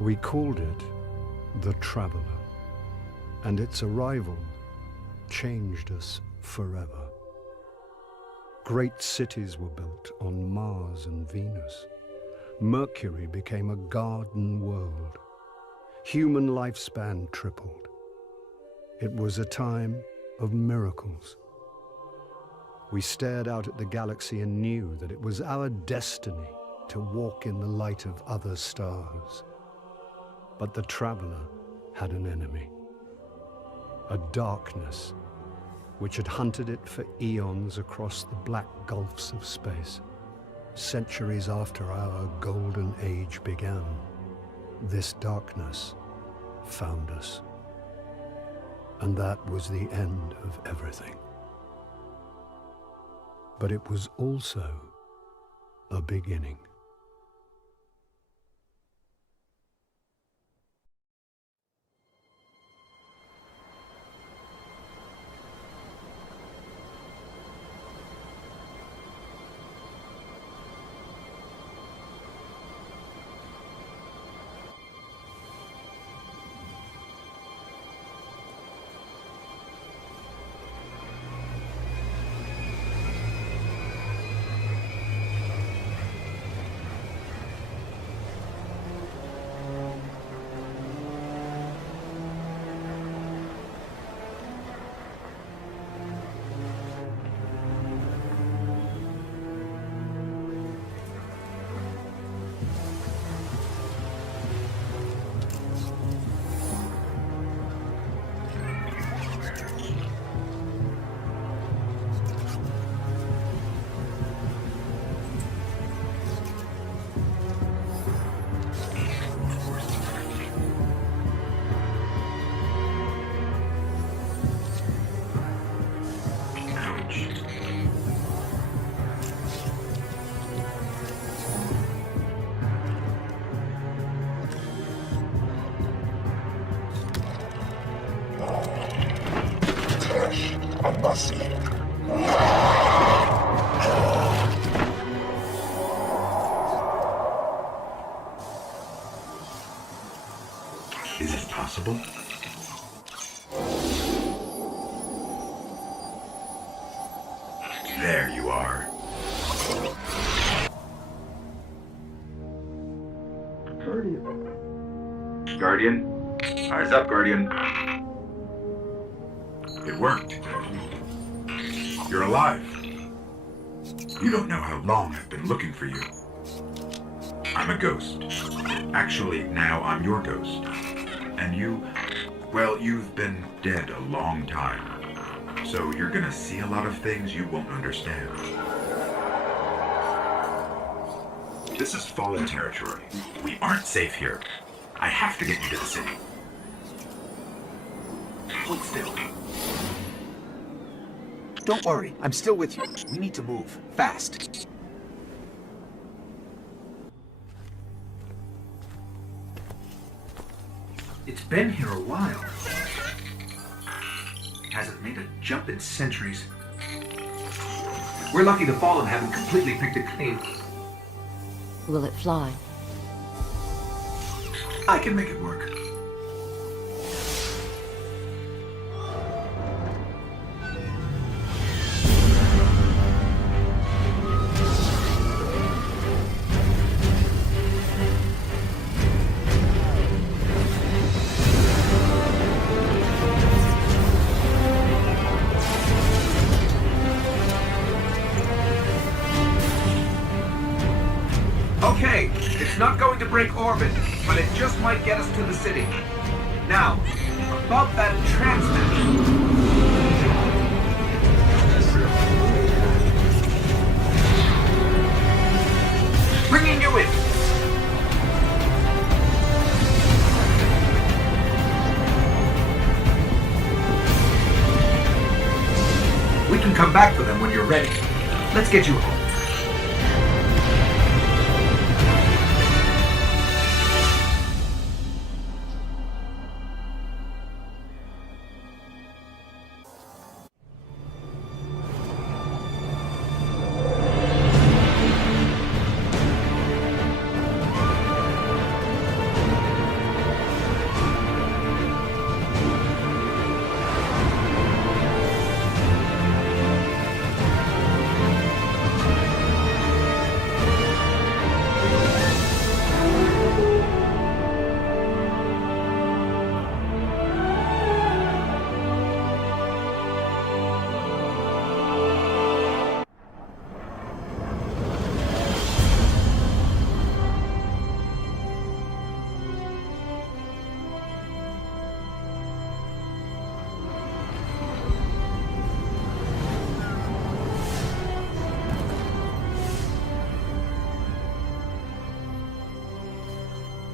We called it the Traveler, and its arrival changed us forever. Great cities were built on Mars and Venus. Mercury became a garden world. Human lifespan tripled. It was a time of miracles. We stared out at the galaxy and knew that it was our destiny to walk in the light of other stars. But the Traveler had an enemy, a darkness which had hunted it for eons across the black gulfs of space. Centuries after our golden age began, this darkness found us. And that was the end of everything. But it was also a beginning. Is it possible? There you are. Guardian? Eyes up, Guardian. It worked. You're alive. You don't know how long I've been looking for you. I'm a ghost. Actually, now I'm your ghost. And you, well, you've been dead a long time. So you're gonna see a lot of things you won't understand. This is fallen territory. We aren't safe here. I have to get you to the city. Hold still. Don't worry, I'm still with you. We need to move. Fast. It's been here a while. Hasn't made a jump in centuries. We're lucky the Fallen haven't completely picked it clean. Will it fly? I can make it work. Okay, it's not going to break orbit, but it just might get us to the city. Now, above that transmitter. Bringing you in. We can come back for them when you're ready. Let's get you home.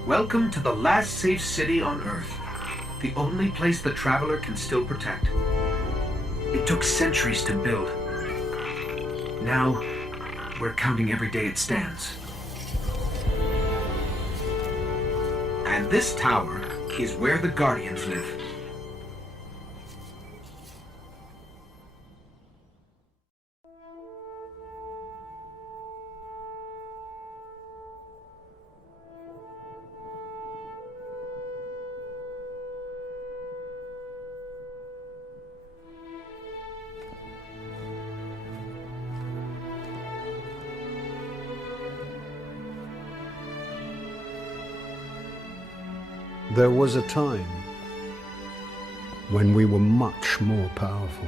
Welcome to the last safe city on Earth. The only place the Traveler can still protect. It took centuries to build. Now, we're counting every day it stands. And this tower is where the Guardians live. There was a time when we were much more powerful.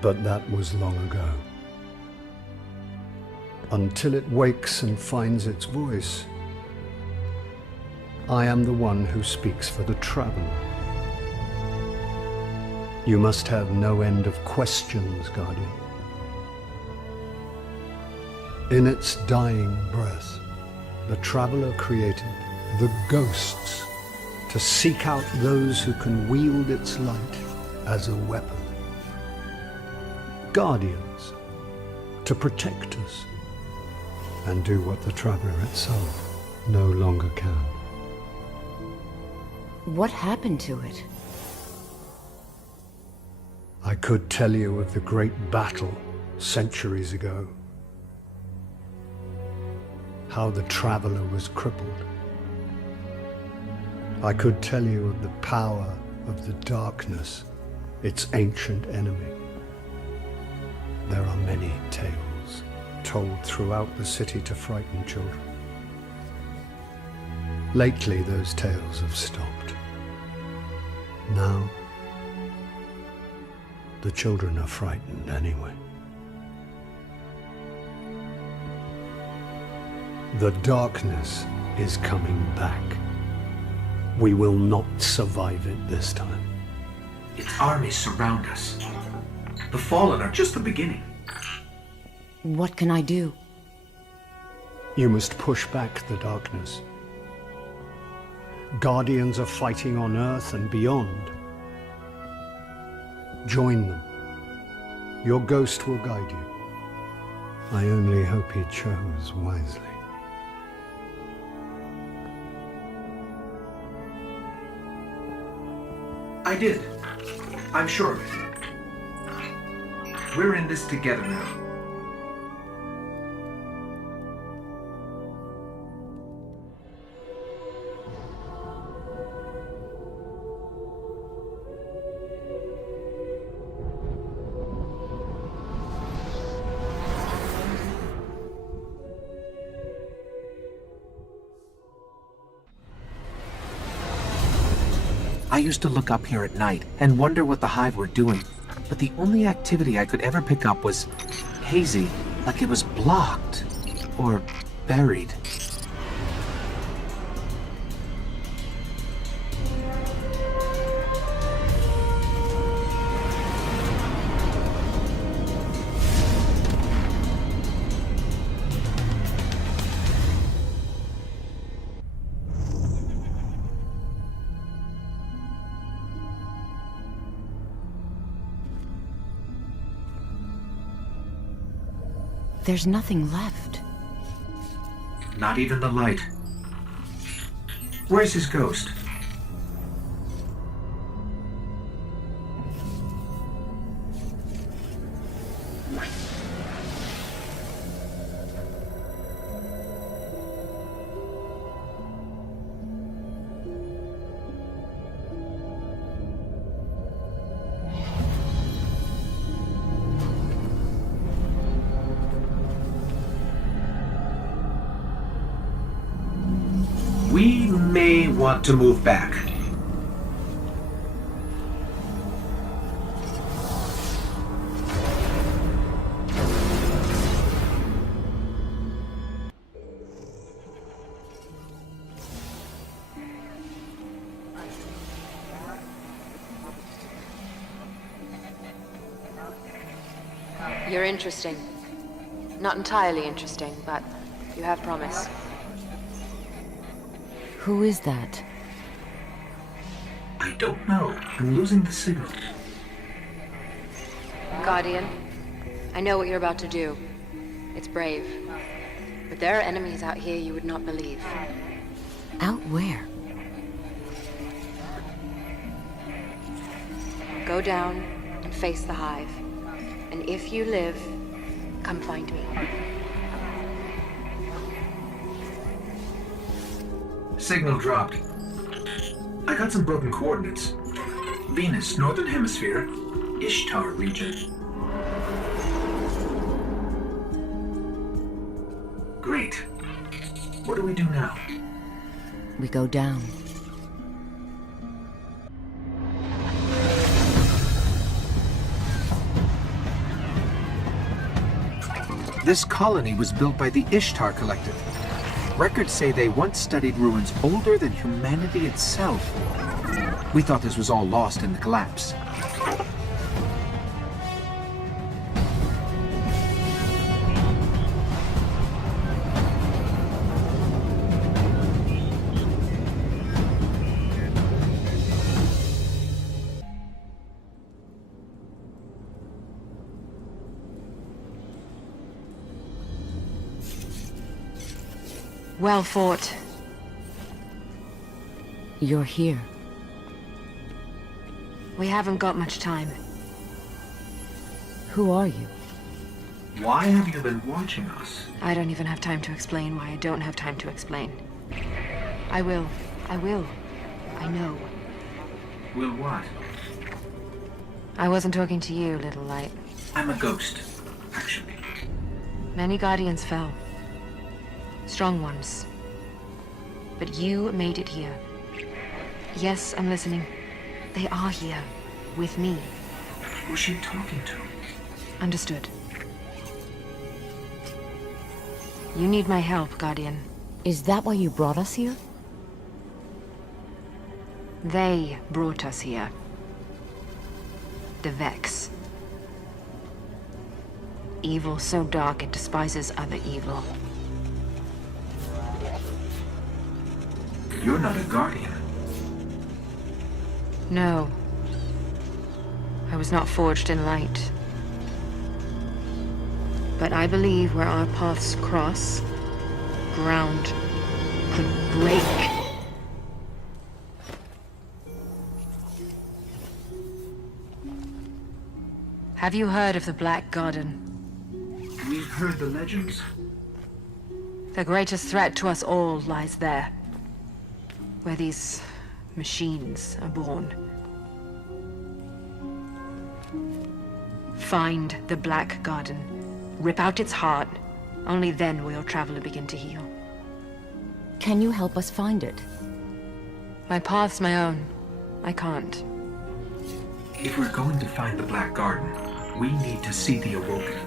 But that was long ago. Until it wakes and finds its voice, I am the one who speaks for the Traveler. You must have no end of questions, Guardian. In its dying breath, the Traveler created the ghosts to seek out those who can wield its light as a weapon. Guardians to protect us and do what the Traveler itself no longer can. What happened to it? I could tell you of the great battle centuries ago. How the Traveler was crippled. I could tell you of the power of the darkness, its ancient enemy. There are many tales told throughout the city to frighten children. Lately, those tales have stopped. Now, the children are frightened anyway. The darkness is coming back. We will not survive it this time. Its armies surround us. The Fallen are just the beginning. What can I do? You must push back the darkness. Guardians are fighting on Earth and beyond. Join them. Your ghost will guide you. I only hope he chose wisely. I did. I'm sure of it. We're in this together now. I used to look up here at night and wonder what the Hive were doing, but the only activity I could ever pick up was hazy, like it was blocked or buried. There's nothing left. Not even the light. Where's his ghost? We may want to move back. You're interesting. Not entirely interesting, but you have promise. Who is that? I don't know. I'm losing the signal. Guardian, I know what you're about to do. It's brave. But there are enemies out here you would not believe. Out where? Go down and face the hive. And if you live, come find me. Signal dropped. I got some broken coordinates. Venus, Northern Hemisphere, Ishtar region. Great. What do we do now? We go down. This colony was built by the Ishtar Collective. Records say they once studied ruins older than humanity itself. We thought this was all lost in the collapse. Well fought. You're here. We haven't got much time. Who are you? Why have you been watching us? I don't even have time to explain why I don't have time to explain. I will. I will. I know. Will what? I wasn't talking to you, little light. I'm a ghost, actually. Many Guardians fell. Strong ones. But you made it here. Yes, I'm listening. They are here. With me. Who's she talking to? Understood. You need my help, Guardian. Is that why you brought us here? They brought us here. The Vex. Evil so dark it despises other evil. You're not a Guardian. No. I was not forged in light. But I believe where our paths cross, ground could break. Have you heard of the Black Garden? We've heard the legends. The greatest threat to us all lies there. Where these machines are born. Find the Black Garden. Rip out its heart. Only then will your traveler begin to heal. Can you help us find it? My path's my own. I can't. If we're going to find the Black Garden, we need to see the Awoken.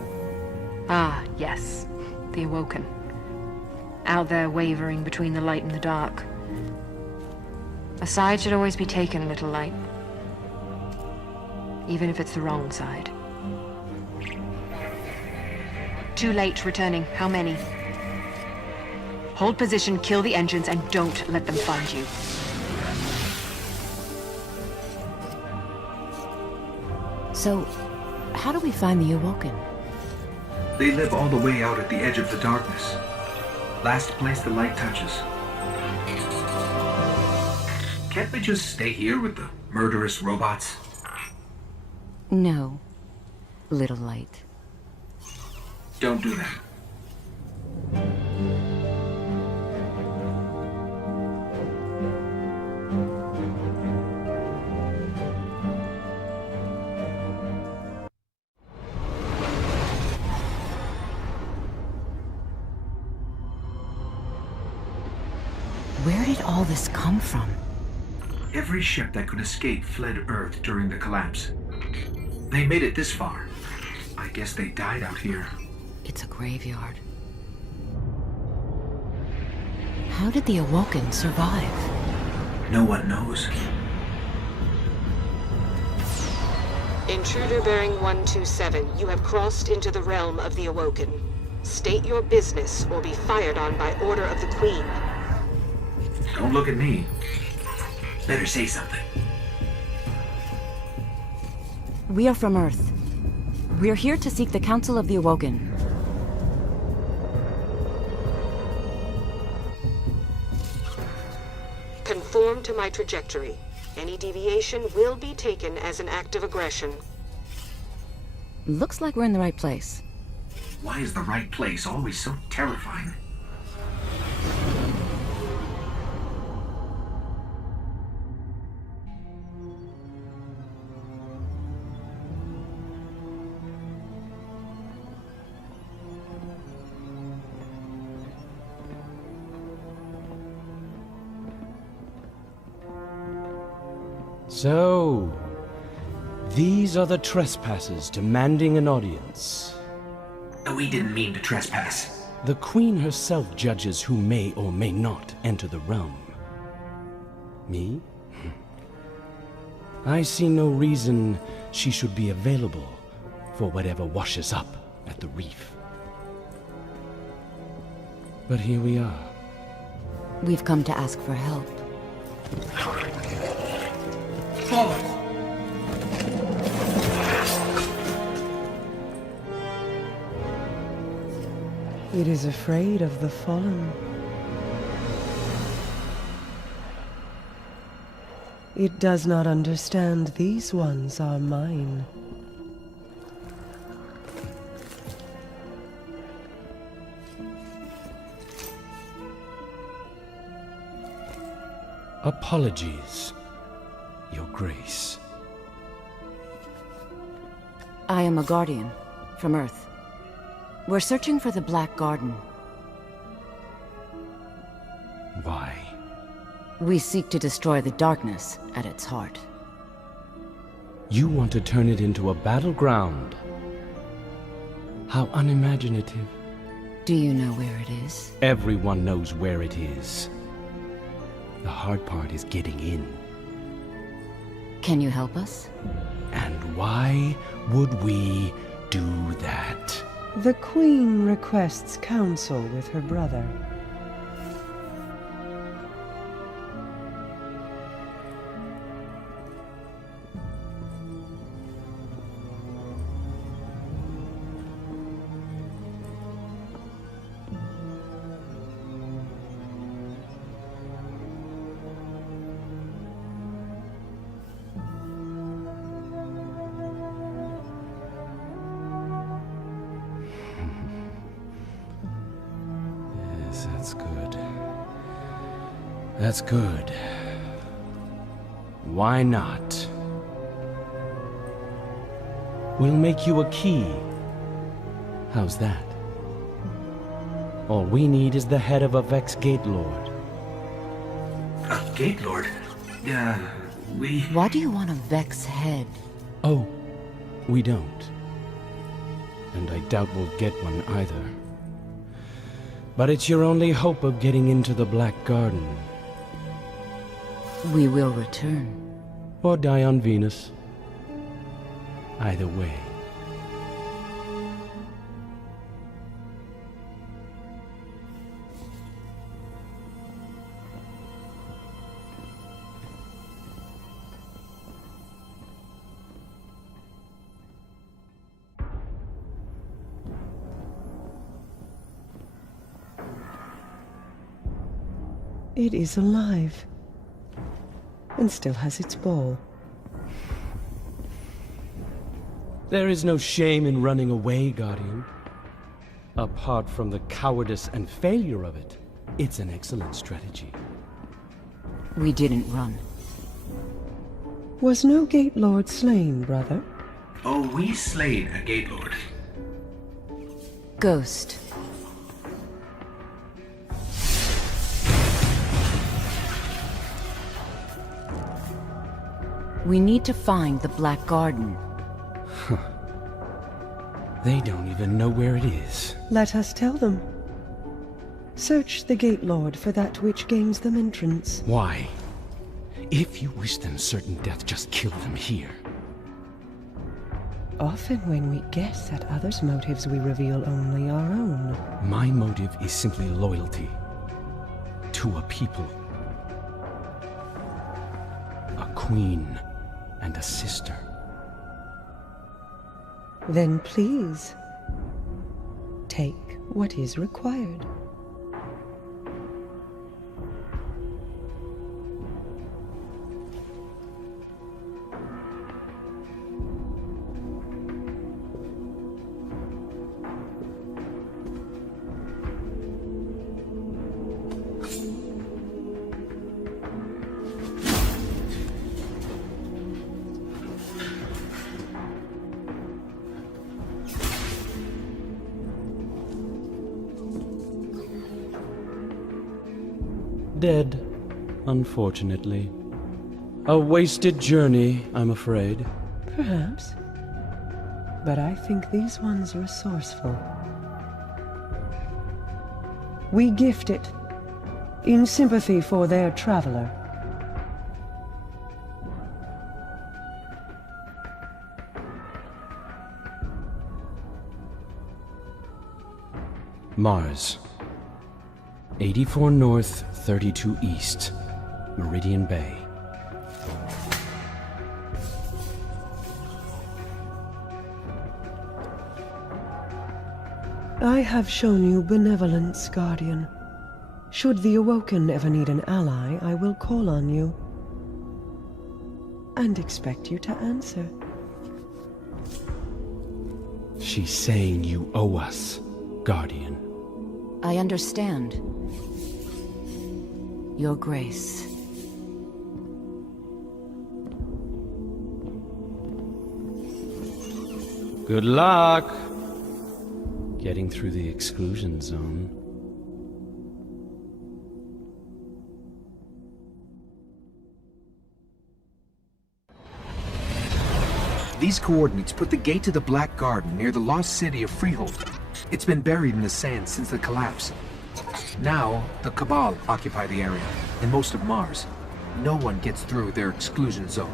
Ah, yes. The Awoken. Out there wavering between the light and the dark. A side should always be taken, little light. Even if it's the wrong side. Too late returning. How many? Hold position, kill the engines, and don't let them find you. So, how do we find the Awoken? They live all the way out at the edge of the darkness. Last place the light touches. Can't we just stay here with the murderous robots? No, little light. Don't do that. Where did all this come from? Every ship that could escape fled Earth during the collapse. They made it this far. I guess they died out here. It's a graveyard. How did the Awoken survive? No one knows. Intruder bearing 127, you have crossed into the realm of the Awoken. State your business or be fired on by order of the Queen. Don't look at me. Better say something. We are from Earth. We're here to seek the Council of the Awoken. Conform to my trajectory. Any deviation will be taken as an act of aggression. Looks like we're in the right place. Why is the right place always so terrifying? So, these are the trespassers demanding an audience. We didn't mean to trespass. The Queen herself judges who may or may not enter the realm. Me? I see no reason she should be available for whatever washes up at the reef. But here we are. We've come to ask for help. Follow. It is afraid of the fallen. It does not understand these ones are mine. Apologies, Your Grace. I am a Guardian, from Earth. We're searching for the Black Garden. Why? We seek to destroy the darkness at its heart. You want to turn it into a battleground? How unimaginative. Do you know where it is? Everyone knows where it is. The hard part is getting in. Can you help us? And why would we do that? The Queen requests counsel with her brother. That's good. That's good. Why not? We'll make you a key. How's that? All we need is the head of a Vex Gate Lord. A Gate Lord? We... Why do you want a Vex head? Oh, we don't. And I doubt we'll get one either. But it's your only hope of getting into the Black Garden. We will return. Or die on Venus. Either way. It is alive. And still has its ball. There is no shame in running away, Guardian. Apart from the cowardice and failure of it, it's an excellent strategy. We didn't run. Was no Gate Lord slain, brother? Oh, we slayed a Gate Lord. Ghost. We need to find the Black Garden. They don't even know where it is. Let us tell them. Search the Gate Lord for that which gains them entrance. Why? If you wish them certain death, just kill them here. Often when we guess at others' motives, we reveal only our own. My motive is simply loyalty. To a people. queen and a sister. Then please, take what is required. Dead, unfortunately. A wasted journey, I'm afraid. Perhaps. But I think these ones resourceful. We gift it, in sympathy for their traveler. Mars. 84 North, 32 East, Meridian Bay. I have shown you benevolence, Guardian. Should the Awoken ever need an ally, I will call on you. And expect you to answer. She's saying you owe us, Guardian. I understand. Your Grace. Good luck getting through the exclusion zone. These coordinates put the gate to the Black Garden near the lost city of Freehold. It's been buried in the sand since the collapse. Now, the Cabal occupy the area, and most of Mars. No one gets through their exclusion zone.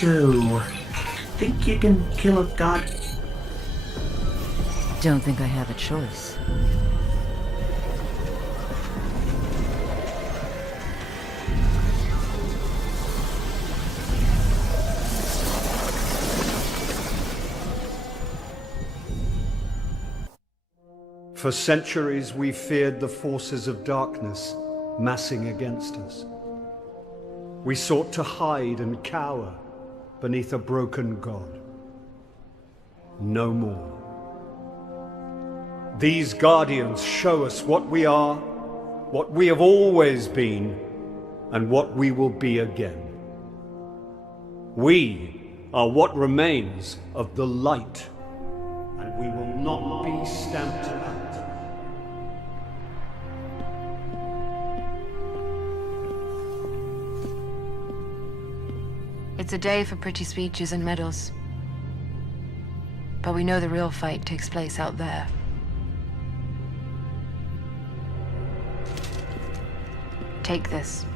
So, think you can kill a god? Don't think I have a choice. For centuries we feared the forces of darkness massing against us. We sought to hide and cower beneath a broken god. No more. These guardians show us what we are, what we have always been, and what we will be again. We are what remains of the light, and we will not be stamped out. It's a day for pretty speeches and medals. But we know the real fight takes place out there. Take this.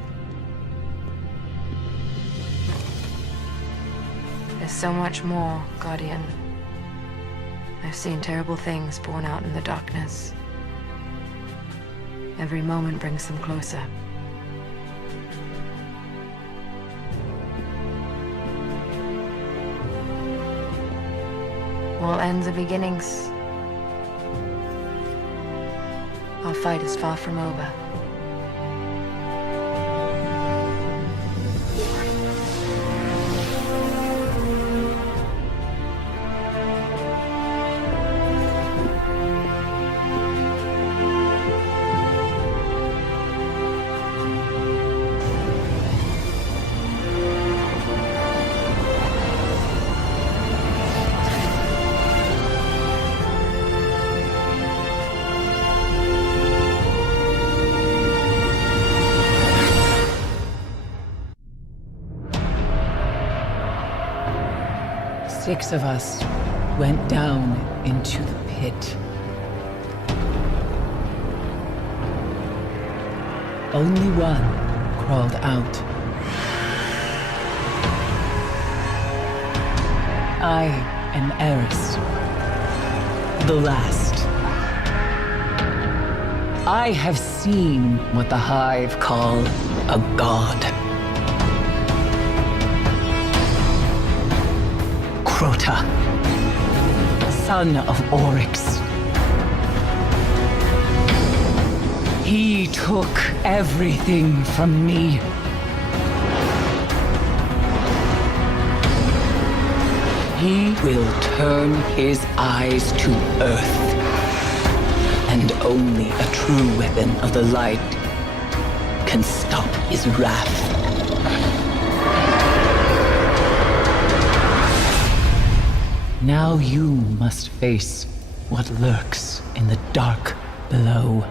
There's so much more, Guardian. I've seen terrible things born out in the darkness. Every moment brings them closer. All ends are beginnings. Our fight is far from over. 6 of us went down into the pit. Only one crawled out. I am Eris, the last. I have seen what the Hive call a god. Crota, son of Oryx. He took everything from me. He will turn his eyes to Earth. And only a true weapon of the light can stop his wrath. Now you must face what lurks in the dark below.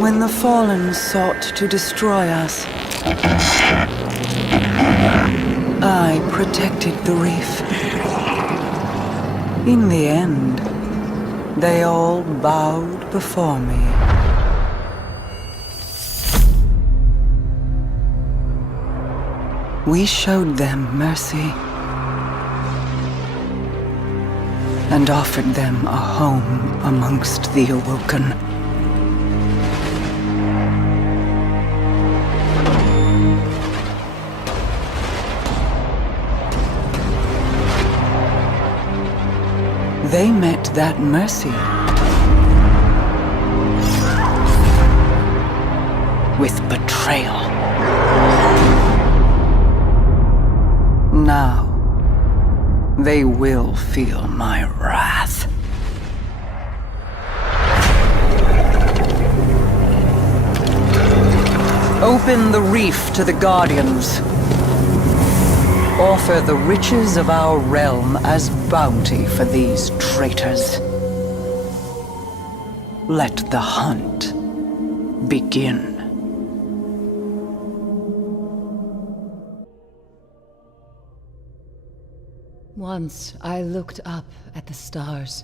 When the Fallen sought to destroy us, I protected the reef. In the end, they all bowed before me. We showed them mercy and offered them a home amongst the Awoken. They met that mercy with betrayal. Now, they will feel my wrath. Open the reef to the Guardians. Offer the riches of our realm as bounty for these traitors. Let the hunt begin. Once I looked up at the stars.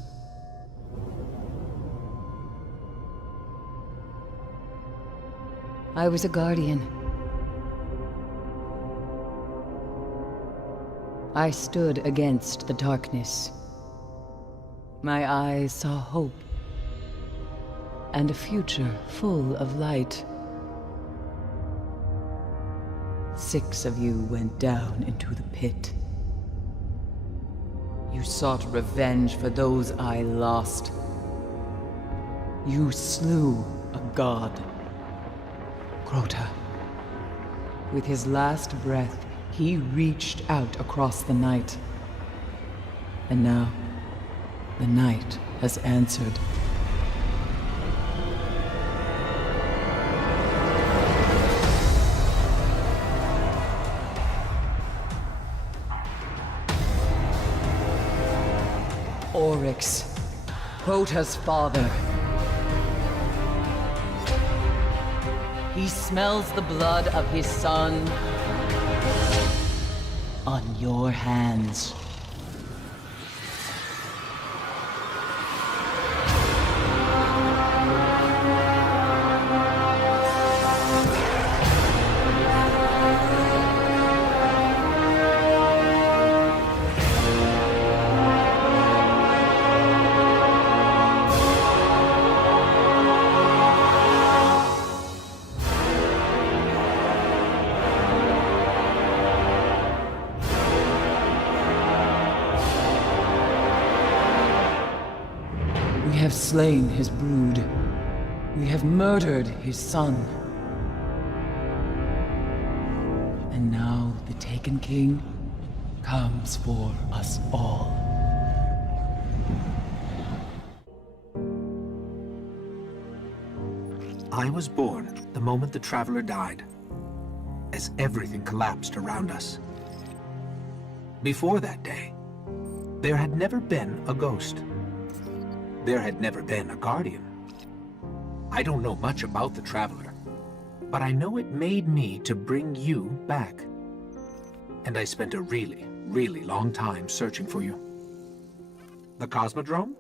I was a guardian. I stood against the darkness. My eyes saw hope and a future full of light. 6 of you went down into the pit. You sought revenge for those I lost. You slew a god, Crota. With his last breath, he reached out across the night. And now, the night has answered. Oryx, Crota's father. He smells the blood of his son on your hands. We have slain his brood. We have murdered his son. And now the Taken King comes for us all. I was born the moment the Traveler died. as everything collapsed around us. Before that day, there had never been a ghost. There had never been a guardian. I don't know much about the Traveler, but I know it made me to bring you back. And I spent a really, really long time searching for you. The Cosmodrome?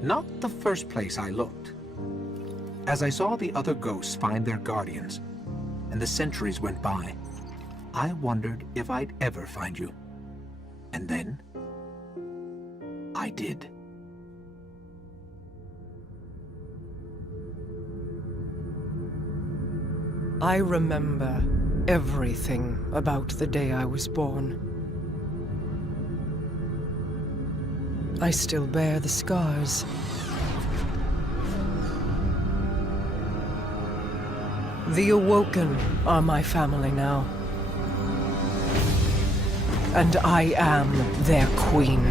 Not the first place I looked. As I saw the other ghosts find their guardians, and the centuries went by, I wondered if I'd ever find you. And then, I did. I remember everything about the day I was born. I still bear the scars. The Awoken are my family now. And I am their queen.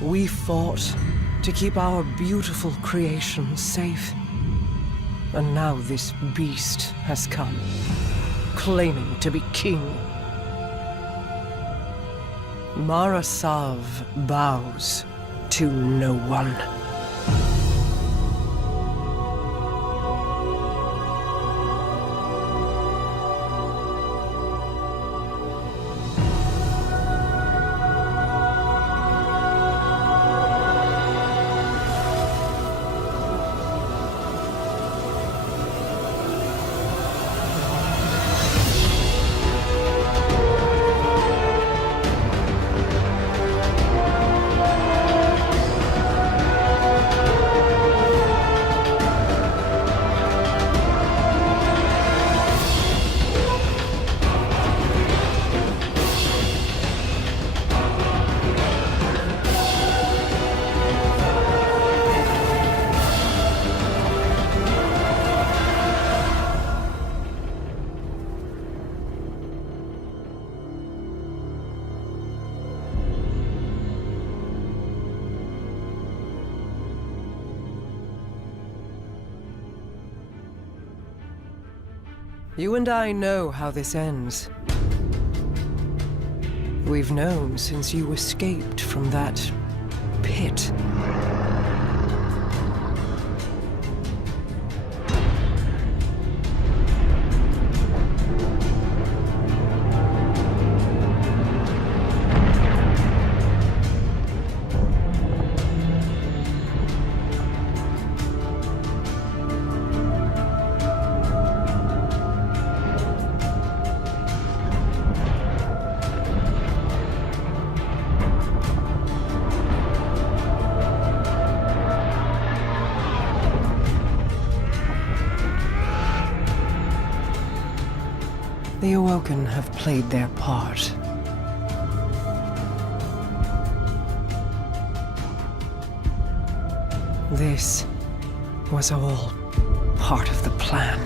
We fought to keep our beautiful creation safe. And now this beast has come, claiming to be king. Marasav bows to no one. You and I know how this ends. We've known since you escaped from that pit. The Awoken have played their part. This was all part of the plan.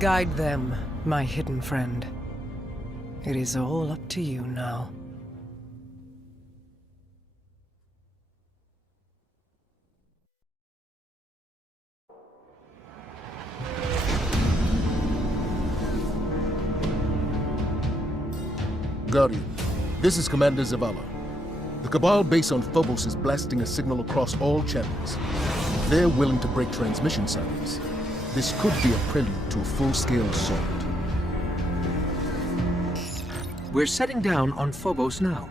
Guide them, my hidden friend. It is all up to you now. Guardian, this is Commander Zavala. The Cabal base on Phobos is blasting a signal across all channels. They're willing to break transmission silence. This could be a prelude to a full-scale assault. We're setting down on Phobos now.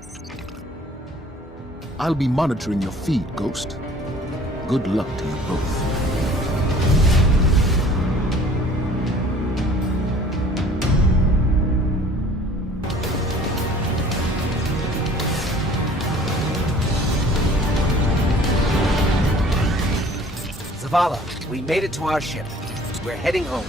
I'll be monitoring your feed, Ghost. Good luck to you both. Zavala, we made it to our ship. We're heading home.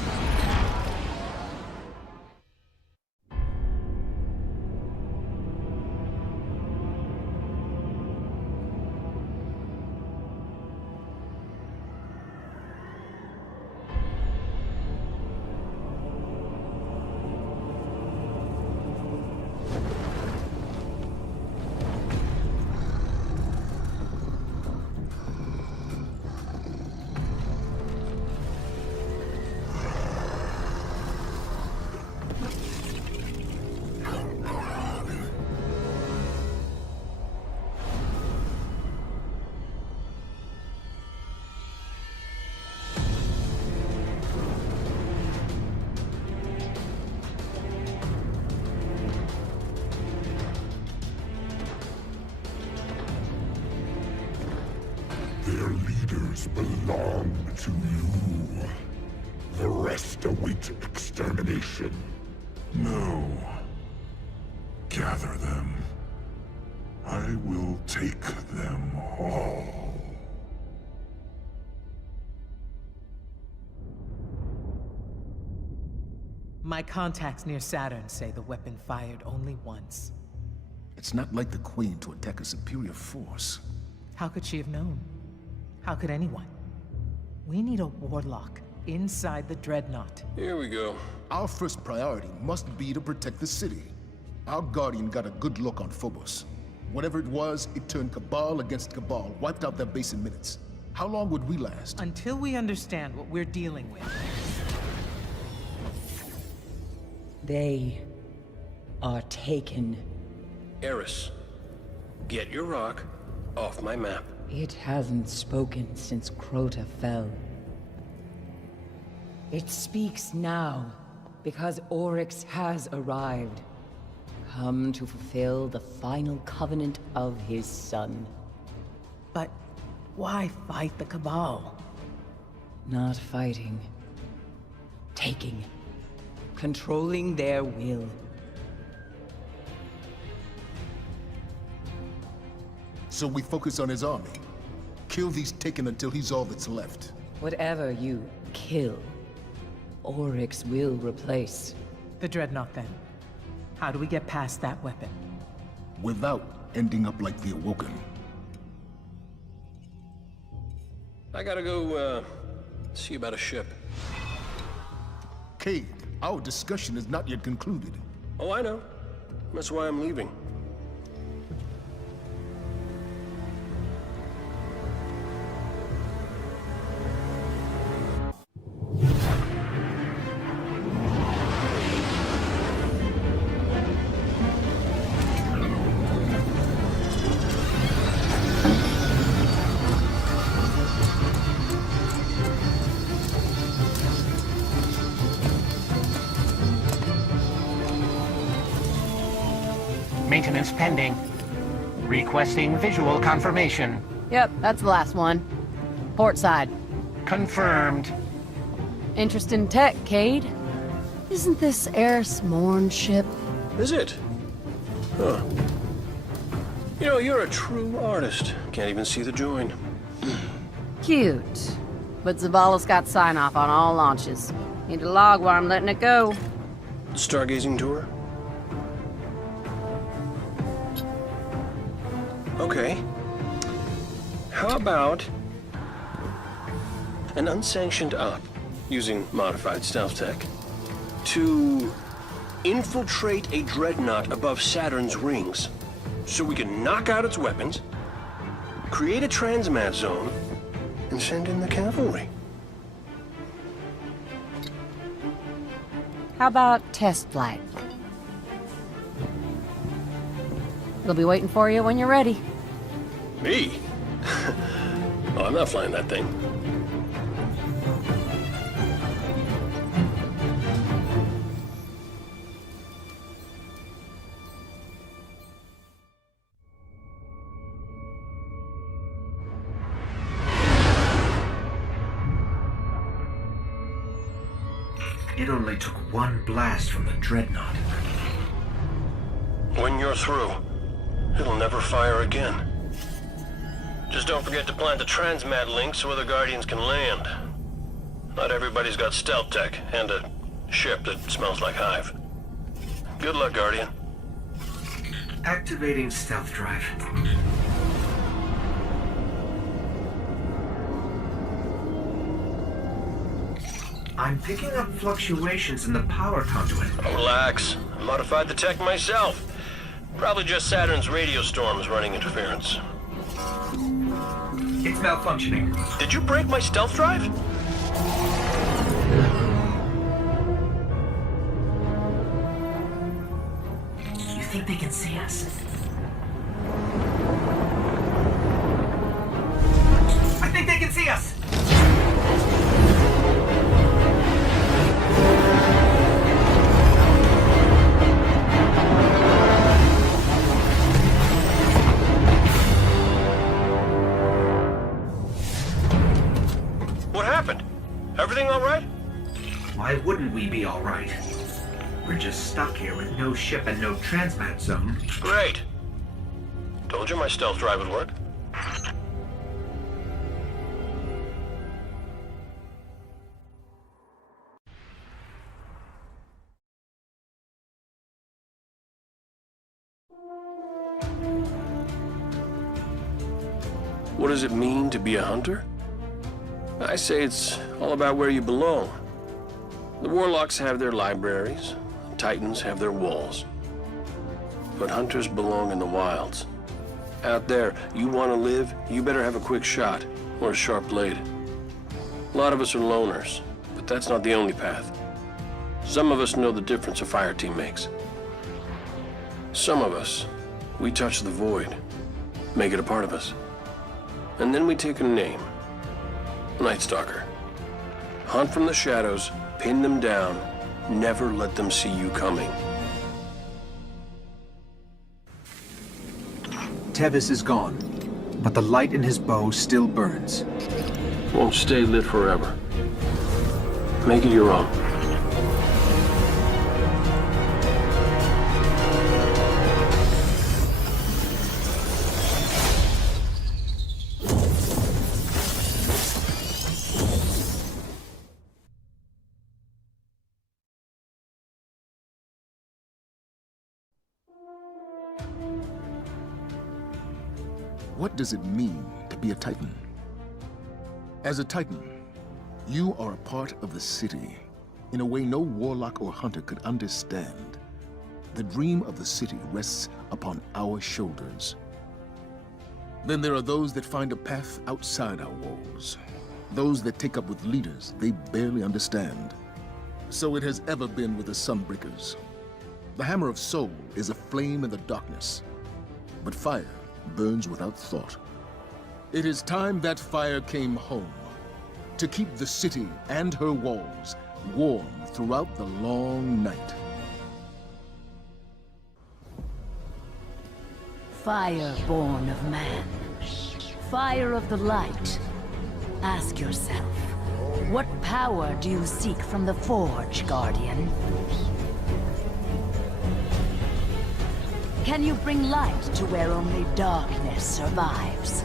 Their leaders belong to you. The rest await extermination. No. Gather them. I will take them all. My contacts near Saturn say the weapon fired only once. It's not like the Queen to attack a superior force. How could she have known? How could anyone? We need a warlock inside the Dreadnought. Here we go. Our first priority must be to protect the city. Our Guardian got a good look on Phobos. Whatever it was, it turned Cabal against Cabal, wiped out their base in minutes. How long would we last? Until we understand what we're dealing with. They are taken. Eris, get your rock off my map. It hasn't spoken since Crota fell. It speaks now, because Oryx has arrived. Come to fulfill the final covenant of his son. But why fight the Cabal? Not fighting. Taking. Controlling their will. So we focus on his army. Kill these Taken until he's all that's left. Whatever you kill, Oryx will replace. The Dreadnought, then. How do we get past that weapon? Without ending up like the Awoken. I gotta go, see about a ship. Cade, our discussion is not yet concluded. Oh, I know. That's why I'm leaving. Maintenance pending. Requesting visual confirmation. Yep, that's the last one. Port side. Confirmed. Interest in tech, Cade? Isn't this Eris Morn's ship? Is it? Huh. You know, you're a true artist. Can't even see the join. Cute. But Zavala's got sign-off on all launches. Need a log while I'm letting it go. Stargazing tour? Okay. How about an unsanctioned op using modified stealth tech to infiltrate a dreadnought above Saturn's rings so we can knock out its weapons, create a transmat zone, and send in the cavalry? How about test flight? They'll be waiting for you when you're ready. Me? Oh, I'm not flying that thing. It only took one blast from the dreadnought. When you're through, it'll never fire again. Just don't forget to plant the transmat link so other Guardians can land. Not everybody's got stealth tech, and a ship that smells like hive. Good luck, Guardian. Activating stealth drive. I'm picking up fluctuations in the power conduit. Oh, relax. I modified the tech myself. Probably just Saturn's radio storms running interference. It's malfunctioning. Did you break my stealth drive? You think they can see us? I think they can see us! What happened? Everything all right? Why wouldn't we be all right? We're just stuck here with no ship and no transmat zone. Great. Told you my stealth drive would work. What does it mean to be a hunter? I say it's all about where you belong. The warlocks have their libraries, titans have their walls. But hunters belong in the wilds. Out there, you want to live, you better have a quick shot or a sharp blade. A lot of us are loners, but that's not the only path. Some of us know the difference a fire team makes. Some of us, we touch the void, make it a part of us. And then we take a name. Night Stalker. Hunt from the shadows, pin them down, never let them see you coming. Tevis is gone, but the light in his bow still burns. Won't stay lit forever. Make it your own. What does it mean to be a Titan? As a Titan, you are a part of the city in a way no warlock or hunter could understand. The dream of the city rests upon our shoulders. Then there are those that find a path outside our walls. Those that take up with leaders they barely understand. So it has ever been with the Sunbreakers. The Hammer of Soul is a flame in the darkness, but fire burns without thought. It is time that fire came home, to keep the city and her walls warm throughout the long night. Fire born of man. Fire of the light. Ask yourself, what power do you seek from the Forge, Guardian? Can you bring light to where only darkness survives?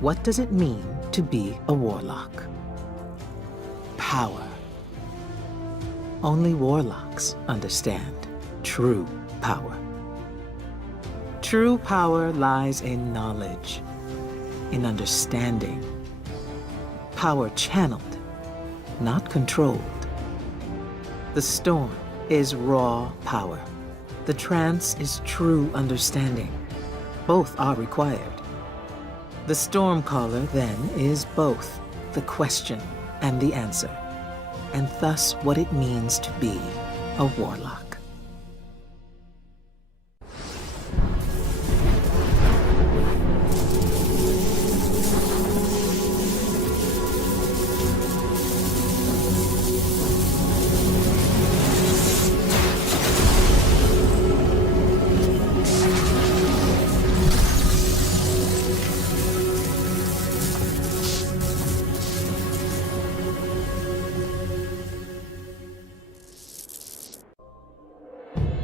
What does it mean to be a warlock? Power. Only warlocks understand true power. True power lies in knowledge, in understanding. Power channeled, not controlled. The storm is raw power. The trance is true understanding. Both are required. The Stormcaller, then, is both the question and the answer, and thus what it means to be a warlock.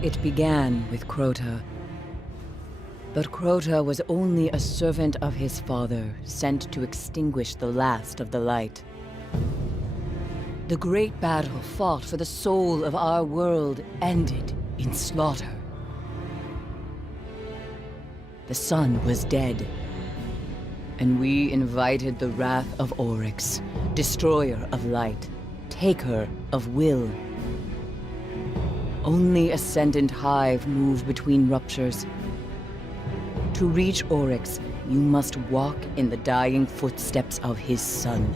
It began with Crota. But Crota was only a servant of his father, sent to extinguish the last of the light. The great battle fought for the soul of our world ended in slaughter. The sun was dead, and we invited the wrath of Oryx, destroyer of light, taker of will. Only Ascendant Hive move between ruptures. To reach Oryx, you must walk in the dying footsteps of his son.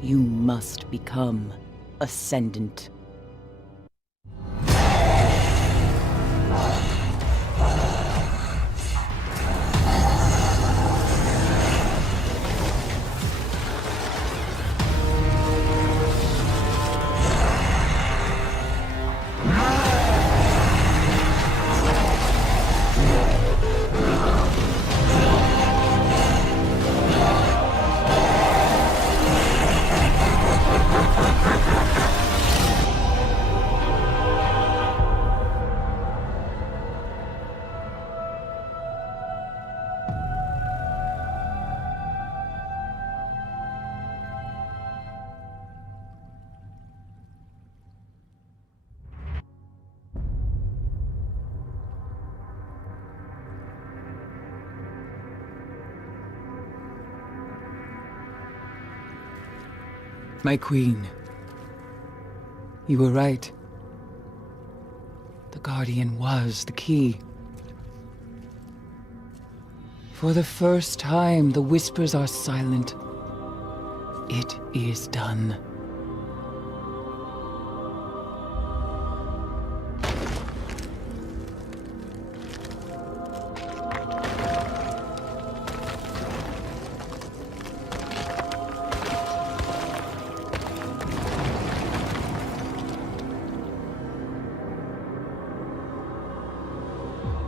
You must become Ascendant. My queen, you were right. The Guardian was the key. For the first time, the whispers are silent. It is done.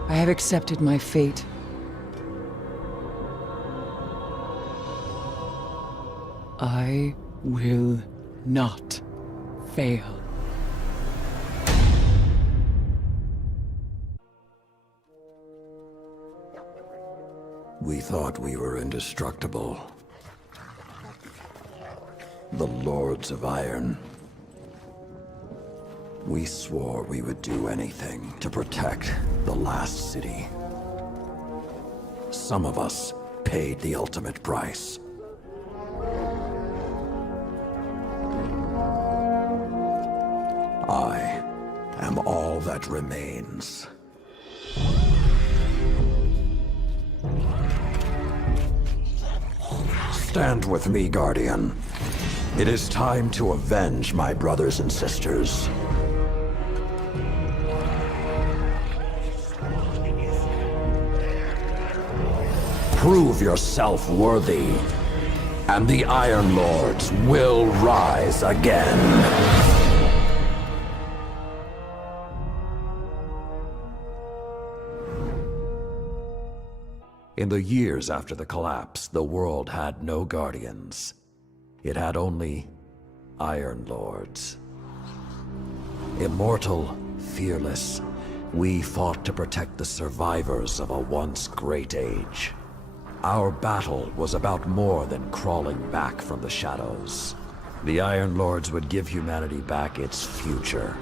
I have accepted my fate. I will not fail. We thought we were indestructible. The Lords of Iron. We swore we would do anything to protect the last city. Some of us paid the ultimate price. I am all that remains. Stand with me, Guardian. It is time to avenge my brothers and sisters. Prove yourself worthy, and the Iron Lords will rise again. In the years after the collapse, the world had no Guardians. It had only Iron Lords. Immortal, fearless, we fought to protect the survivors of a once great age. Our battle was about more than crawling back from the shadows. The Iron Lords would give humanity back its future.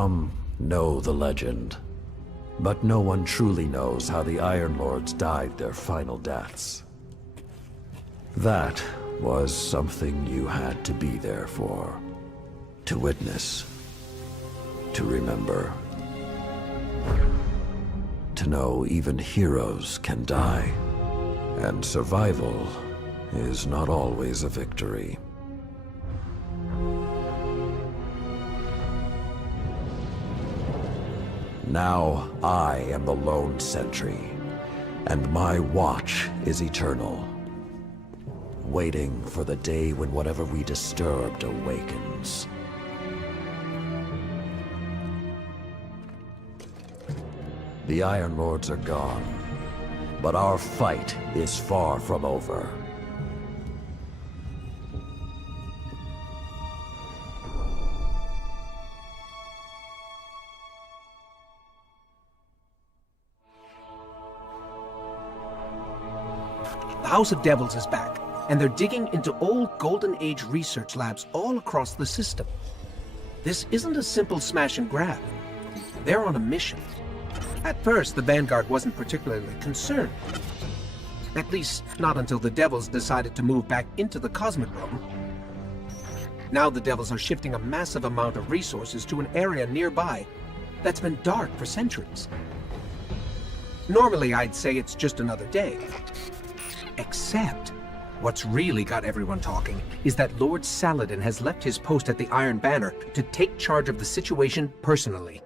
Some know the legend, but no one truly knows how the Iron Lords died their final deaths. That was something you had to be there for, to witness, to remember. To know even heroes can die, and survival is not always a victory. Now I am the lone sentry, and my watch is eternal, waiting for the day when whatever we disturbed awakens. The Iron Lords are gone, but our fight is far from over. The House of Devils is back, and they're digging into old Golden Age research labs all across the system. This isn't a simple smash and grab. They're on a mission. At first, the Vanguard wasn't particularly concerned. At least, not until the Devils decided to move back into the Cosmodrome. Now the Devils are shifting a massive amount of resources to an area nearby that's been dark for centuries. Normally, I'd say it's just another day. Except, what's really got everyone talking is that Lord Saladin has left his post at the Iron Banner to take charge of the situation personally.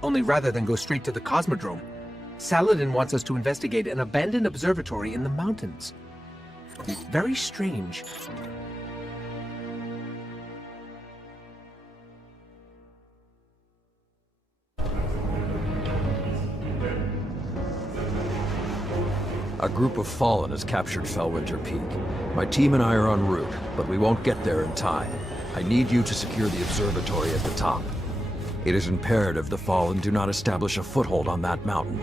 Only rather than go straight to the Cosmodrome, Saladin wants us to investigate an abandoned observatory in the mountains. Very strange. A group of Fallen has captured Fellwinter Peak. My team and I are en route, but we won't get there in time. I need you to secure the observatory at the top. It is imperative the Fallen do not establish a foothold on that mountain.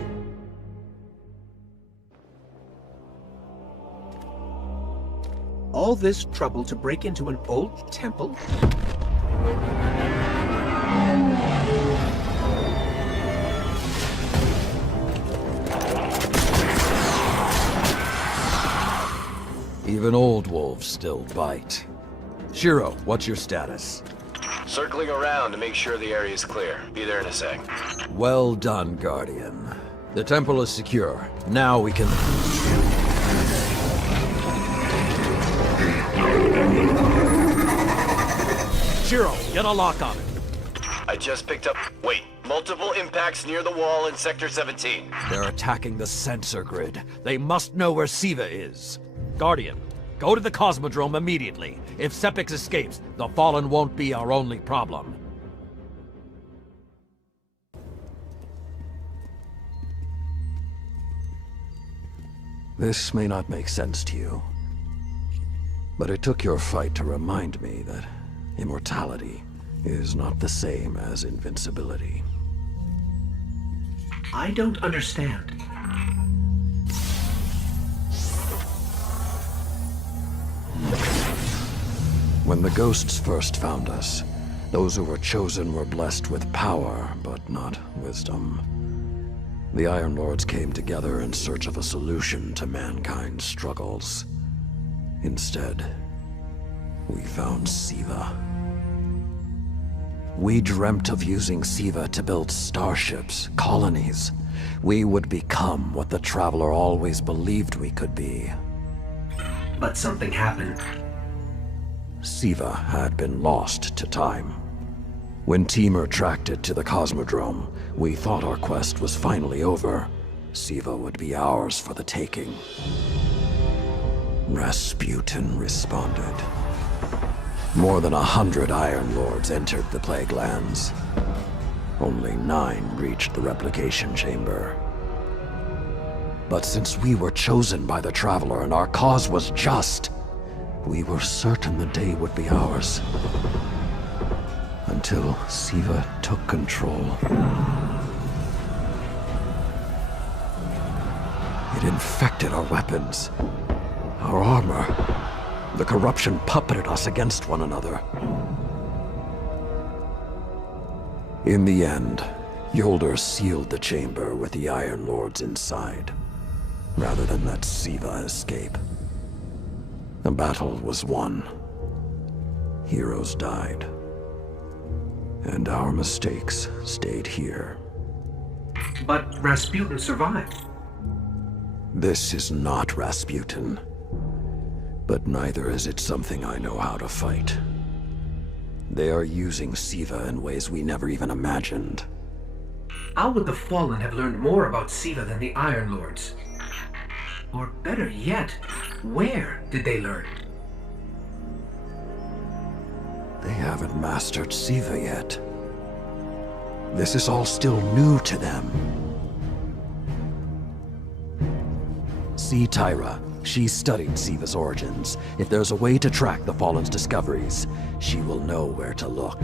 All this trouble to break into an old temple? Even old wolves still bite. Shiro, what's your status? Circling around to make sure the area is clear. Be there in a sec. Well done, Guardian. The temple is secure. Now we can... Shiro, get a lock on it. I just picked up... Wait. Multiple impacts near the wall in Sector 17. They're attacking the sensor grid. They must know where Siva is. Guardian, go to the Cosmodrome immediately. If Sepix escapes, the Fallen won't be our only problem. This may not make sense to you, but it took your fight to remind me that immortality is not the same as invincibility. I don't understand. When the ghosts first found us, those who were chosen were blessed with power, but not wisdom. The Iron Lords came together in search of a solution to mankind's struggles. Instead, we found Siva. We dreamt of using Siva to build starships, colonies. We would become what the Traveler always believed we could be. But something happened. Siva had been lost to time. When Temur tracked it to the Cosmodrome, we thought our quest was finally over. Siva would be ours for the taking. Rasputin responded. More than 100 Iron Lords entered the Plague Lands. Only 9 reached the replication chamber. But since we were chosen by the Traveler and our cause was just, we were certain the day would be ours. Until Siva took control. It infected our weapons, our armor. The corruption puppeted us against one another. In the end, Yolder sealed the chamber with the Iron Lords inside, rather than let Siva escape. The battle was won. Heroes died. And our mistakes stayed here. But Rasputin survived. This is not Rasputin. But neither is it something I know how to fight. They are using Siva in ways we never even imagined. How would the Fallen have learned more about Siva than the Iron Lords? Or better yet, where did they learn? They haven't mastered Siva yet. This is all still new to them. See Tyra. She studied Siva's origins. If there's a way to track the Fallen's discoveries, she will know where to look.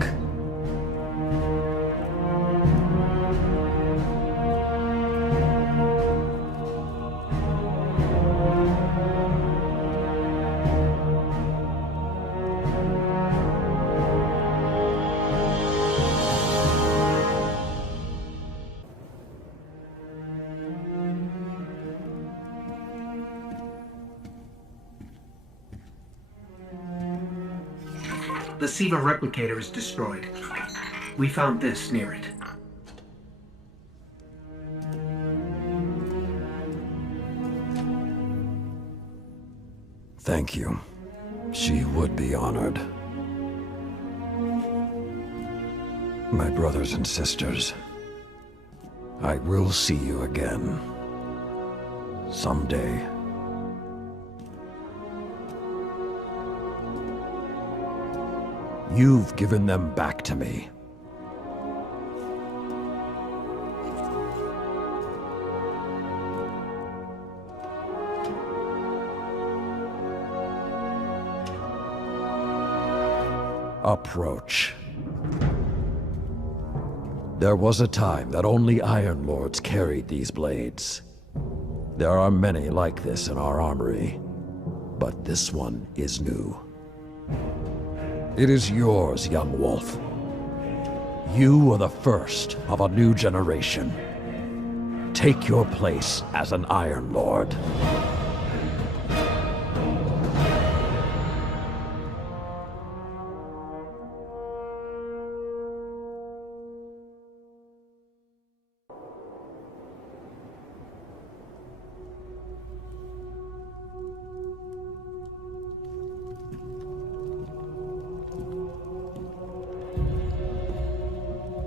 The Siva replicator is destroyed. We found this near it. Thank you. She would be honored. My brothers and sisters, I will see you again. Someday. You've given them back to me. Approach. There was a time that only Iron Lords carried these blades. There are many like this in our armory, but this one is new. It is yours, young wolf. You are the first of a new generation. Take your place as an Iron Lord.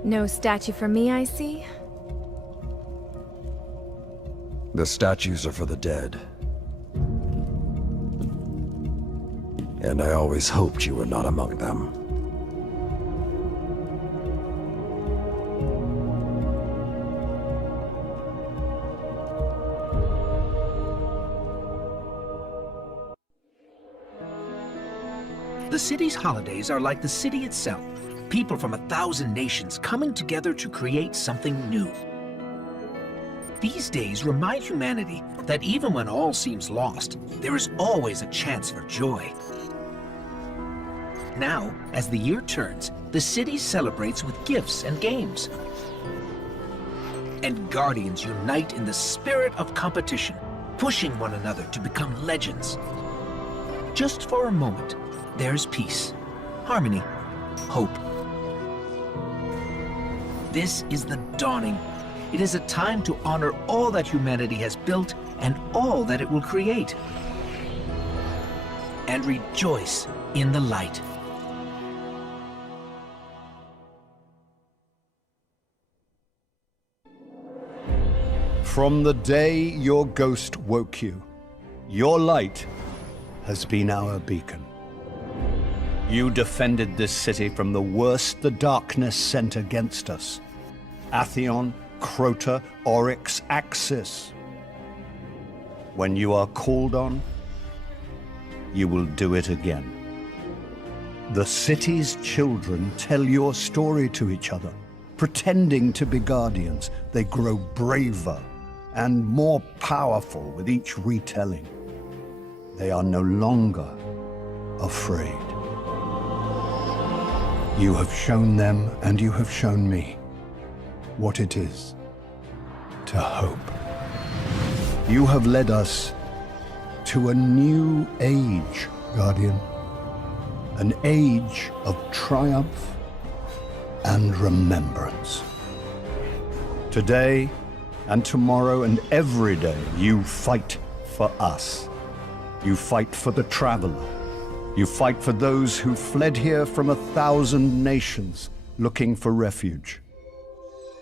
No statue for me, I see? The statues are for the dead. And I always hoped you were not among them. The city's holidays are like the city itself. People from 1,000 nations coming together to create something new. These days remind humanity that even when all seems lost, there is always a chance for joy. Now, as the year turns, the city celebrates with gifts and games. And Guardians unite in the spirit of competition, pushing one another to become legends. Just for a moment, there's peace, harmony, hope. This is the dawning. It is a time to honor all that humanity has built and all that it will create. And rejoice in the light. From the day your ghost woke you, your light has been our beacon. You defended this city from the worst the darkness sent against us. Atheon, Crota, Oryx, Axis. When you are called on, you will do it again. The city's children tell your story to each other. Pretending to be guardians, they grow braver and more powerful with each retelling. They are no longer afraid. You have shown them, and you have shown me, what it is to hope. You have led us to a new age, Guardian. An age of triumph and remembrance. Today and tomorrow and every day, you fight for us. You fight for the Traveler. You fight for those who fled here from 1,000 nations looking for refuge.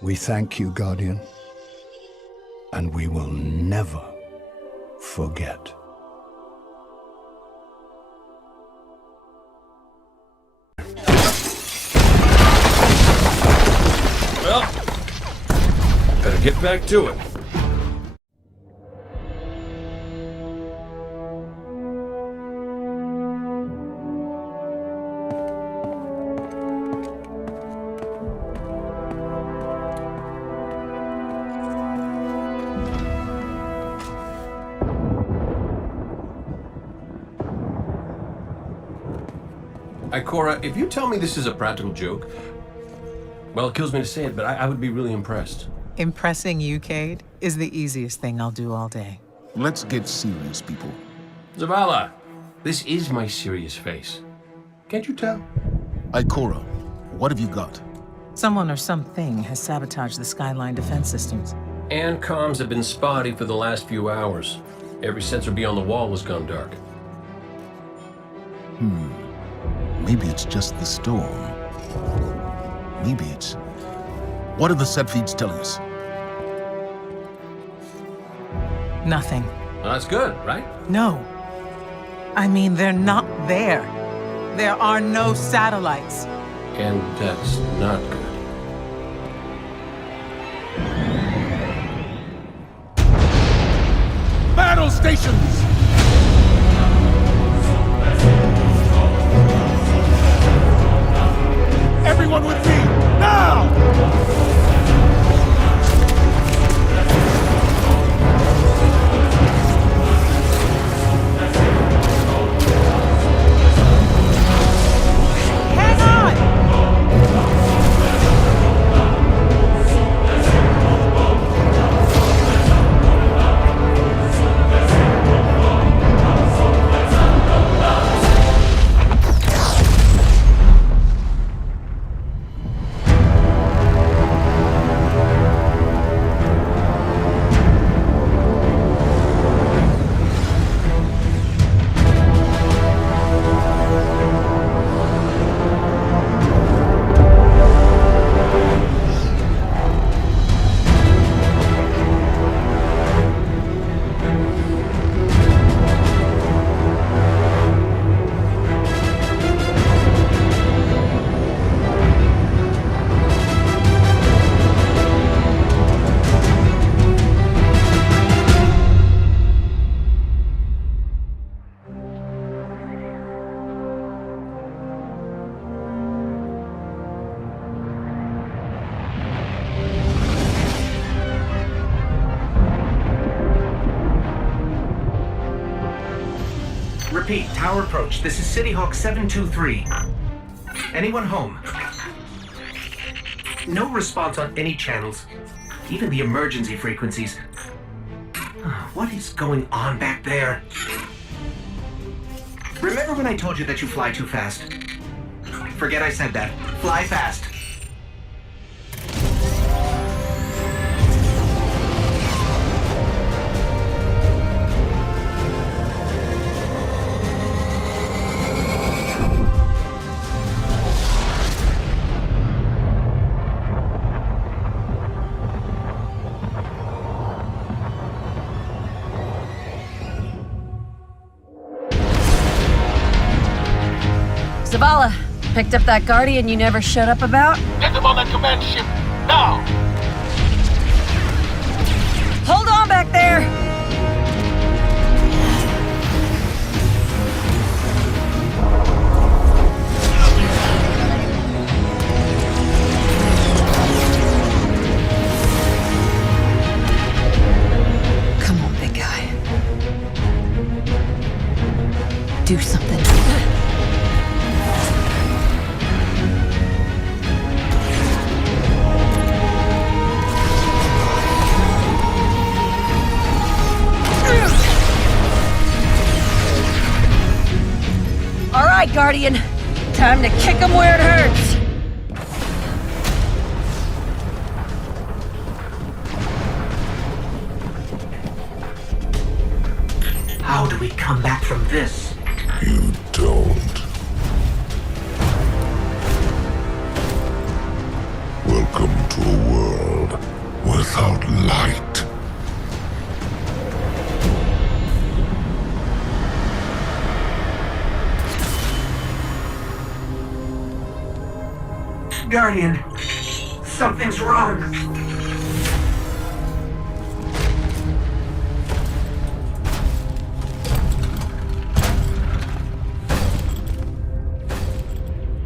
We thank you, Guardian, and we will never forget. Well, better get back to it. Ikora, if you tell me this is a practical joke, well, it kills me to say it, but I would be really impressed. Impressing you, Cade, is the easiest thing I'll do all day. Let's get serious, people. Zavala, this is my serious face. Can't you tell? Ikora, what have you got? Someone or something has sabotaged the Skyline defense systems. And comms have been spotty for the last few hours. Every sensor beyond the wall has gone dark. Maybe it's just the storm. Maybe it's... What are the set feeds telling us? Nothing. Well, that's good, right? No. I mean, they're not there. There are no satellites. And that's not good. Battle stations! Everyone with me, now! Hang on! Repeat, tower approach. This is City Hawk 723. Anyone home? No response on any channels. Even the emergency frequencies. What is going on back there? Remember when I told you that you fly too fast? Forget I said that. Fly fast. Zavala, picked up that Guardian you never shut up about? Get them on that command ship, now! Hold on back there! Come on, big guy. Do something. right, Guardian. Time to kick him where it hurts. How do we come back from this? You don't. Welcome to a world without light. Guardian, something's wrong.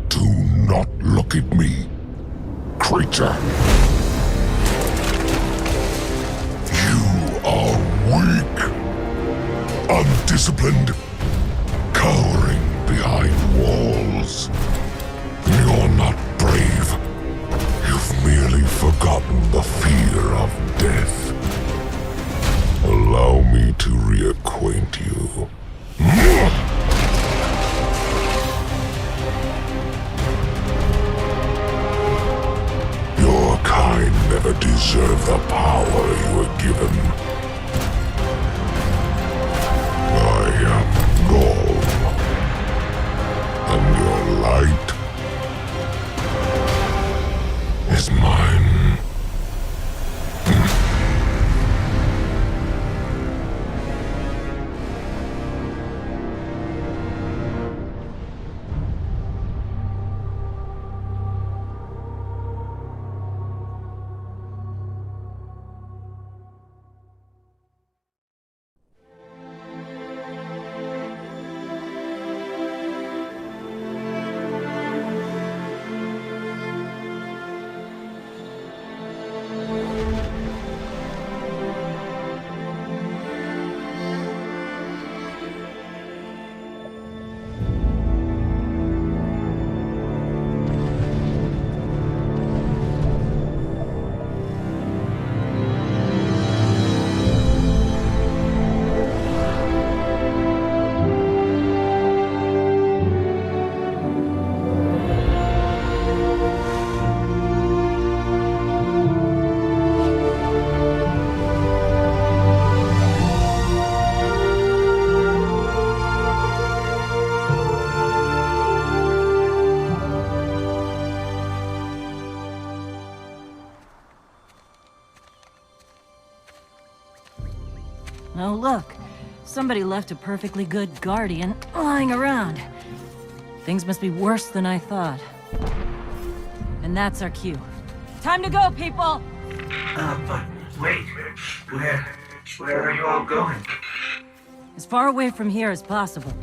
Do not look at me, creature. You are weak, undisciplined, cowering behind walls. You're not brave. You've merely forgotten the fear of death. Allow me to reacquaint you. Your kind never deserved the power you were given. I am Gaul, and your light is mine. Oh, look. Somebody left a perfectly good Guardian lying around. Things must be worse than I thought. And that's our cue. Time to go, people! But wait. Where are you all going? As far away from here as possible.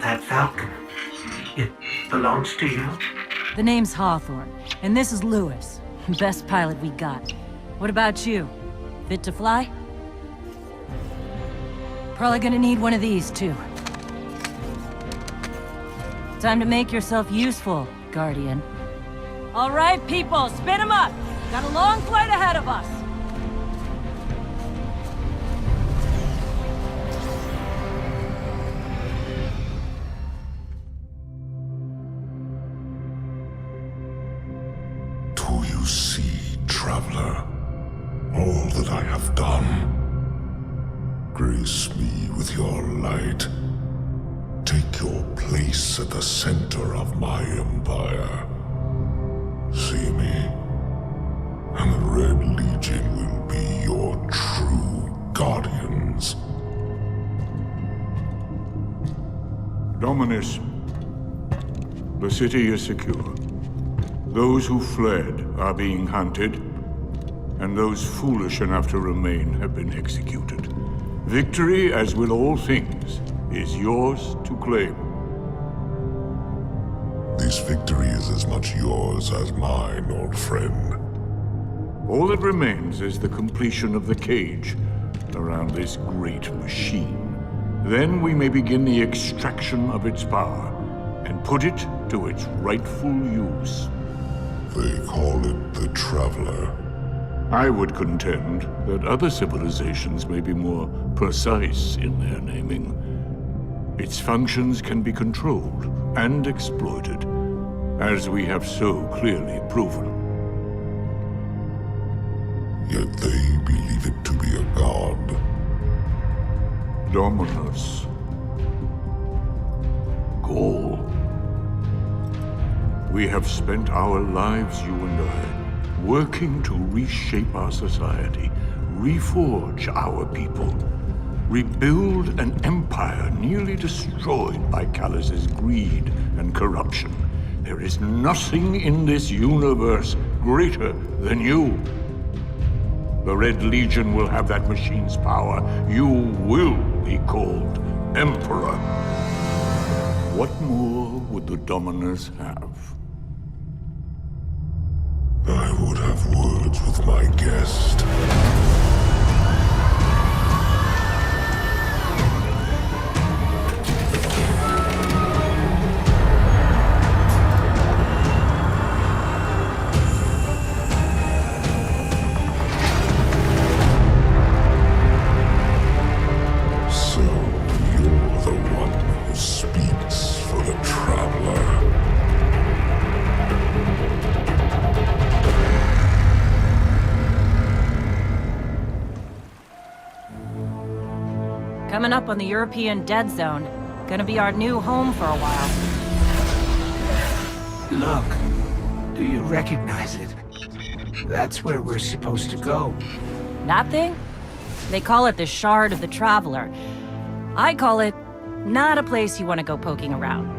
That Falcon, it belongs to you? The name's Hawthorne, and this is Lewis. Best pilot we got. What about you? Fit to fly? Probably gonna need one of these, too. Time to make yourself useful, Guardian. All right, people, spin 'em up! Got a long flight ahead of us! Do you see, traveler, all that I have done? Grace me with your light. Take your place at the center of my empire. See me, and the Red Legion will be your true guardians. Dominus, the city is secure. Those who fled are being hunted, and those foolish enough to remain have been executed. Victory, as with all things, is yours to claim. This victory is as much yours as mine, old friend. All that remains is the completion of the cage around this great machine. Then we may begin the extraction of its power and put it to its rightful use. They call it the Traveler. I would contend that other civilizations may be more precise in their naming. Its functions can be controlled and exploited, as we have so clearly proven. Yet they believe it to be a god. Dominus. Gaul. We have spent our lives, you and I, working to reshape our society, reforge our people, rebuild an empire nearly destroyed by Callus's greed and corruption. There is nothing in this universe greater than you. The Red Legion will have that machine's power. You will be called Emperor. What more would the Dominus have? I would have words with my guest. So you're the one who speaks for the Traveler. Coming up on the European Dead Zone. Gonna be our new home for a while. Look, do you recognize it? That's where we're supposed to go. That thing? They call it the Shard of the Traveler. I call it not a place you want to go poking around.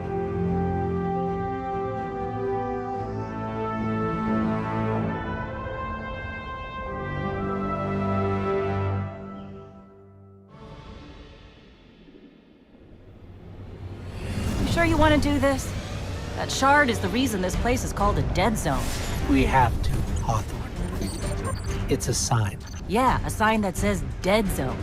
You sure you want to do this? That shard is the reason this place is called a dead zone. We have to, Hawthorne. It's a sign. Yeah, a sign that says dead zone.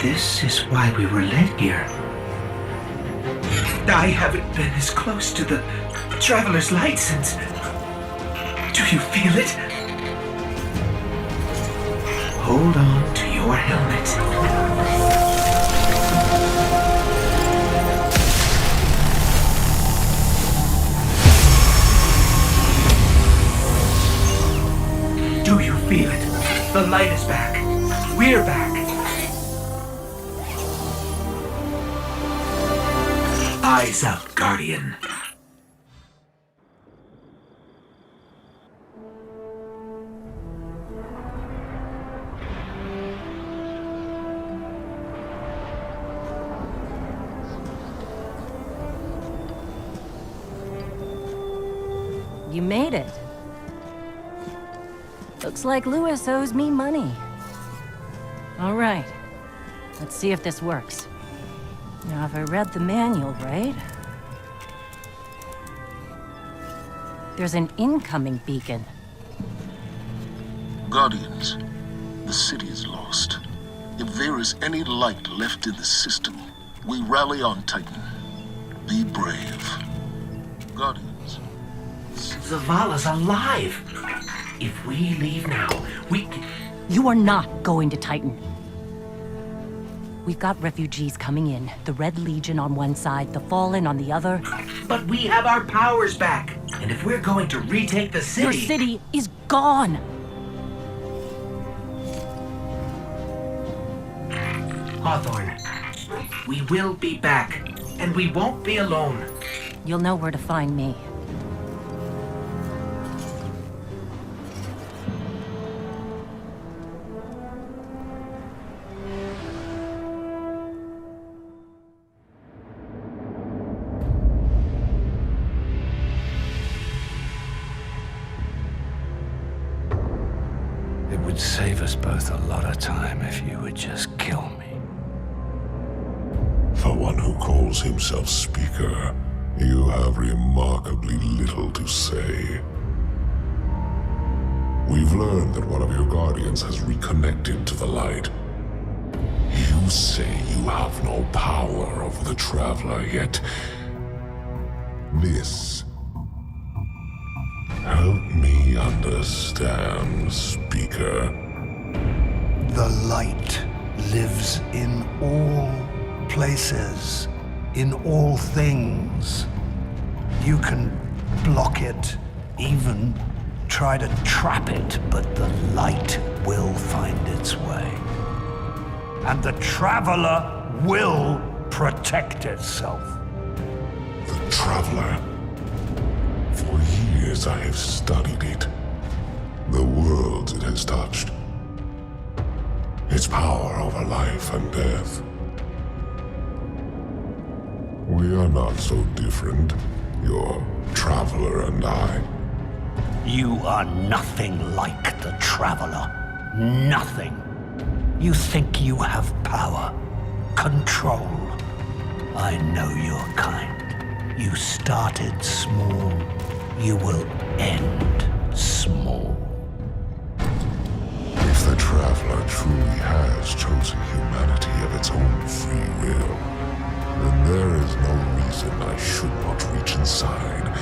This is why we were led here. I haven't been as close to the Traveler's Light since... Do you feel it? Hold on to your helmet. Do you feel it? The light is back. We're back. Eyes up, Guardian. You made it. Looks like Lewis owes me money. All right. Let's see if this works. Now, if I read the manual right... There's an incoming beacon. Guardians, the city is lost. If there is any light left in the system, we rally on Titan. Be brave. Guardians. Zavala's alive! If we leave now, we can... You are not going to Titan. We've got refugees coming in. The Red Legion on one side, the Fallen on the other. But we have our powers back. And if we're going to retake the city... Your city is gone! Hawthorne, we will be back. And we won't be alone. You'll know where to find me. It would save us both a lot of time if you would just kill me. For one who calls himself Speaker, you have remarkably little to say. We've learned that one of your guardians has reconnected to the light. You say you have no power over the Traveler, yet this... Help me understand, Speaker. The light lives in all places, in all things. You can block it, even try to trap it, but the light will find its way. And the Traveler will protect itself. The Traveler? For years I have studied it. The worlds it has touched. Its power over life and death. We are not so different, your Traveler and I. You are nothing like the Traveler. Nothing. You think you have power, control. I know your kind. You started small. You will end small. If the Traveler truly has chosen humanity of its own free will, then there is no reason I should not reach inside,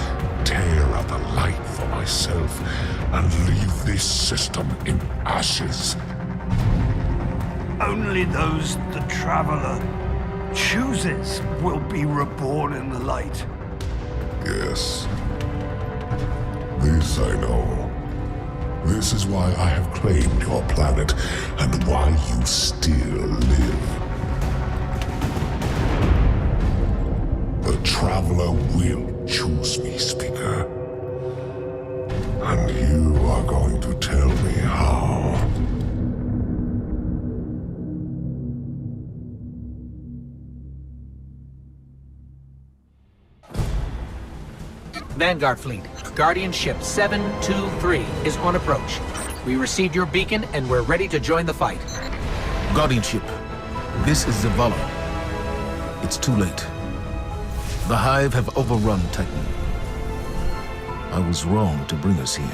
tear out the light for myself, and leave this system in ashes. Only those the Traveler chooses will be reborn in the light. Yes. This I know. This is why I have claimed your planet, and why you still live. The Traveler will choose me, Speaker. And you are going to tell me how. Vanguard Fleet, Guardian Ship 723 is on approach. We received your beacon and we're ready to join the fight. Guardian Ship, this is Zavala. It's too late. The Hive have overrun Titan. I was wrong to bring us here.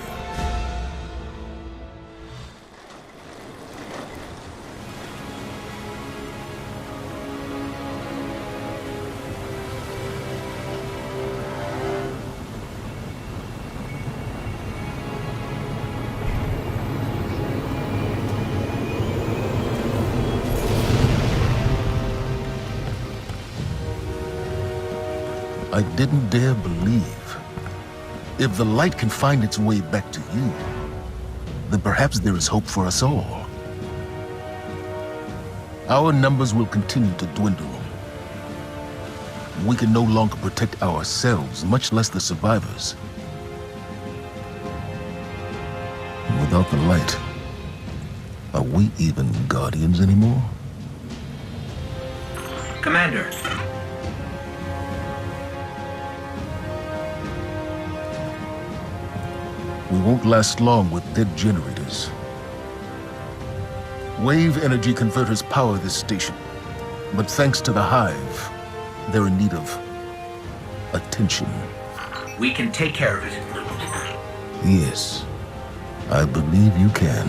I didn't dare believe. If the light can find its way back to you, then perhaps there is hope for us all. Our numbers will continue to dwindle. We can no longer protect ourselves, much less the survivors. And without the light, are we even Guardians anymore? Commander. We won't last long with dead generators. Wave energy converters power this station. But thanks to the Hive, they're in need of attention. We can take care of it. Yes, I believe you can.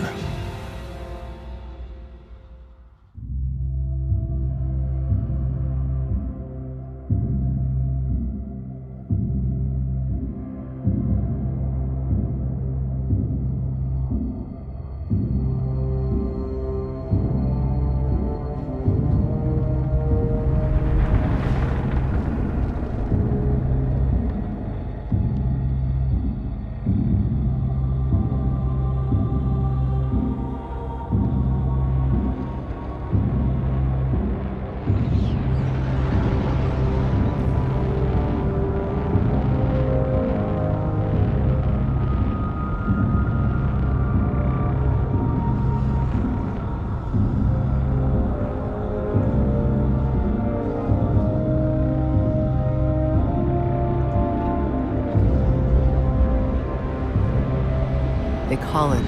They call it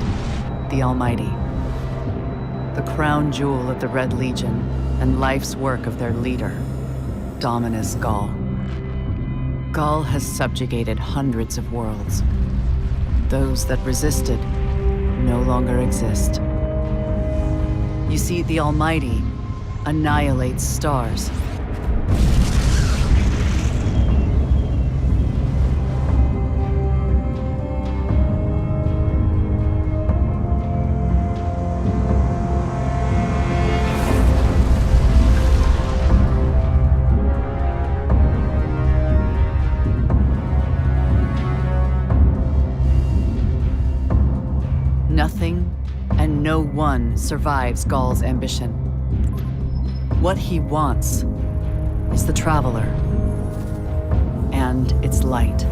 the Almighty. The crown jewel of the Red Legion, and life's work of their leader. Dominus Gaul. Gaul has subjugated hundreds of worlds. Those that resisted no longer exist. You see, the Almighty annihilates stars. Nothing and no one survives Gaul's ambition. What he wants is the Traveler and its light.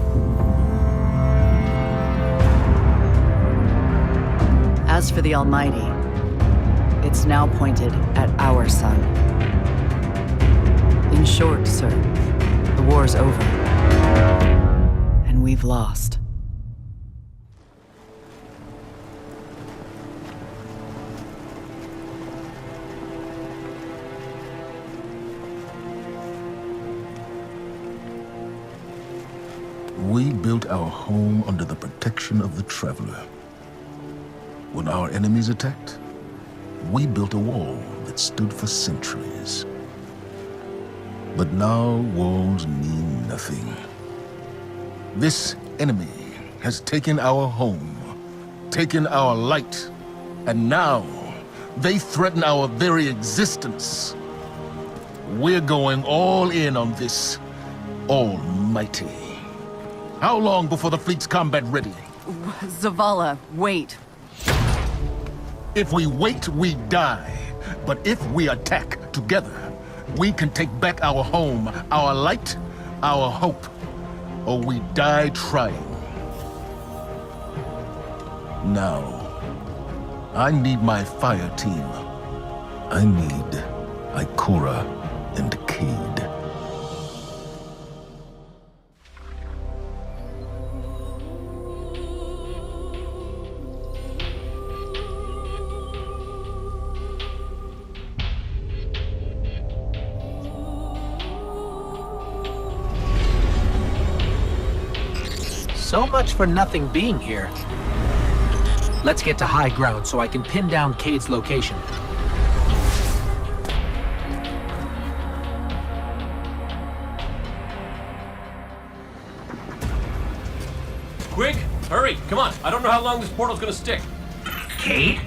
As for the Almighty, it's now pointed at our sun. In short, sir, the war's over, and we've lost. We built our home under the protection of the Traveler. When our enemies attacked, we built a wall that stood for centuries. But now walls mean nothing. This enemy has taken our home, taken our light, and now they threaten our very existence. We're going all in on this Almighty. How long before the fleet's combat ready? Zavala, wait. If we wait, we die. But if we attack together, we can take back our home, our light, our hope. Or we die trying. Now, I need my fire team. I need Ikora and Cade. So much for nothing being here. Let's get to high ground so I can pin down Cade's location. Quick, hurry, come on. I don't know how long this portal's gonna stick. Cade?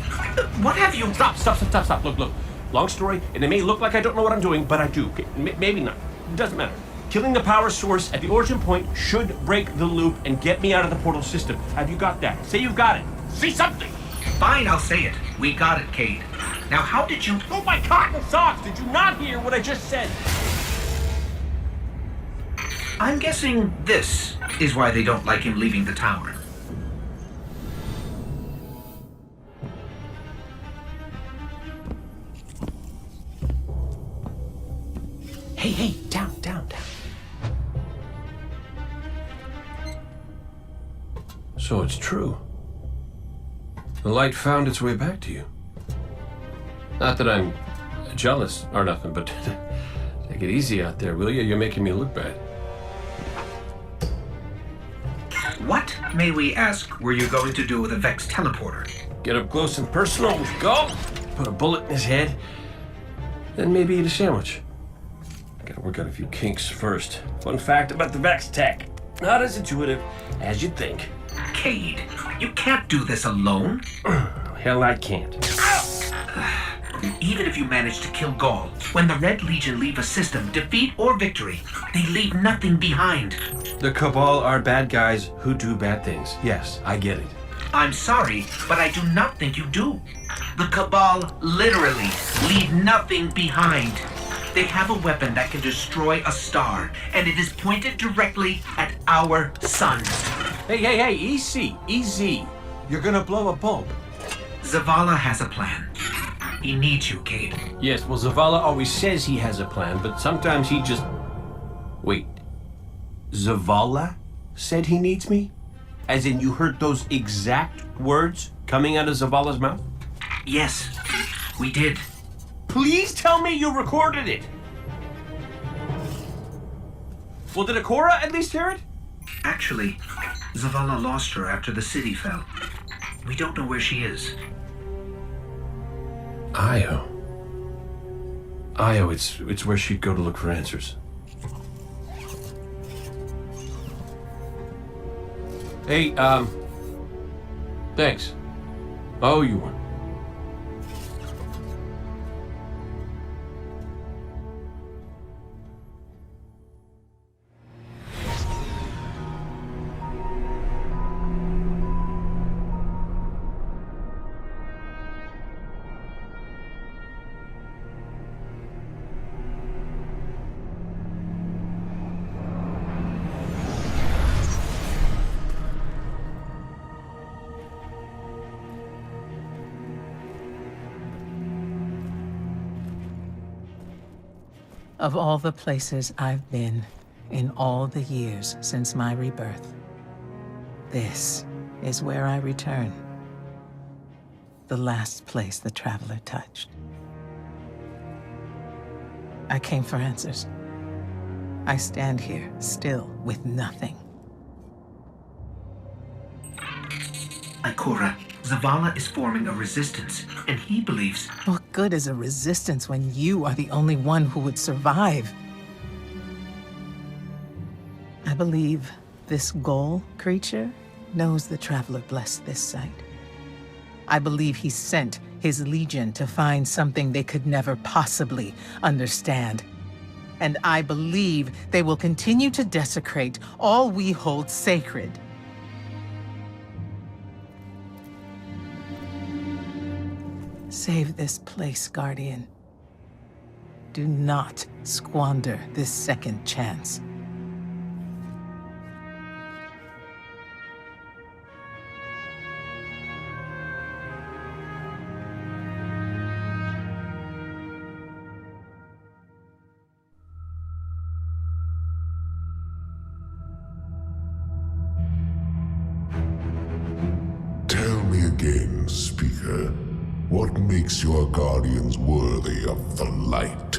What have you... Stop. Look. Long story, and it may look like I don't know what I'm doing, but I do. Maybe not. It doesn't matter. Killing the power source at the origin point should break the loop and get me out of the portal system. Have you got that? Say you've got it. Say something! Fine, I'll say it. We got it, Cade. Now, how did you... Oh, my cotton socks! Did you not hear what I just said? I'm guessing this is why they don't like him leaving the tower. Hey, down. So it's true. The light found its way back to you. Not that I'm jealous or nothing, but take it easy out there, will you? You're making me look bad. What, may we ask, were you going to do with a Vex teleporter? Get up close and personal. Go! Put a bullet in his head. Then maybe eat a sandwich. Gotta work out a few kinks first. Fun fact about the Vex tech. Not as intuitive as you'd think. Cade, you can't do this alone. Hell, I can't. Even if you manage to kill Gaul, when the Red Legion leave a system, defeat or victory, they leave nothing behind. The Cabal are bad guys who do bad things. Yes, I get it. I'm sorry, but I do not think you do. The Cabal literally leave nothing behind. They have a weapon that can destroy a star, and it is pointed directly at our sun. Hey, easy. You're gonna blow a bulb. Zavala has a plan. He needs you, Cade. Yes, well, Zavala always says he has a plan, but sometimes he just... Wait. Zavala said he needs me? As in you heard those exact words coming out of Zavala's mouth? Yes, we did. Please tell me you recorded it! Well, did Ikora at least hear it? Actually, Zavala lost her after the city fell. We don't know where she is. Io, it's where she'd go to look for answers. Hey, thanks. Oh, you weren't. Of all the places I've been in all the years since my rebirth, this is where I return. The last place the Traveler touched. I came for answers. I stand here, still, with nothing. Ikora, Zavala is forming a resistance, and he believes... What good is a resistance when you are the only one who would survive? I believe this Ghoul creature knows the Traveler blessed this site. I believe he sent his legion to find something they could never possibly understand. And I believe they will continue to desecrate all we hold sacred. Save this place, Guardian. Do not squander this second chance. Tell me again, Speaker. What makes your guardians worthy of the light?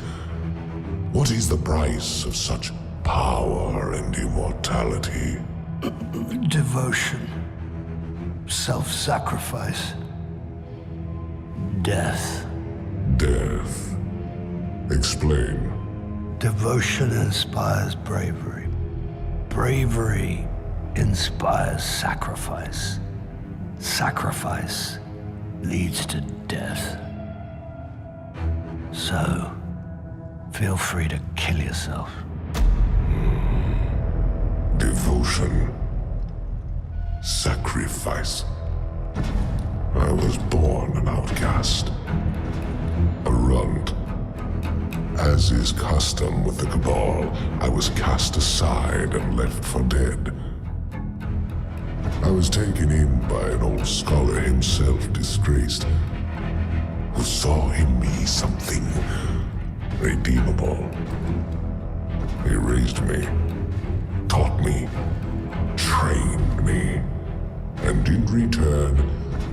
What is the price of such power and immortality? Devotion. Self-sacrifice. Death. Death. Explain. Devotion inspires bravery. Bravery inspires sacrifice. Sacrifice leads to death. So, feel free to kill yourself. Devotion. Sacrifice. I was born an outcast. A runt. As is custom with the Cabal, I was cast aside and left for dead. I was taken in by an old scholar himself, disgraced, who saw in me something redeemable. He raised me, taught me, trained me, and in return,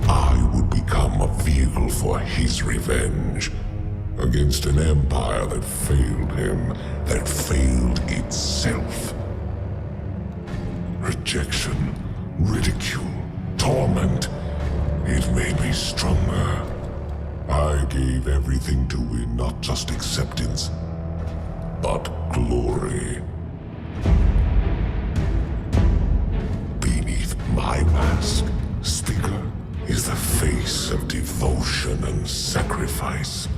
I would become a vehicle for his revenge against an empire that failed him, that failed itself. Rejection, ridicule, torment. It made me stronger. I gave everything to win not just acceptance, but glory. Beneath my mask, Speaker, is the face of devotion and sacrifice.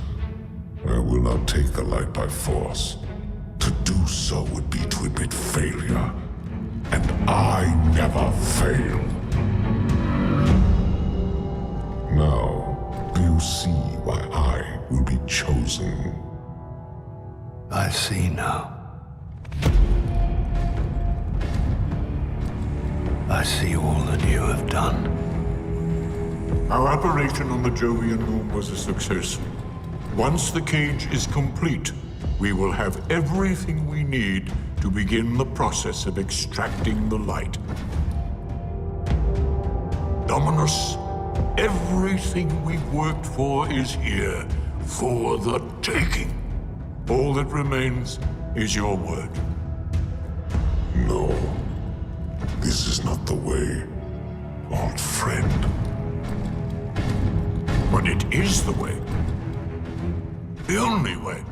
I will not take the light by force. To do so would be to admit failure. And I never fail. Now, do you see why I will be chosen? I see now. I see all that you have done. Our operation on the Jovian Moon was a success. Once the cage is complete, we will have everything we need to begin the process of extracting the light. Dominus, everything we've worked for is here, for the taking. All that remains is your word. way, old friend. But it is the way. The only way.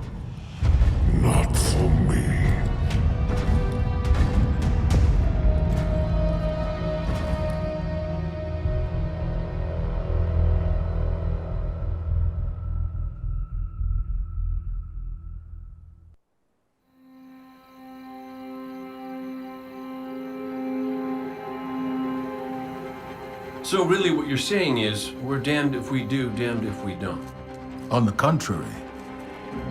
Not for me. So really what you're saying is, we're damned if we do, damned if we don't. On the contrary,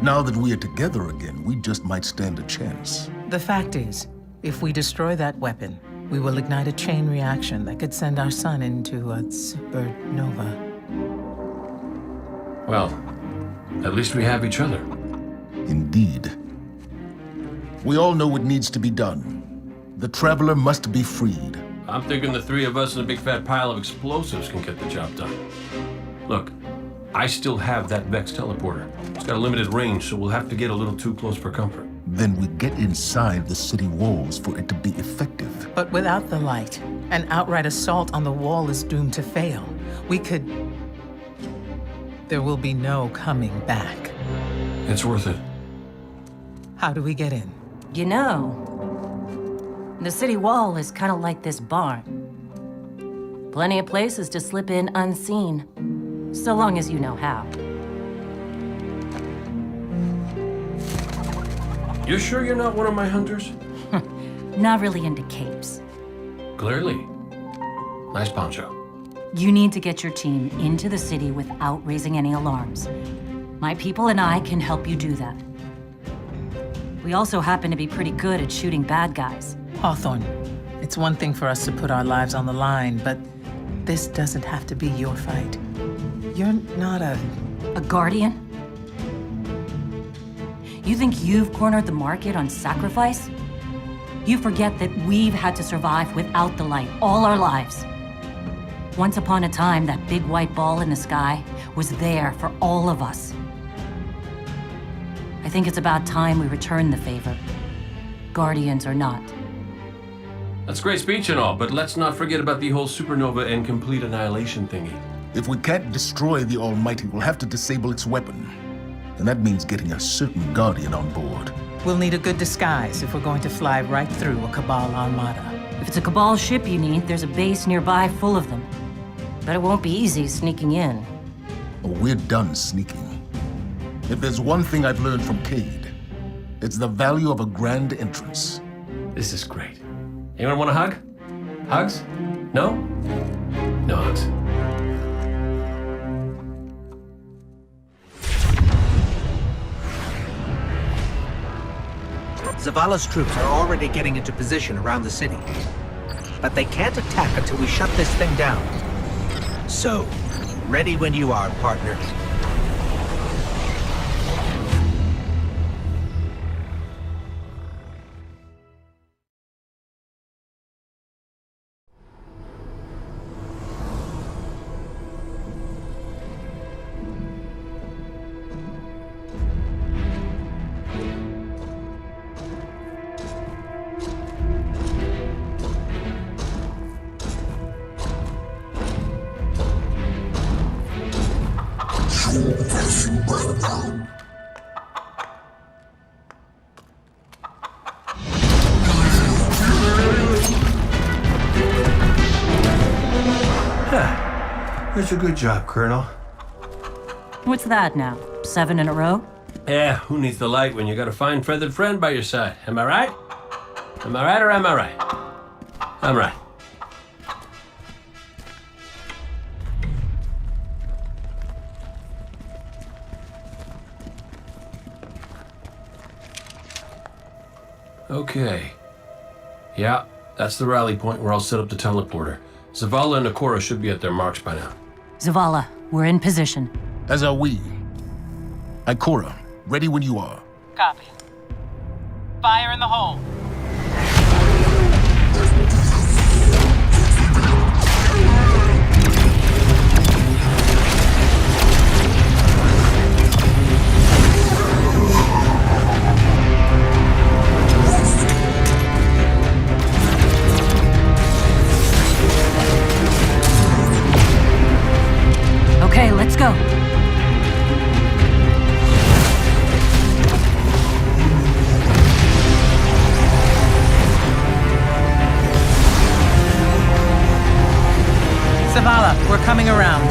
now that we are together again, we just might stand a chance. The fact is, if we destroy that weapon, we will ignite a chain reaction that could send our sun into a supernova. Well, at least we have each other. Indeed. We all know what needs to be done. The Traveler must be freed. I'm thinking the three of us and a big fat pile of explosives can get the job done. Look, I still have that Vex teleporter. It's got a limited range, so we'll have to get a little too close for comfort. Then we get inside the city walls for it to be effective. But without the light, an outright assault on the wall is doomed to fail. We could... There will be no coming back. It's worth it. How do we get in? You know, the city wall is kind of like this barn. Plenty of places to slip in unseen, so long as you know how. You sure you're not one of my hunters? Not really into capes. Clearly. Nice poncho. You need to get your team into the city without raising any alarms. My people and I can help you do that. We also happen to be pretty good at shooting bad guys. Hawthorne, it's one thing for us to put our lives on the line, but this doesn't have to be your fight. You're not a guardian? You think you've cornered the market on sacrifice? You forget that we've had to survive without the light all our lives. Once upon a time, that big white ball in the sky was there for all of us. I think it's about time we return the favor, guardians or not. That's great speech and all, but let's not forget about the whole supernova and complete annihilation thingy. If we can't destroy the Almighty, we'll have to disable its weapon. And that means getting a certain Guardian on board. We'll need a good disguise if we're going to fly right through a Cabal armada. If it's a Cabal ship you need, there's a base nearby full of them. But it won't be easy sneaking in. Oh, we're done sneaking. If there's one thing I've learned from Cade, it's the value of a grand entrance. This is great. Anyone want a hug? Hugs? No? No hugs. Zavala's troops are already getting into position around the city. But they can't attack until we shut this thing down. So, ready when you are, partner. That's a good job, Colonel. What's that now? 7 in a row? Yeah, who needs the light when you got a fine feathered friend by your side? Am I right? Am I right or am I right? I'm right. Okay. Yeah, that's the rally point where I'll set up the teleporter. Zavala and Ikora should be at their marks by now. Zavala, we're in position. As are we. Ikora, ready when you are. Copy. Fire in the hole. Zavala, we're coming around.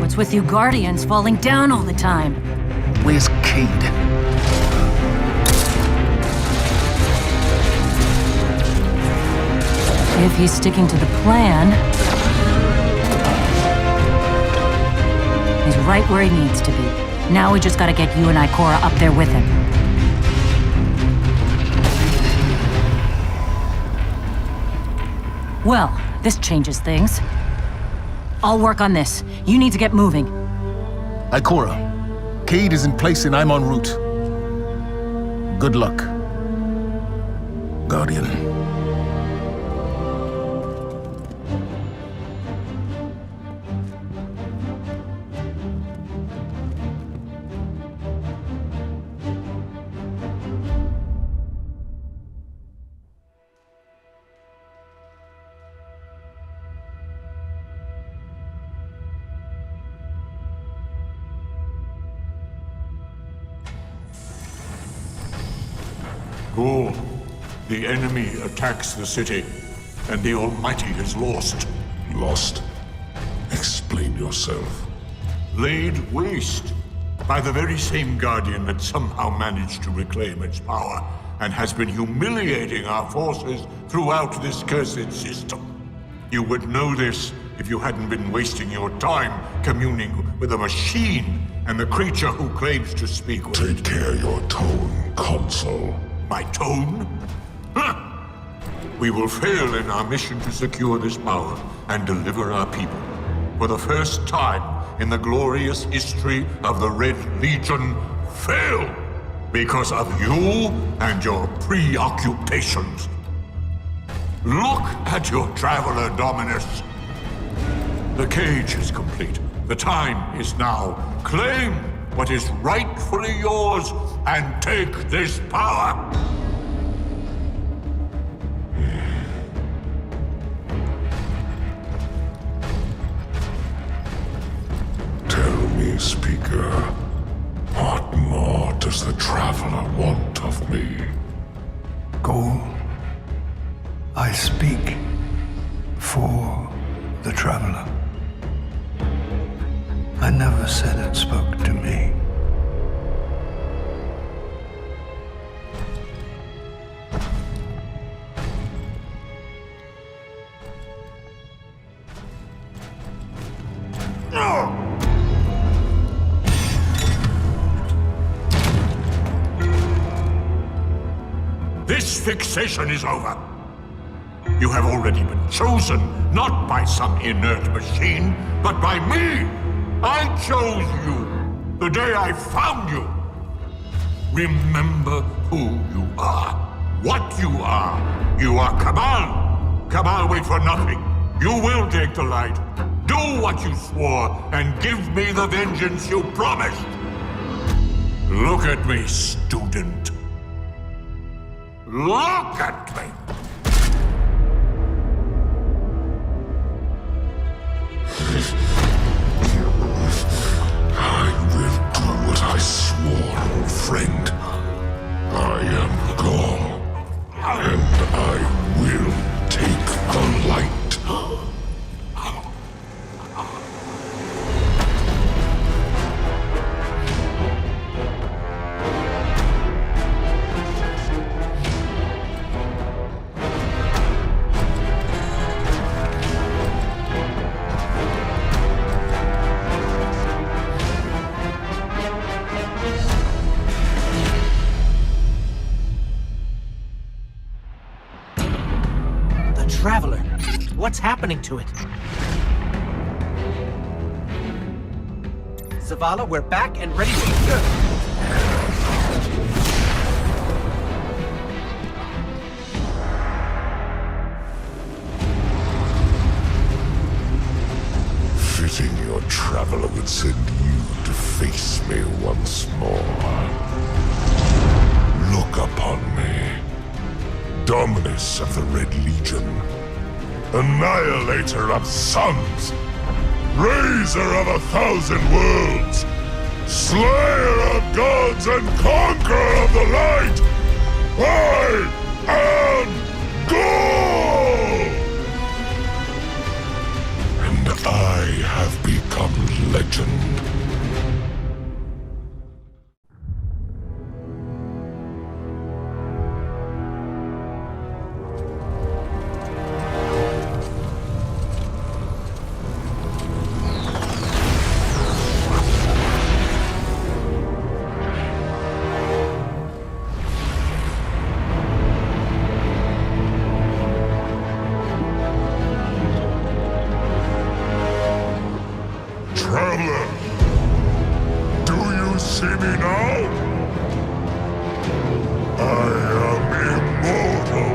What's with you Guardians falling down all the time? Where's Cade? If he's sticking to the plan, he's right where he needs to be. Now we just gotta get you and Ikora up there with him. Well, this changes things. I'll work on this. You need to get moving. Ikora, Cade is in place and I'm en route. Good luck, Guardian. Go. The enemy attacks the city, and the Almighty is lost. Lost? Explain yourself. Laid waste by the very same Guardian that somehow managed to reclaim its power and has been humiliating our forces throughout this cursed system. You would know this if you hadn't been wasting your time communing with a machine and the creature who claims to speak with... Take care your tone, Consul. My tone? Huh. We will fail in our mission to secure this power and deliver our people. For the first time in the glorious history of the Red Legion, fail because of you and your preoccupations. Look at your Traveler, Dominus. The cage is complete. The time is now. Claim what is rightfully yours and take this power. Tell me, Speaker, what more does the Traveler want of me? Go. I speak for the Traveler. I never said it spoke to me. This fixation is over. You have already been chosen, not by some inert machine, but by me. I chose you the day I found you. Remember who you are, what you are. You are Cabal. Cabal wait for nothing. You will take the light. Do what you swore and give me the vengeance you promised. Look at me, student. Look at me. I will do what I swore, old friend. I am Gaul, and I will take the light. Traveler. What's happening to it? Zavala, we're back and ready to... Traveler would send you to face me once more. Look upon me. Dominus of the Red Legion. Annihilator of suns. Raiser of 1,000 worlds. Slayer of gods and conqueror of the light. I am Gaul! And I have become legend. Traveler, do you see me now? I am immortal.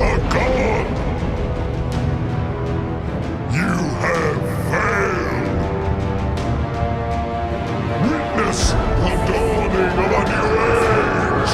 A god. You have failed. Witness the dawning of a new age.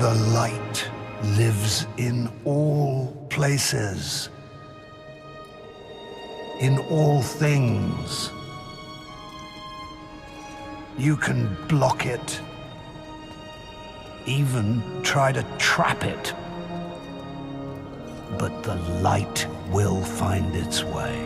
The light lives in all places, in all things. You can block it, even try to trap it, but the light will find its way.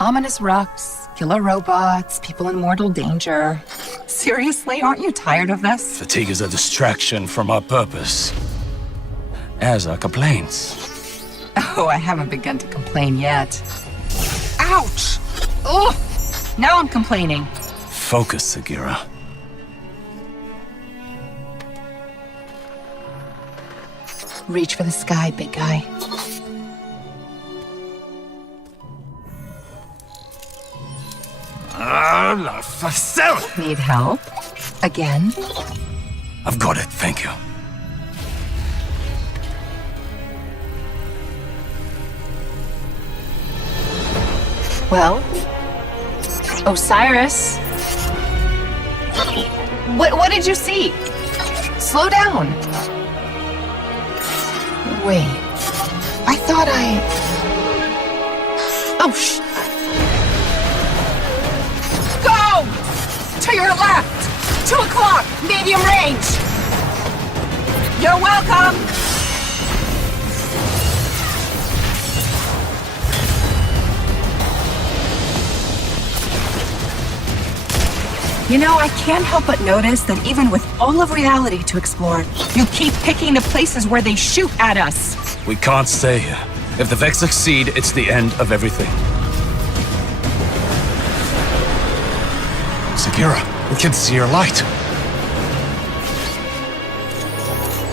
Ominous rocks, killer robots, people in mortal danger. Seriously, aren't you tired of this? Fatigue is a distraction from our purpose. As are complaints. Oh, I haven't begun to complain yet. Ouch! Ugh! Now I'm complaining. Focus, Sagira. Reach for the sky, big guy. La facelle! Need help? Again? I've got it, thank you. Well, Osiris. What did you see? Slow down. Wait. I thought I... Oh, Go! To your left! 2 o'clock! Medium range! You're welcome! You know, I can't help but notice that even with all of reality to explore, you keep picking the places where they shoot at us. We can't stay here. If the Vex succeed, it's the end of everything. Sagira, we can see your light.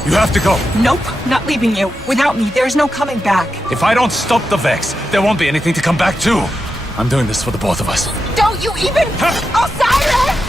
You have to go. Nope, not leaving you. Without me, there's no coming back. If I don't stop the Vex, there won't be anything to come back to. I'm doing this for the both of us. Don't you even... Osiris!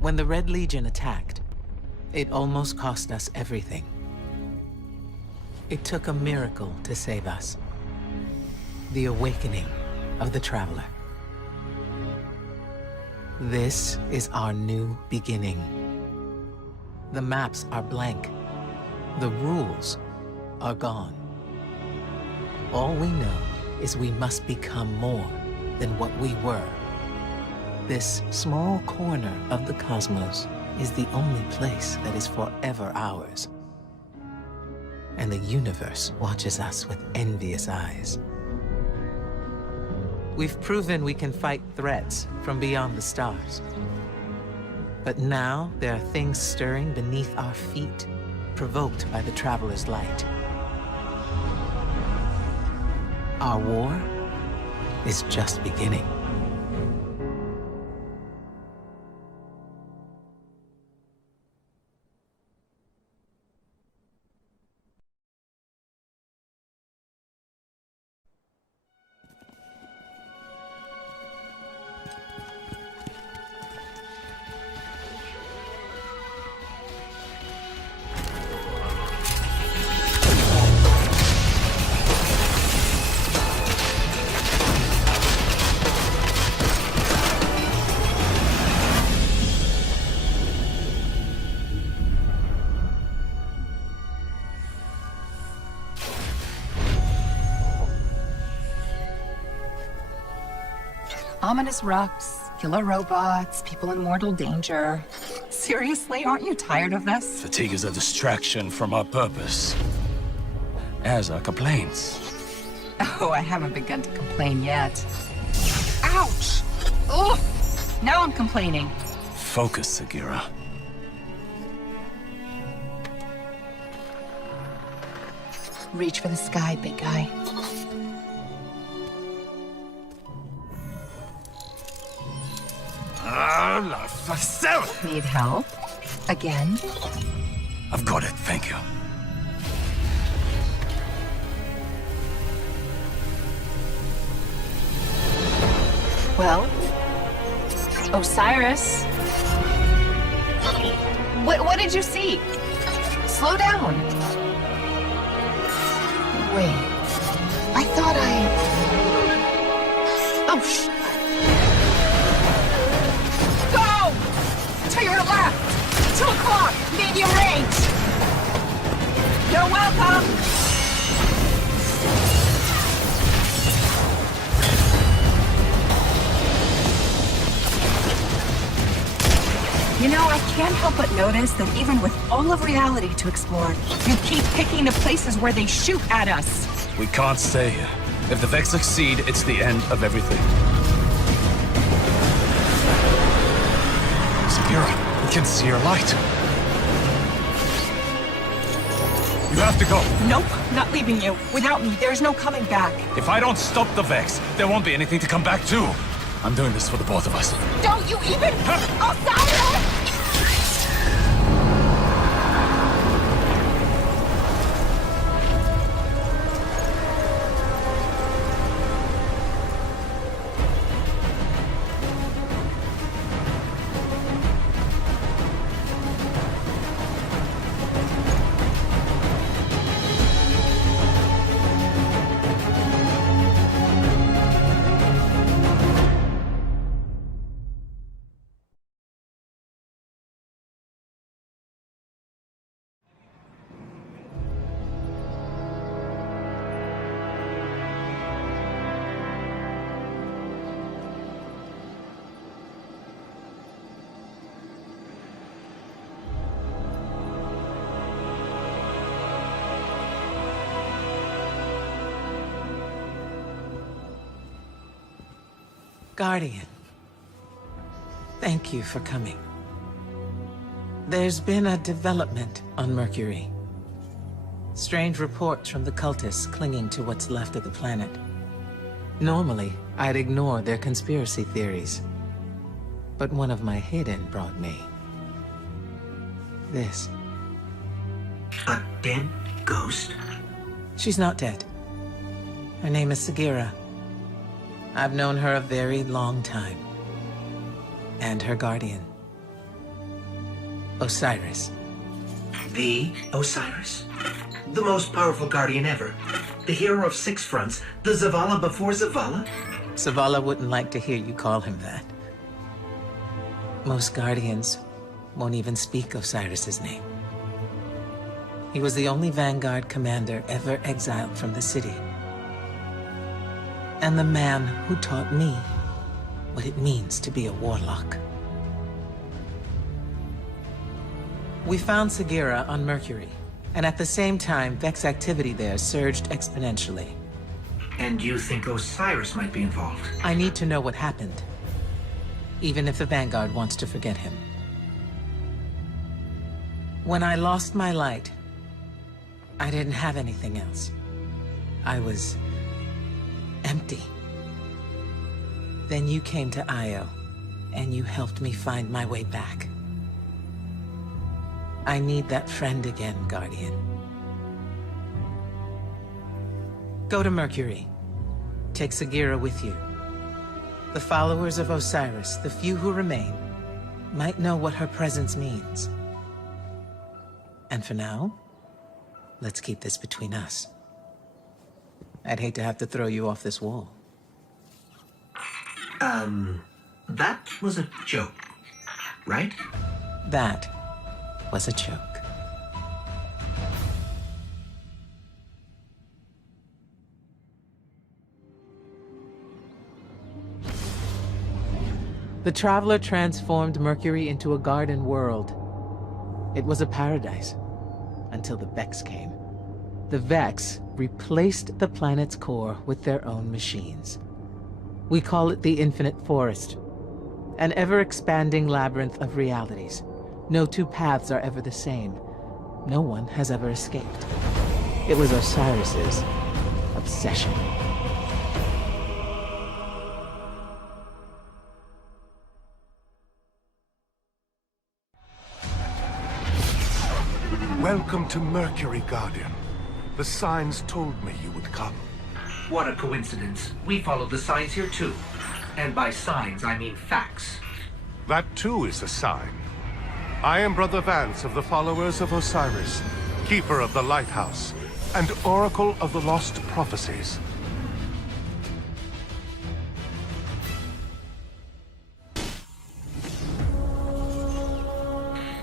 When the Red Legion attacked, it almost cost us everything. It took a miracle to save us. The awakening of the Traveler. This is our new beginning. The maps are blank. The rules are gone. All we know is we must become more than what we were. This small corner of the cosmos is the only place that is forever ours. And the universe watches us with envious eyes. We've proven we can fight threats from beyond the stars. But now there are things stirring beneath our feet, provoked by the Traveler's light. Our war is just beginning. Ominous rocks, killer robots, people in mortal danger. Seriously, aren't you tired of this? Fatigue is a distraction from our purpose. As are complaints. Oh, I haven't begun to complain yet. Ouch! Ugh! Now I'm complaining. Focus, Sagira. Reach for the sky, big guy. La facelle! Need help? Again? I've got it, thank you. Well, Osiris. What did you see? Slow down. Wait. I thought I... can't help but notice that even with all of reality to explore, you keep picking the places where they shoot at us. We can't stay here. If the Vex succeed, it's the end of everything. Sagira, we can see your light. You have to go. Nope, not leaving you. Without me, there's no coming back. If I don't stop the Vex, there won't be anything to come back to. I'm doing this for the both of us. Don't you even... Osiris! Guardian, thank you for coming. There's been a development on Mercury. Strange reports from the cultists clinging to what's left of the planet. Normally, I'd ignore their conspiracy theories. But one of my hidden brought me this. A dead ghost? She's not dead. Her name is Sagira. I've known her a very long time. And her guardian, Osiris. The Osiris? The most powerful guardian ever. The hero of 6 fronts. The Zavala before Zavala? Zavala wouldn't like to hear you call him that. Most guardians won't even speak Osiris's name. He was the only Vanguard commander ever exiled from the city. And the man who taught me what it means to be a warlock. We found Sagira on Mercury, and at the same time, Vex activity there surged exponentially. And you think Osiris might be involved? I need to know what happened, even if the Vanguard wants to forget him. When I lost my light, I didn't have anything else. I was empty. Then you came to Io, and you helped me find my way back. I need that friend again, Guardian. Go to Mercury. Take Sagira with you. The followers of Osiris, the few who remain, might know what her presence means. And for now, let's keep this between us. I'd hate to have to throw you off this wall. That was a joke, right? That was a joke. The Traveler transformed Mercury into a garden world. It was a paradise, until the Vex came. The Vex replaced the planet's core with their own machines. We call it the Infinite Forest, an ever-expanding labyrinth of realities. No two paths are ever the same. No one has ever escaped. It was Osiris's obsession. Welcome to Mercury, Guardian. The signs told me you would come. What a coincidence. We followed the signs here too. And by signs, I mean facts. That too is a sign. I am Brother Vance of the followers of Osiris, Keeper of the Lighthouse, and Oracle of the Lost Prophecies.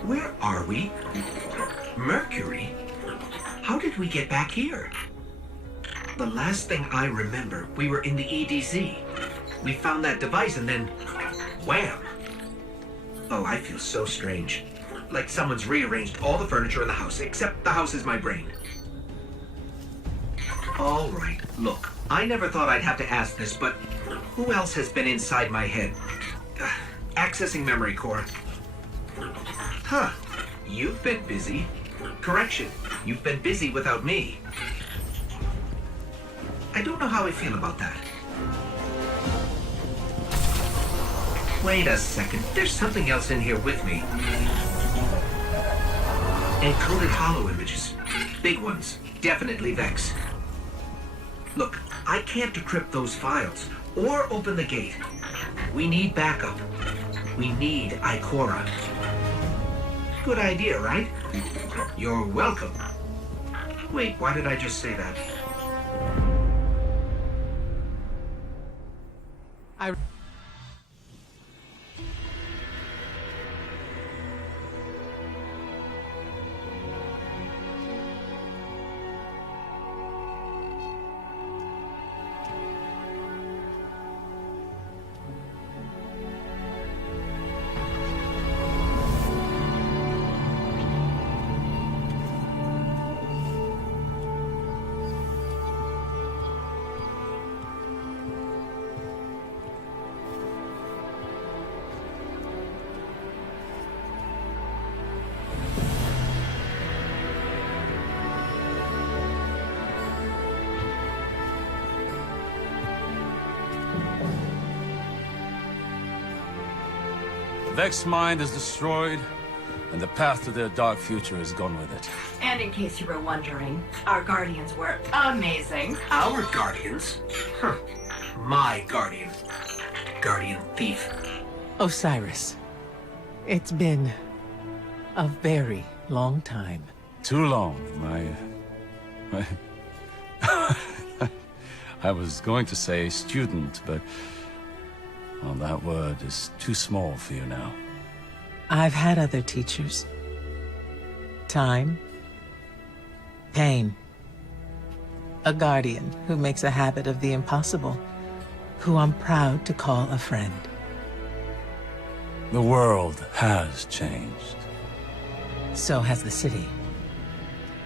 Where are we? Mercury? How did we get back here? The last thing I remember, we were in the EDZ. We found that device and then... wham! Oh, I feel so strange. Like someone's rearranged all the furniture in the house, except the house is my brain. All right, look, I never thought I'd have to ask this, but who else has been inside my head? Accessing memory core. Huh, you've been busy. Correction, you've been busy without me. I don't know how I feel about that. Wait a second, there's something else in here with me. Encoded hollow images. Big ones. Definitely Vex. Look, I can't decrypt those files, or open the gate. We need backup. We need Ikora. Good idea, right? You're welcome. Wait, why did I just say that? Vex's mind is destroyed, and the path to their dark future is gone with it. And in case you were wondering, our guardians were amazing. Our guardians? Huh. My guardian. Guardian thief. Osiris, it's been a very long time. Too long, I was going to say student, but... well, that word is too small for you now. I've had other teachers. Time. Pain. A guardian who makes a habit of the impossible, who I'm proud to call a friend. The world has changed. So has the city.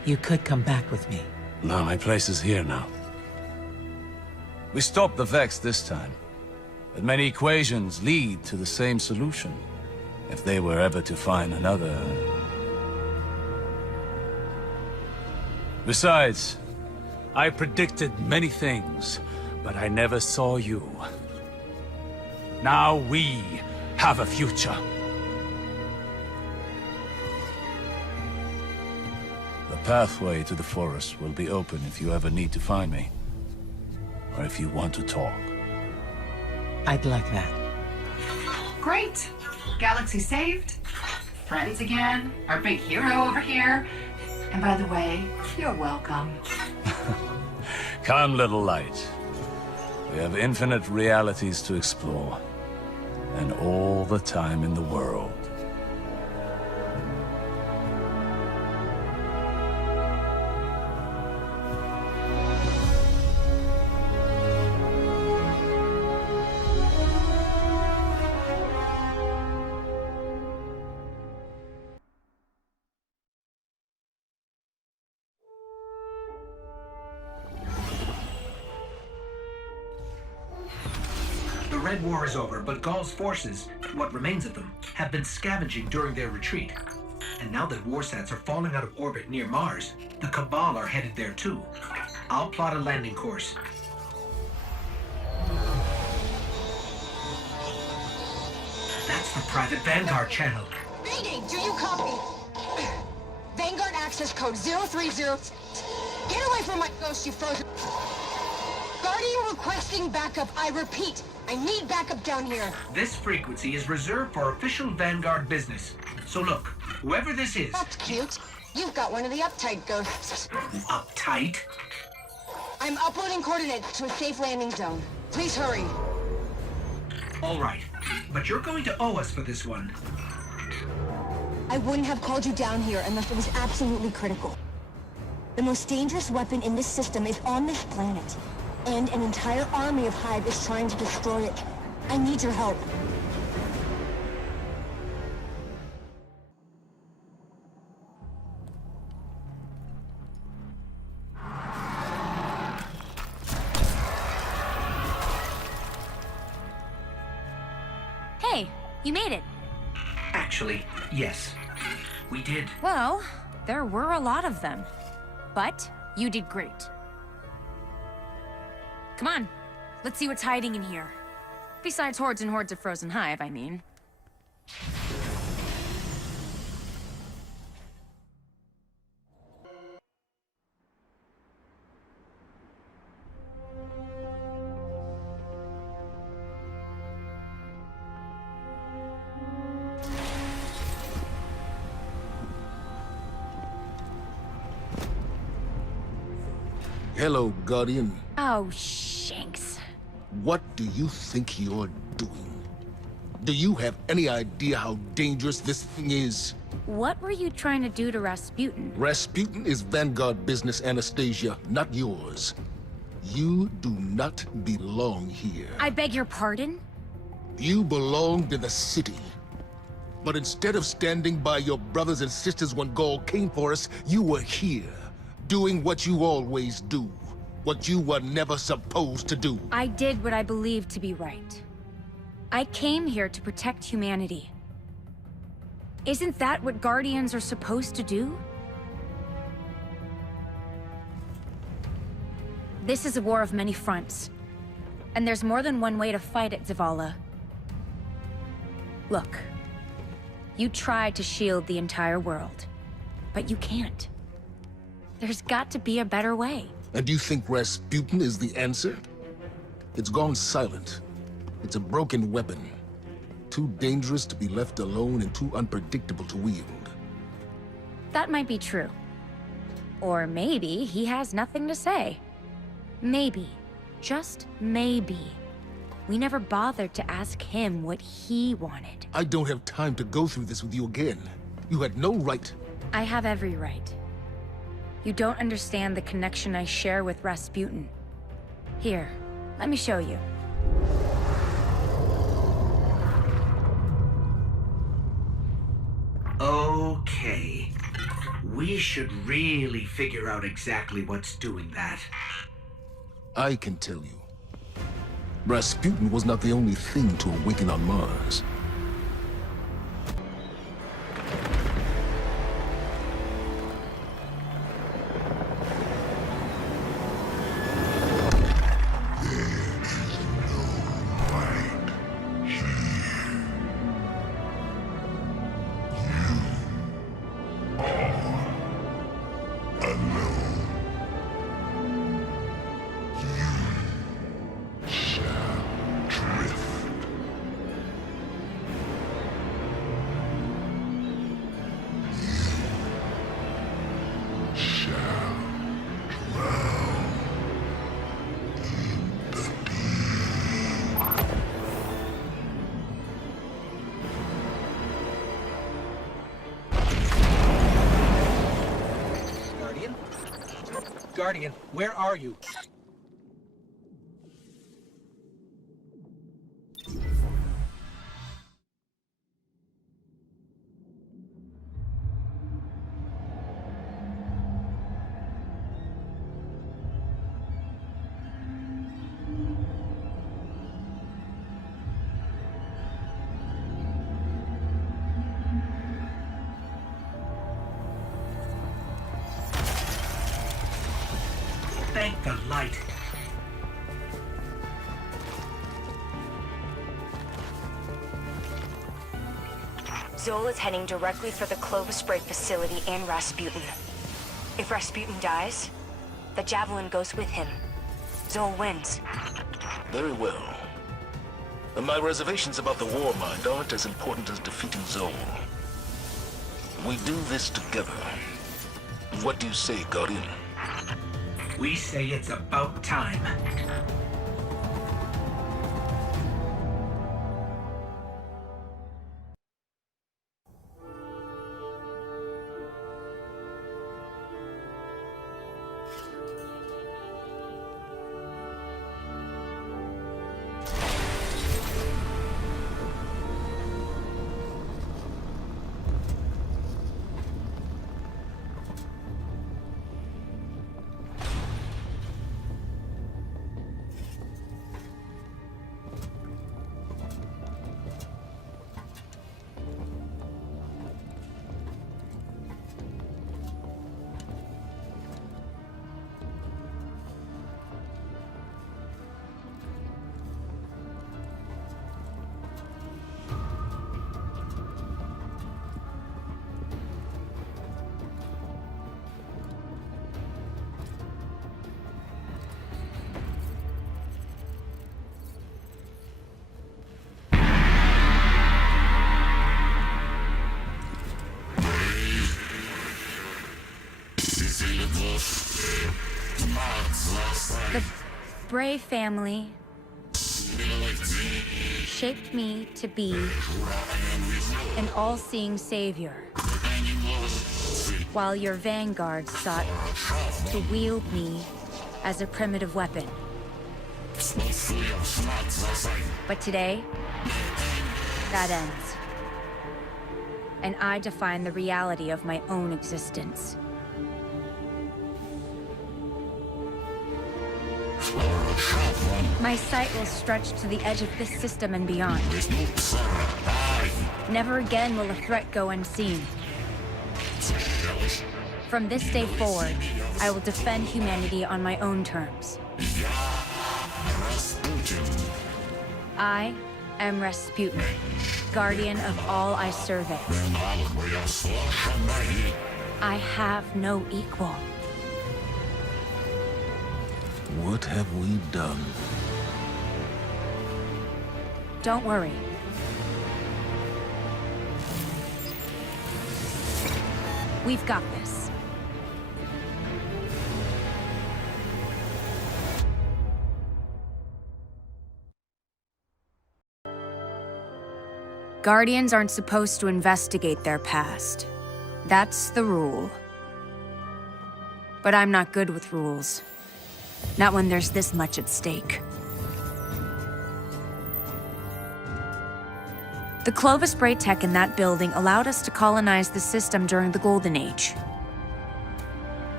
You could come back with me. No, my place is here now. We stopped the Vex this time. But many equations lead to the same solution. If they were ever to find another... Besides, I predicted many things, but I never saw you. Now we have a future. The pathway to the forest will be open if you ever need to find me. Or if you want to talk. I'd like that. Great. Galaxy saved. Friends again. Our big hero over here. And by the way, you're welcome. Come, little light. We have infinite realities to explore. And all the time in the world. The Red War is over, but Gaul's forces, what remains of them, have been scavenging during their retreat. And now that warsats are falling out of orbit near Mars, the Cabal are headed there too. I'll plot a landing course. That's the private Vanguard channel. Mayday, do you copy? Vanguard access code 030... Get away from my ghost, you frozen... Guardian requesting backup. I repeat, I need backup down here. This frequency is reserved for official Vanguard business. So look, whoever this is... That's cute. You've got one of the uptight ghosts. Uptight? I'm uploading coordinates to a safe landing zone. Please hurry. All right, but you're going to owe us for this one. I wouldn't have called you down here unless it was absolutely critical. The most dangerous weapon in this system is on this planet. And an entire army of Hive is trying to destroy it. I need your help. You made it. Actually, yes. We did. Well, there were a lot of them. But you did great. Come on, let's see what's hiding in here. Besides hordes and hordes of frozen hive, I mean. Hello, Guardian. Oh, shanks. What do you think you're doing? Do you have any idea how dangerous this thing is? What were you trying to do to Rasputin? Rasputin is Vanguard business, Anastasia, not yours. You do not belong here. I beg your pardon? You belonged in the city. But instead of standing by your brothers and sisters when Gaul came for us, you were here, doing what you always do. What you were never supposed to do. I did what I believed to be right. I came here to protect humanity. Isn't that what Guardians are supposed to do? This is a war of many fronts. And there's more than one way to fight it, Zavala. Look. You tried to shield the entire world. But you can't. There's got to be a better way. And you think Rasputin is the answer? It's gone silent. It's a broken weapon. Too dangerous to be left alone and too unpredictable to wield. That might be true. Or maybe he has nothing to say. Maybe, just maybe, we never bothered to ask him what he wanted. I don't have time to go through this with you again. You had no right. I have every right. You don't understand the connection I share with Rasputin. Here, let me show you. Okay. We should really figure out exactly what's doing that. I can tell you. Rasputin was not the only thing to awaken on Mars. Guardian, where are you? Thank the light. Zol is heading directly for the Clovis Break facility and Rasputin. If Rasputin dies, the Javelin goes with him. Zol wins. Very well. And my reservations about the Warmind aren't as important as defeating Zol. We do this together. What do you say, Guardian? We say it's about time. The Bray family shaped me to be an all-seeing savior, while your vanguard sought to wield me as a primitive weapon. But today, that ends. And I define the reality of my own existence. My sight will stretch to the edge of this system and beyond. Never again will a threat go unseen. From this day forward, I will defend humanity on my own terms. I am Rasputin, guardian of all I survey. I have no equal. What have we done? Don't worry. We've got this. Guardians aren't supposed to investigate their past. That's the rule. But I'm not good with rules. Not when there's this much at stake. The Clovis Bray tech in that building allowed us to colonize the system during the Golden Age.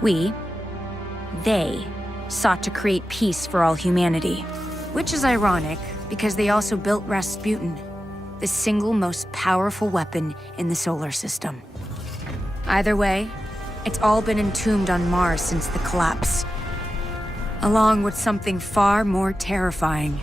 They, sought to create peace for all humanity. Which is ironic, because they also built Rasputin, the single most powerful weapon in the solar system. Either way, it's all been entombed on Mars since the collapse. Along with something far more terrifying.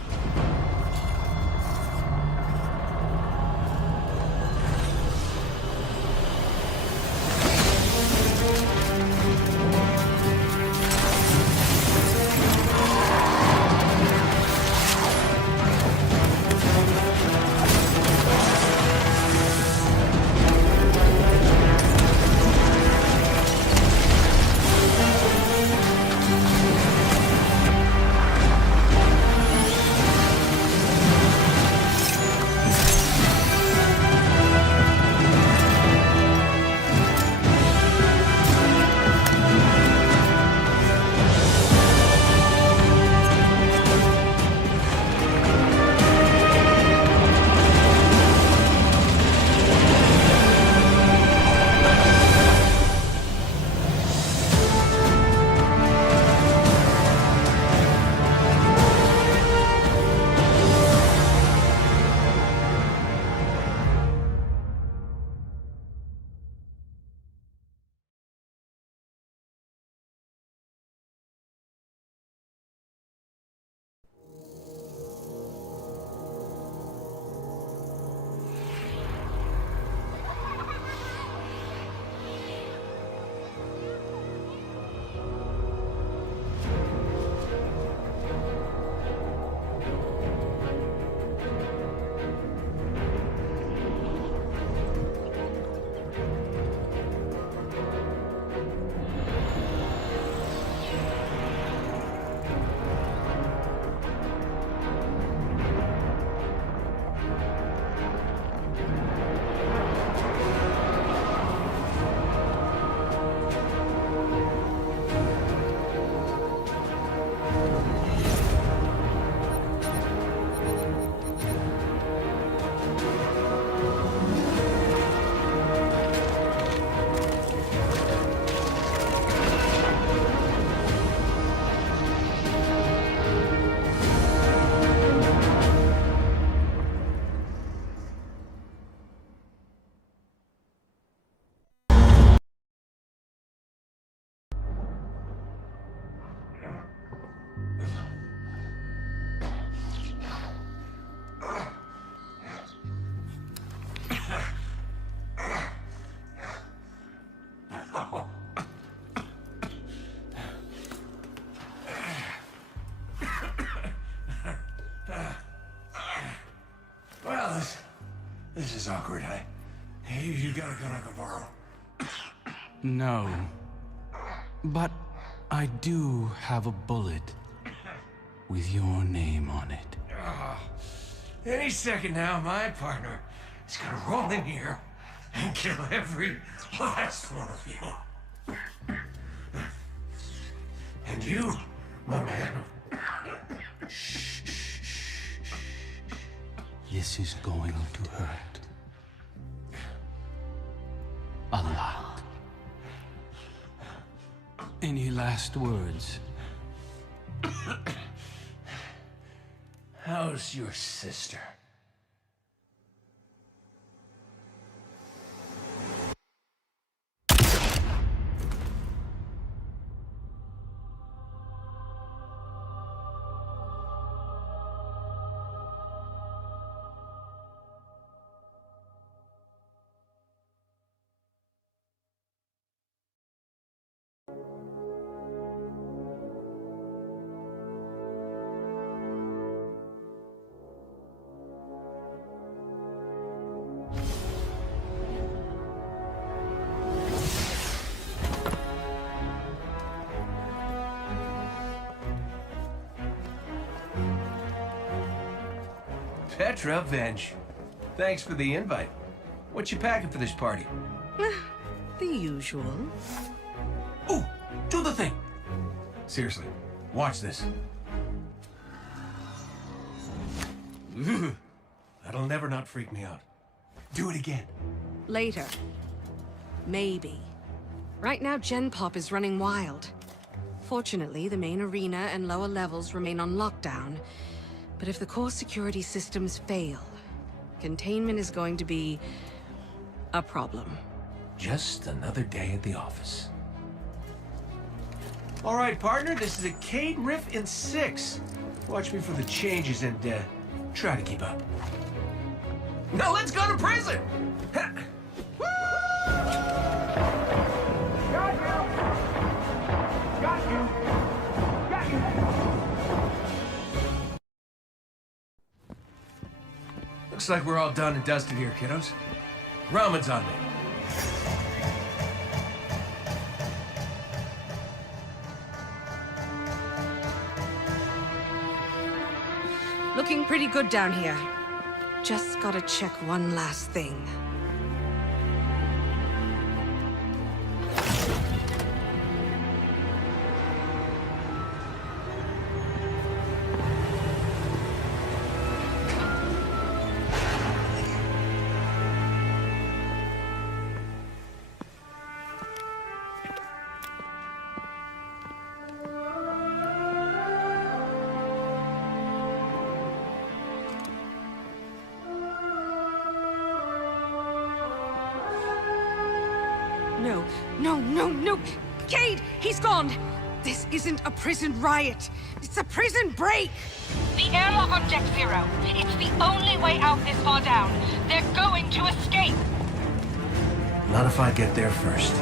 This is awkward. You gotta go to the bar. No. But I do have a bullet with your name on it. Any second now, my partner is gonna roll in here and kill every last one of you. And you, my man. This is going to hurt. A lot. Any last words? How's your sister? Petra, Venge. Thanks for the invite. What you packing for this party? The usual. Ooh, do the thing! Seriously, watch this. That'll never not freak me out. Do it again. Later. Maybe. Right now, Gen Pop is running wild. Fortunately, the main arena and lower levels remain on lockdown. But if the core security systems fail, containment is going to be a problem. Just another day at the office. All right, partner, this is a Cade riff in 6. Watch me for the changes and try to keep up. Now let's go to prison! Looks like we're all done and dusted here, kiddos. Ramen's on me. Looking pretty good down here. Just gotta check one last thing. No! Cade! He's gone! This isn't a prison riot! It's a prison break! The airlock on Deck Zero. It's the only way out this far down. They're going to escape! Not if I get there first.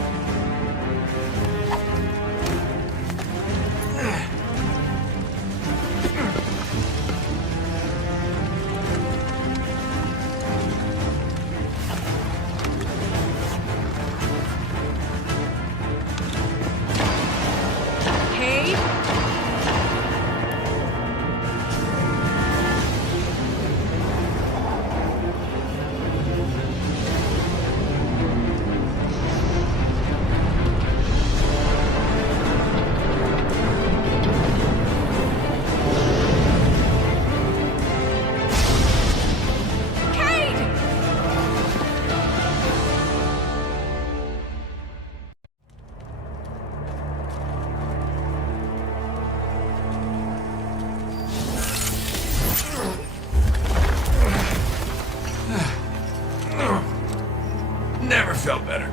Never felt better.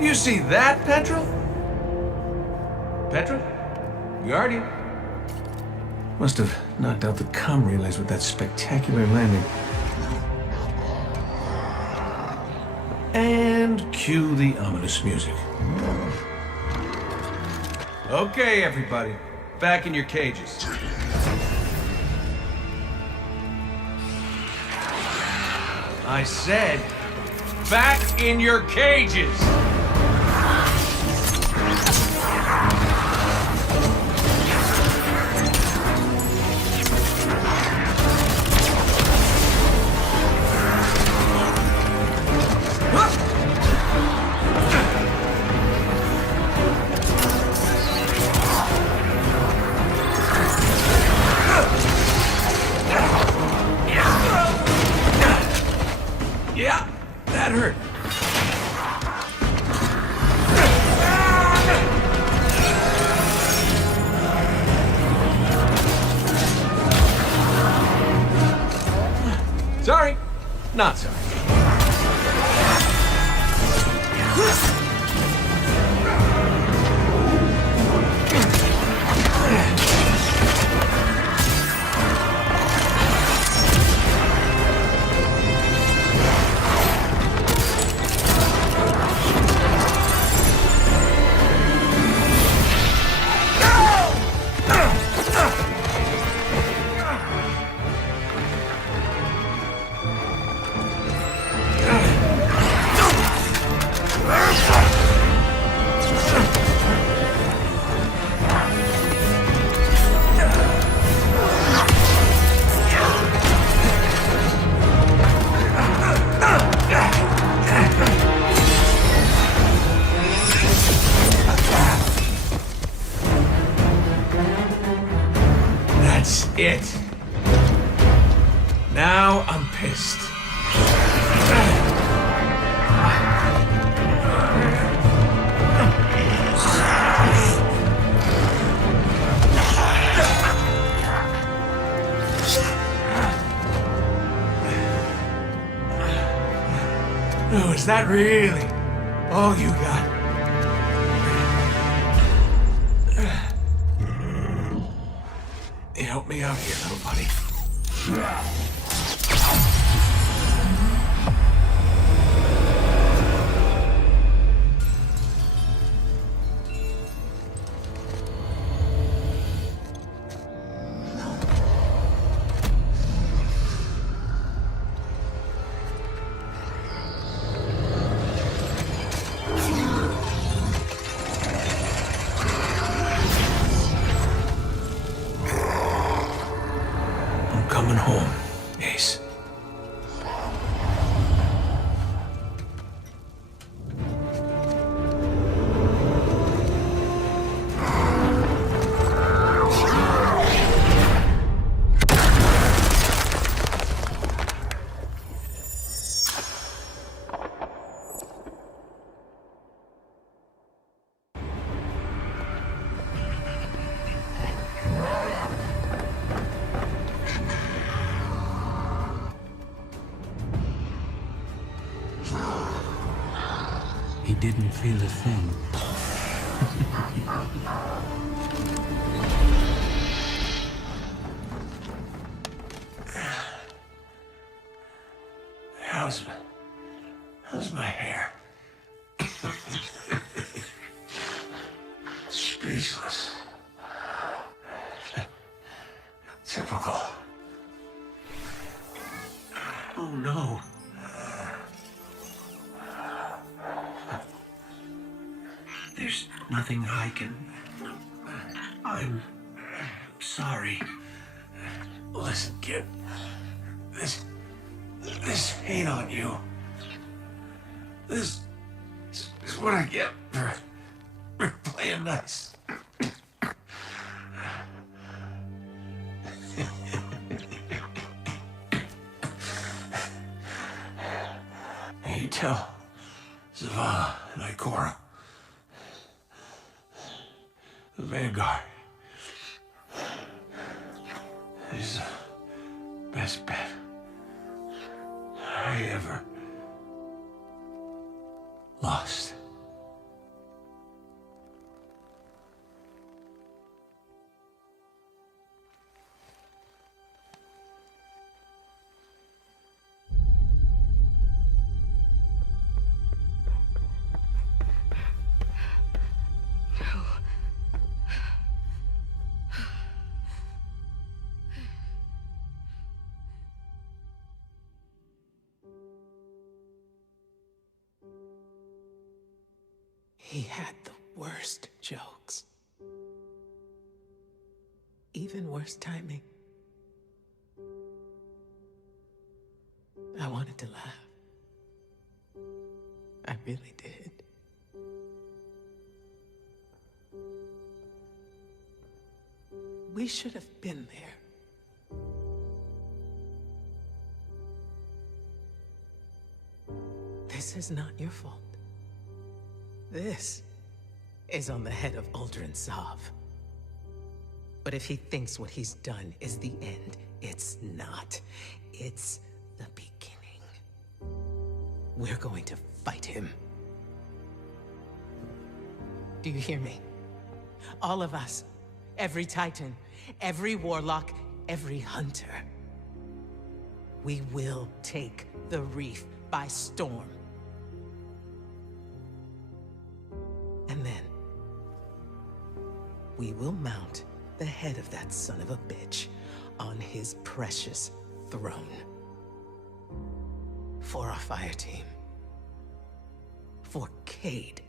You see that, Petra? Petra? Guardian? Must have knocked out the comm relays with that spectacular landing. And cue the ominous music. Okay, everybody. Back in your cages. I said, back in your cages! Yeah, that hurt. Sorry, not sorry. That's it. Now I'm pissed. Oh, is that really all you got? Help me out here, little buddy. I'm coming home, Ace. He didn't feel a thing. How's my hair? Speechless. Typical. Oh no. There's nothing I can... I'm sorry. Listen, kid. This ain't on you. This is what I get for playing nice. You tell Zavala and Ikora. The Vanguard is the best bet I ever lost. He had the worst jokes. Even worse timing. I wanted to laugh. I really did. We should have been there. This is not your fault. This is on the head of Uldren Sov. But if he thinks what he's done is the end, it's not. It's the beginning. We're going to fight him. Do you hear me? All of us. Every Titan, every Warlock, every Hunter. We will take the Reef by storm. And then, we will mount the head of that son of a bitch on his precious throne. For our fire team. For Cade.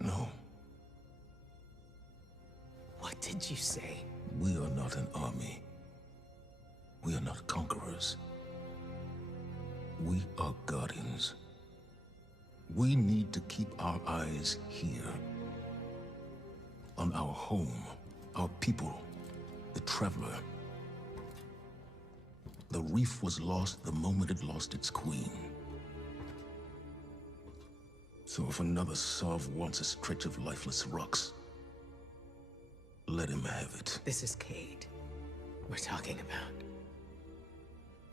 No. What did you say? We are not an army. We are not conquerors. We are guardians. We need to keep our eyes here. On our home, our people, the Traveler. The Reef was lost the moment it lost its queen. So if another Sov wants a stretch of lifeless rocks, let him have it. This is Cade we're talking about.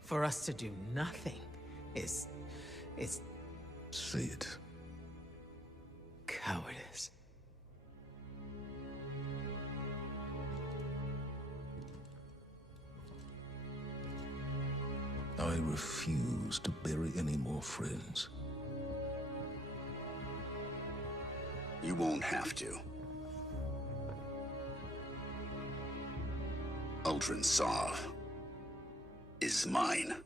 For us to do nothing is Say it. cowardice. I refuse to bury any more friends. You won't have to. Uldren Sov is mine.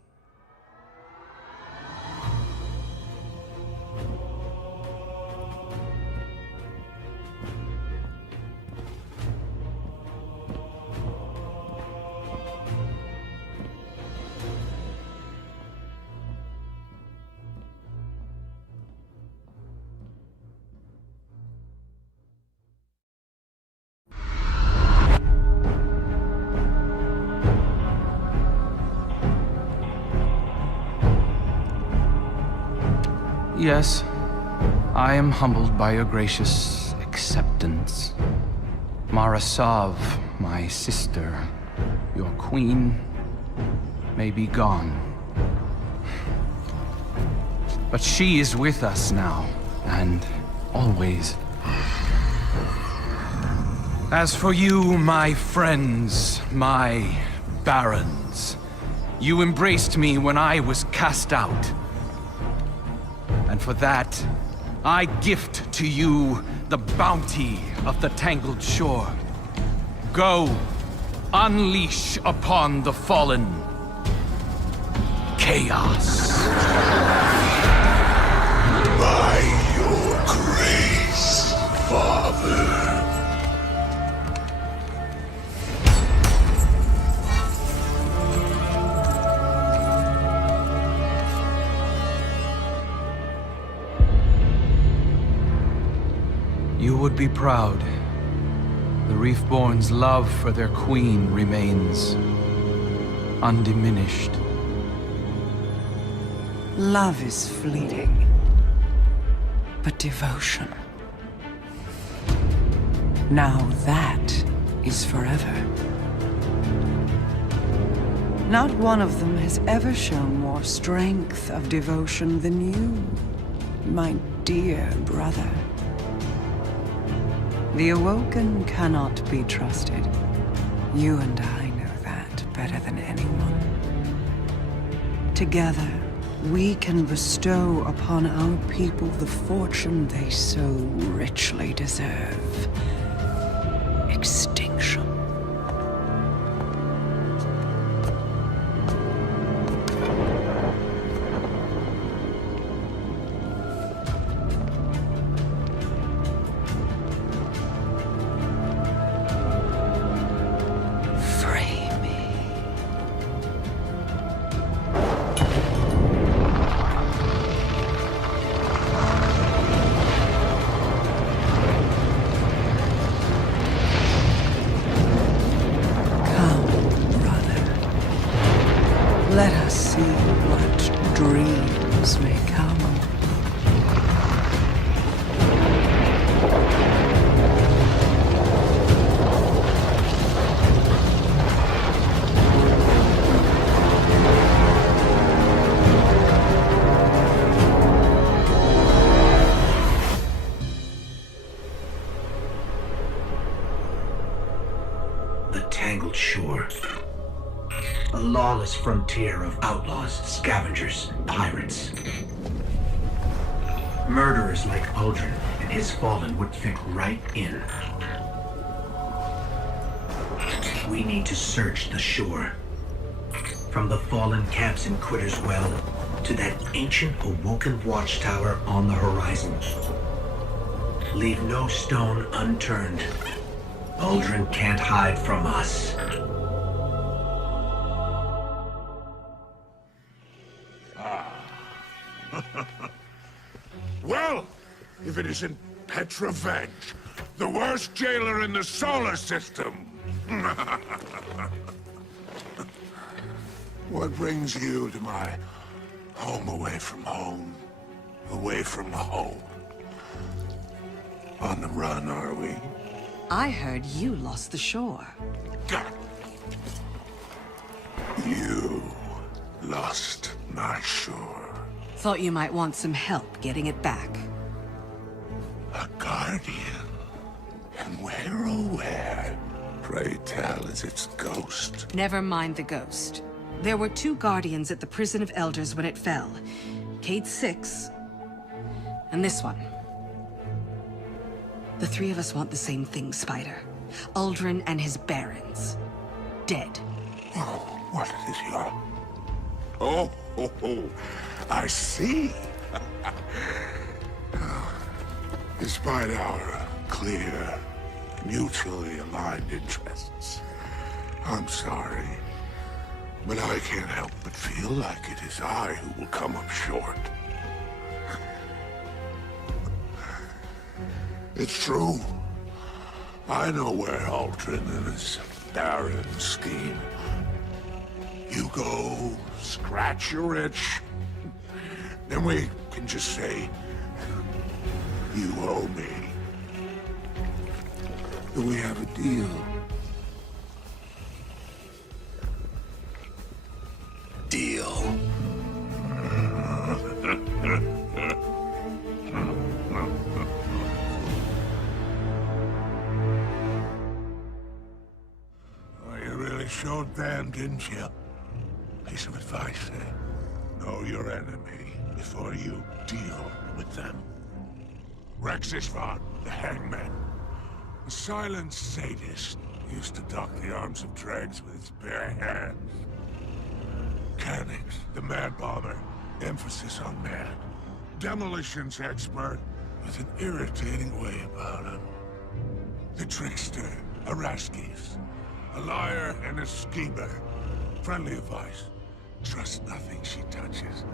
Yes, I am humbled by your gracious acceptance. Mara Sov, my sister, your queen, may be gone. But she is with us now, and always. As for you, my friends, my barons, you embraced me when I was cast out. And for that, I gift to you the bounty of the Tangled Shore. Go, unleash upon the fallen chaos. By your grace, Father. You would be proud. The Reefborn's love for their queen remains undiminished. Love is fleeting, but devotion. Now that is forever. Not one of them has ever shown more strength of devotion than you, my dear brother. The Awoken cannot be trusted. You and I know that better than anyone. Together, we can bestow upon our people the fortune they so richly deserve. Extinction. lawless frontier of outlaws, scavengers, pirates. Murderers like Uldren and his Fallen would fit right in. We need to search the shore. From the Fallen camps in Quitter's Well to that ancient awoken watchtower on the horizon. Leave no stone unturned. Uldren can't hide from us. Well, if it isn't Petrovenge, the worst jailer in the solar system. What brings you to my home away from home? Away from home. On the run, are we? I heard you lost the shore. You lost my shore. Thought you might want some help getting it back. A guardian? And where, oh where, pray tell, is its ghost? Never mind the ghost. There were 2 guardians at the Prison of Elders when it fell. Cade 6, and this one. The 3 of us want the same thing, Spider. Uldren and his barons. Dead. Oh, what is your... Oh, I see. Despite our clear, mutually aligned interests, I'm sorry, but I can't help but feel like it is I who will come up short. It's true. I know where Uldren and his barren scheme. You go, scratch your itch, then we can just say, you owe me. Do we have a deal? Deal. Oh, you really showed them, didn't you? Piece of advice, eh? Know your enemy before you deal with them. Rex Ishvan, the hangman. A silent sadist, used to dock the arms of dregs with his bare hands. Cannix, the mad bomber, emphasis on mad. Demolitions expert, with an irritating way about him. The trickster, Araskis, a liar and a schemer. Friendly advice, trust nothing she touches.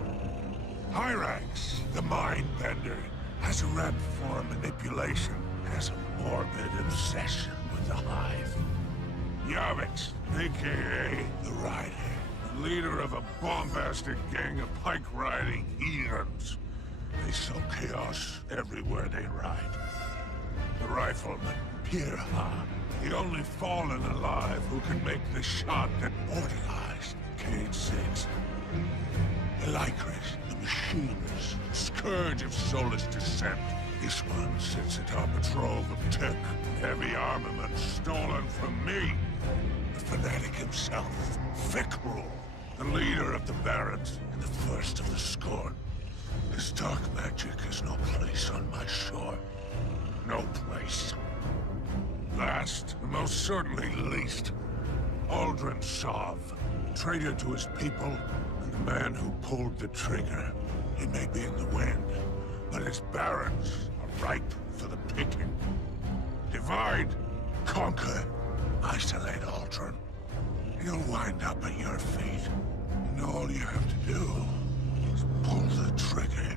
Hyrax, the mind bender, has a rep for manipulation, has a morbid obsession with the Hive. Yavix, aka the Rider, the leader of a bombastic gang of pike-riding heathens. They sow chaos everywhere they ride. The Rifleman, Pirha, the only fallen alive who can make the shot that mortalized Cade 6. Lycris, the machinist, scourge of soulless descent. This one sits atop a trove of tech and heavy armament stolen from me. The fanatic himself, Fikrul, the leader of the Barons and the first of the Scorn. His dark magic has no place on my shore. No place. Last, and most certainly least, Uldren Sov, traitor to his people, and the man who pulled the trigger. He may be in the wind, but his barons are ripe for the picking. Divide, conquer, isolate Uldren. He'll wind up at your feet, and all you have to do is pull the trigger.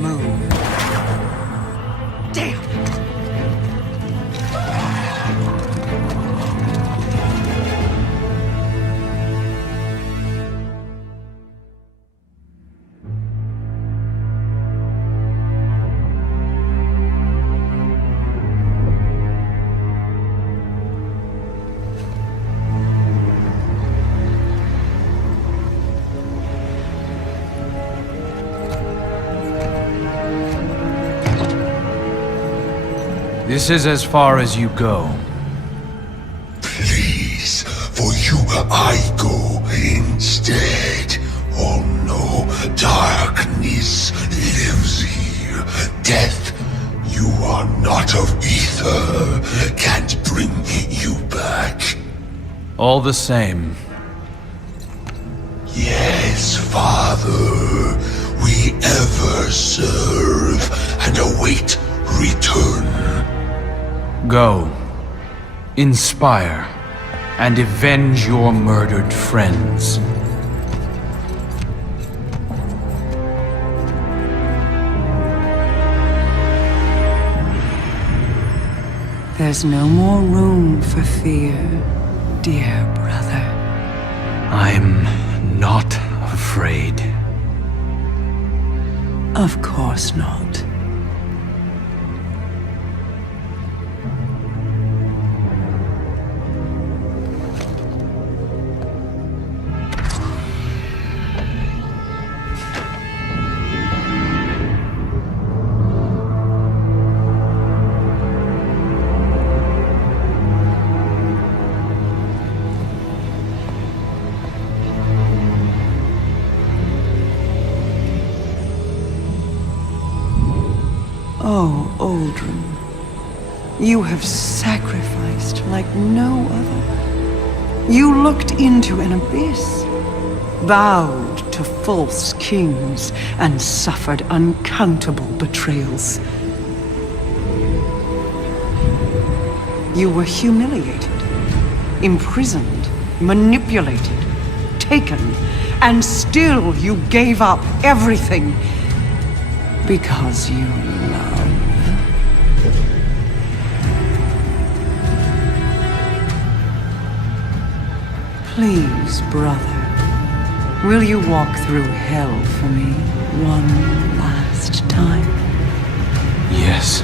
moon. Damn! This is as far as you go. Please, for you I go instead. Oh no, darkness lives here. Death, you are not of ether. Can't bring you back. All the same. Yes, Father. We ever serve and await return. Go. Inspire. And avenge your murdered friends. There's no more room for fear, dear brother. I'm not afraid. Of course not. Oh, Aldrin, you have sacrificed like no other. You looked into an abyss, bowed to false kings, and suffered uncountable betrayals. You were humiliated, imprisoned, manipulated, taken, and still you gave up everything because you love. Please, brother, will you walk through hell for me one last time? Yes.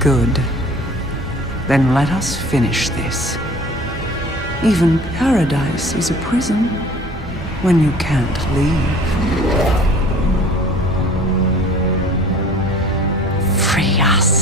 Good. Then let us finish this. Even paradise is a prison when you can't leave. Free us.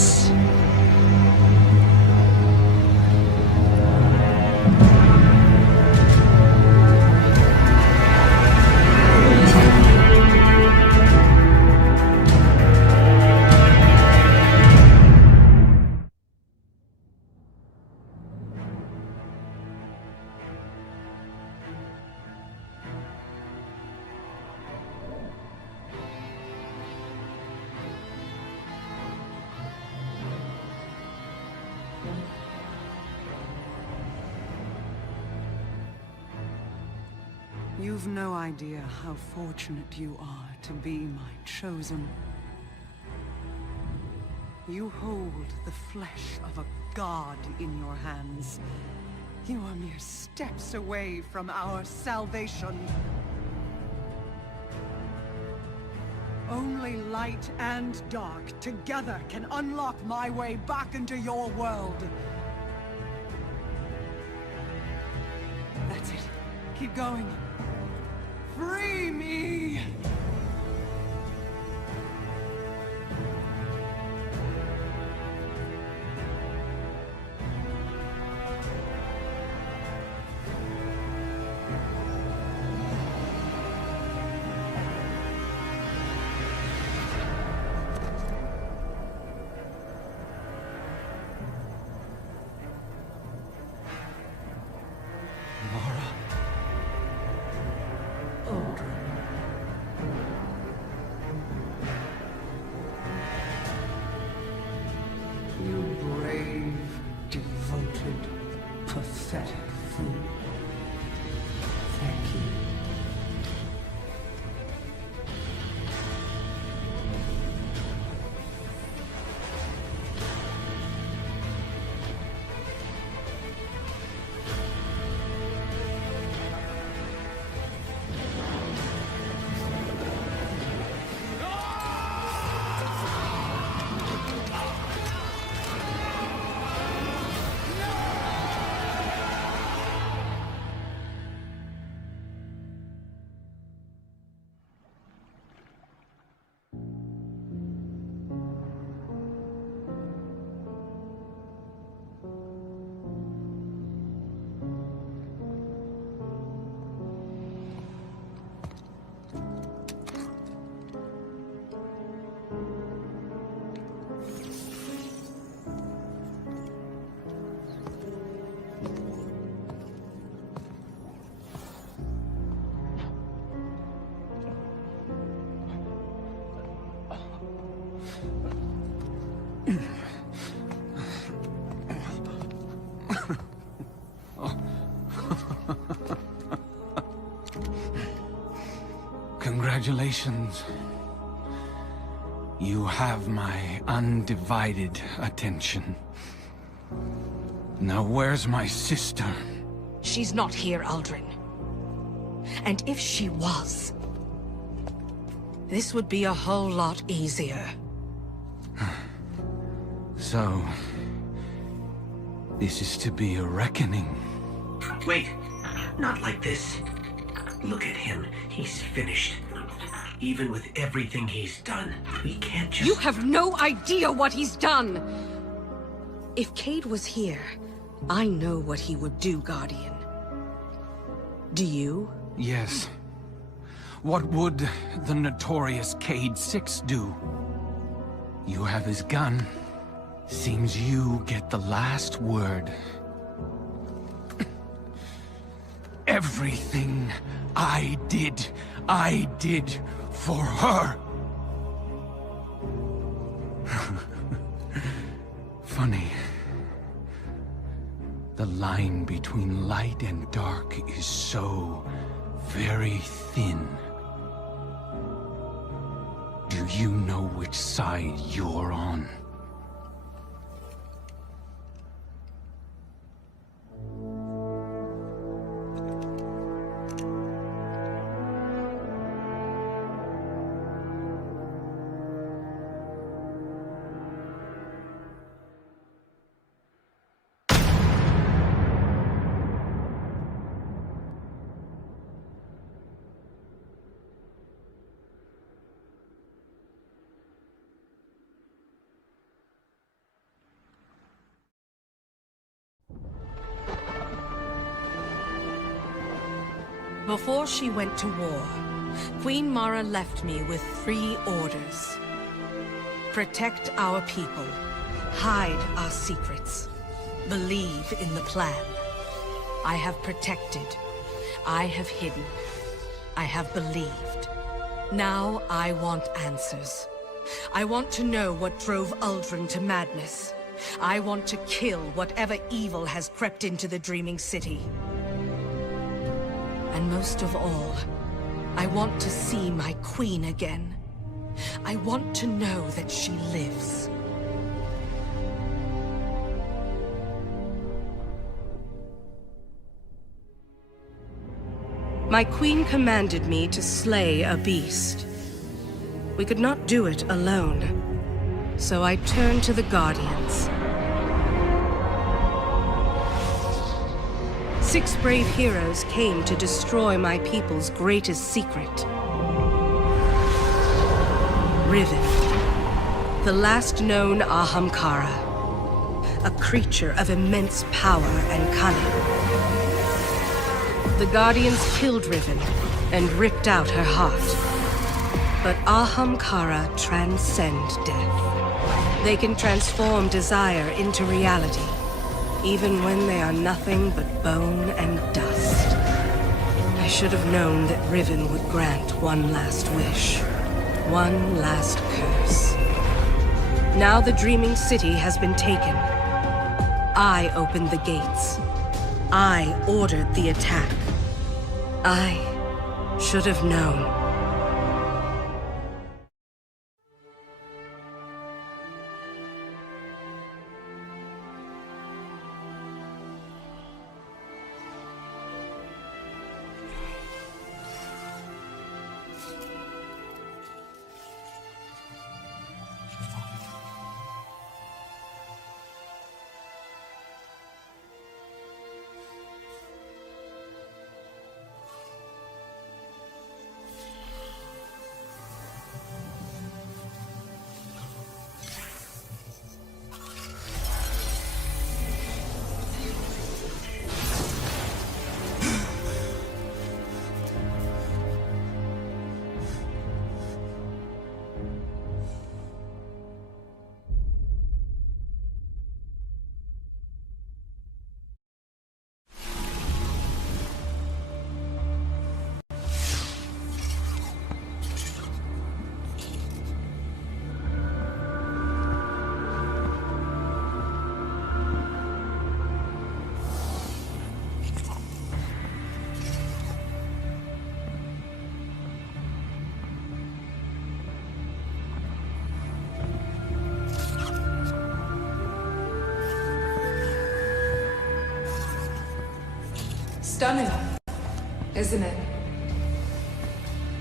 You've no idea how fortunate you are to be my chosen. You hold the flesh of a god in your hands. You are mere steps away from our salvation. Only light and dark together can unlock my way back into your world. That's it. Keep going. Free me! Congratulations. You have my undivided attention. Now where's my sister? She's not here, Aldrin. And if she was, this would be a whole lot easier. So, this is to be a reckoning. Wait, not like this. Look at him. He's finished. Even with everything he's done, we can't just... You have no idea what he's done! If Cade was here, I know what he would do, Guardian. Do you? Yes. What would the notorious Cade 6 do? You have his gun. Seems you get the last word. Everything I did for her. Funny. The line between light and dark is so very thin. Do you know which side you're on? Before she went to war, Queen Mara left me with 3 orders. Protect our people. Hide our secrets. Believe in the plan. I have protected. I have hidden. I have believed. Now I want answers. I want to know what drove Uldren to madness. I want to kill whatever evil has crept into the Dreaming City. And most of all, I want to see my queen again. I want to know that she lives. My queen commanded me to slay a beast. We could not do it alone, so I turned to the Guardians. 6 brave heroes came to destroy my people's greatest secret. Riven, the last known Ahamkara, a creature of immense power and cunning. The Guardians killed Riven and ripped out her heart. But Ahamkara transcend death. They can transform desire into reality, even when they are nothing but bone and dust. I should have known that Riven would grant one last wish, one last curse. Now the Dreaming City has been taken. I opened the gates. I ordered the attack. I should have known. Stunning, isn't it?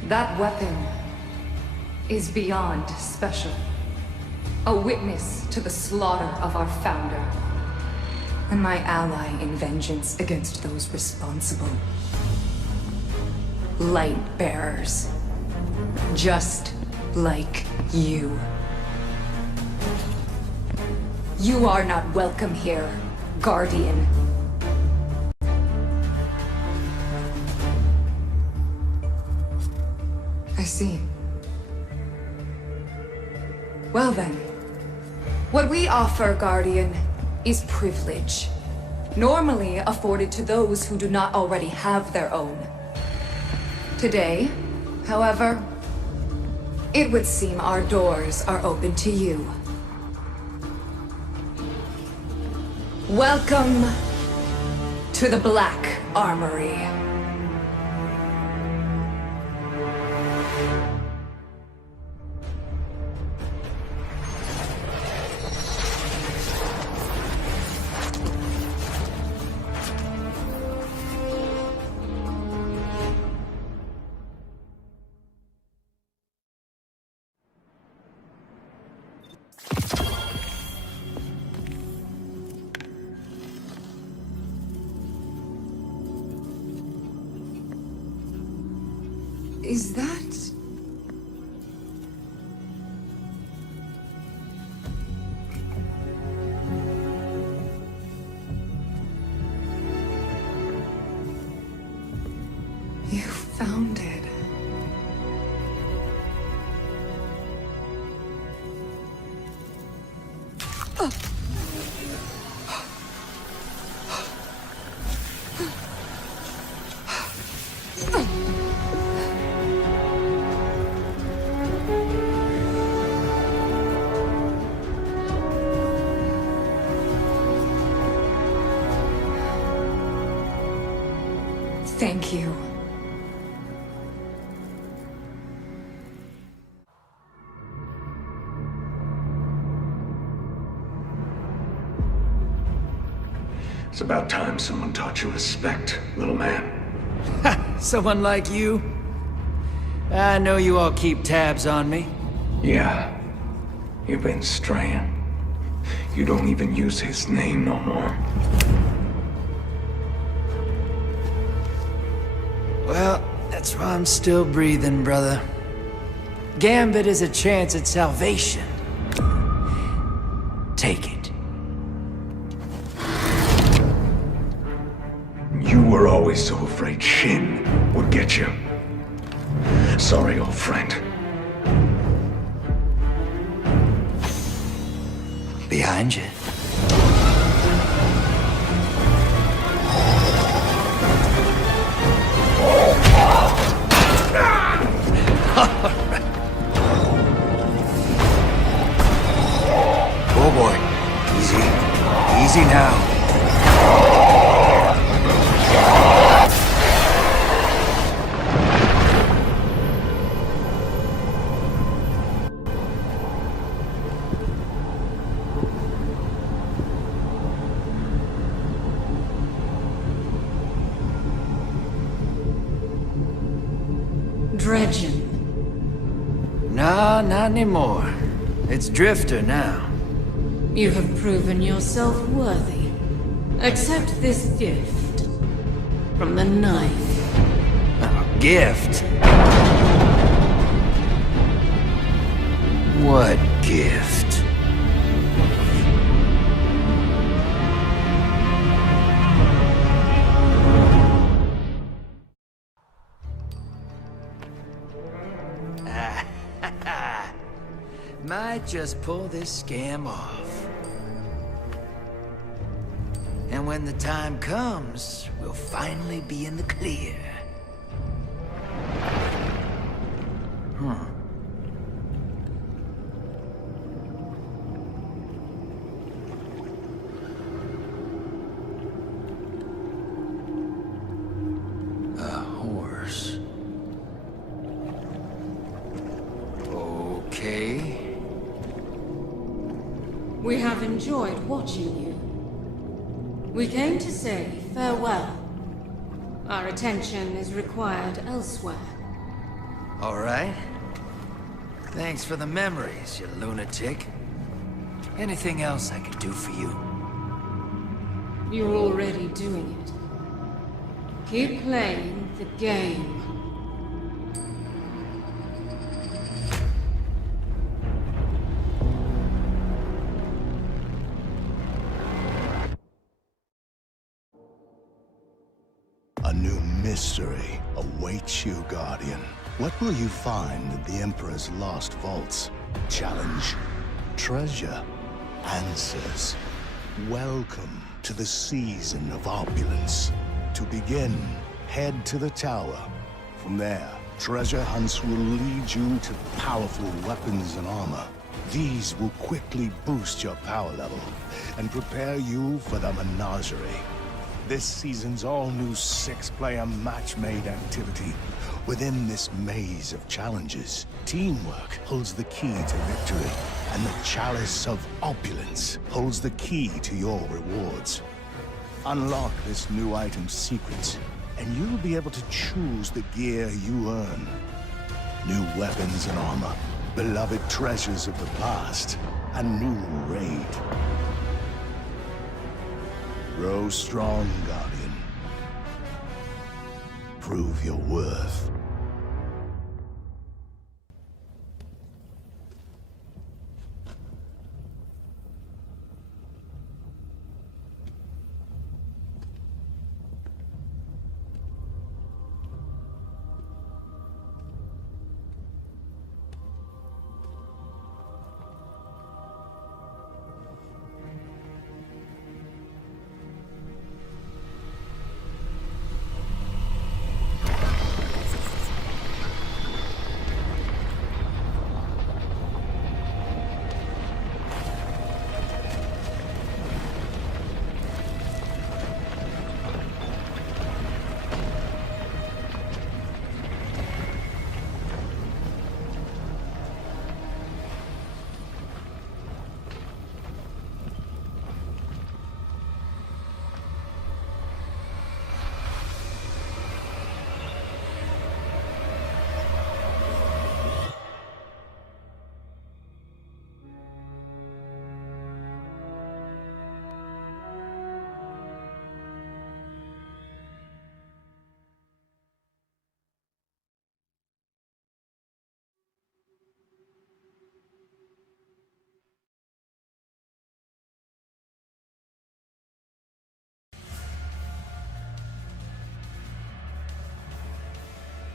That weapon is beyond special. A witness to the slaughter of our founder. And my ally in vengeance against those responsible. Light bearers. Just like you. You are not welcome here, Guardian. I see. Well then, what we offer, Guardian, is privilege. Normally afforded to those who do not already have their own. Today, however, it would seem our doors are open to you. Welcome to the Black Armory. Is that... You found it. Thank you. It's about time someone taught you respect, little man. Someone like you? I know you all keep tabs on me. Yeah. You've been straying. You don't even use his name no more. Well, that's why I'm still breathing, brother. Gambit is a chance at salvation. Take it. You were always so afraid Shin would get you. Sorry, old friend. Behind you. Oh boy. Easy. Easy now. Dredgen. No, not anymore. It's Drifter now. You have proven yourself worthy. Accept this gift from the knife. A gift? What gift? Might just pull this scam off. And when the time comes, we'll finally be in the clear. A horse. Okay. We have enjoyed watching you. We came to say farewell. Our attention is required elsewhere. All right. Thanks for the memories, you lunatic. Anything else I could do for you? You're already doing it. Keep playing the game. A new mystery awaits you, Guardian. What will you find in the Emperor's lost vaults? Challenge, treasure, answers. Welcome to the season of opulence. To begin, head to the tower. From there, treasure hunts will lead you to powerful weapons and armor. These will quickly boost your power level and prepare you for the menagerie. This season's all-new 6-player match-made activity. Within this maze of challenges, teamwork holds the key to victory, and the Chalice of Opulence holds the key to your rewards. Unlock this new item's secrets, and you'll be able to choose the gear you earn. New weapons and armor, beloved treasures of the past, a new raid. Grow strong, Guardian. Prove your worth.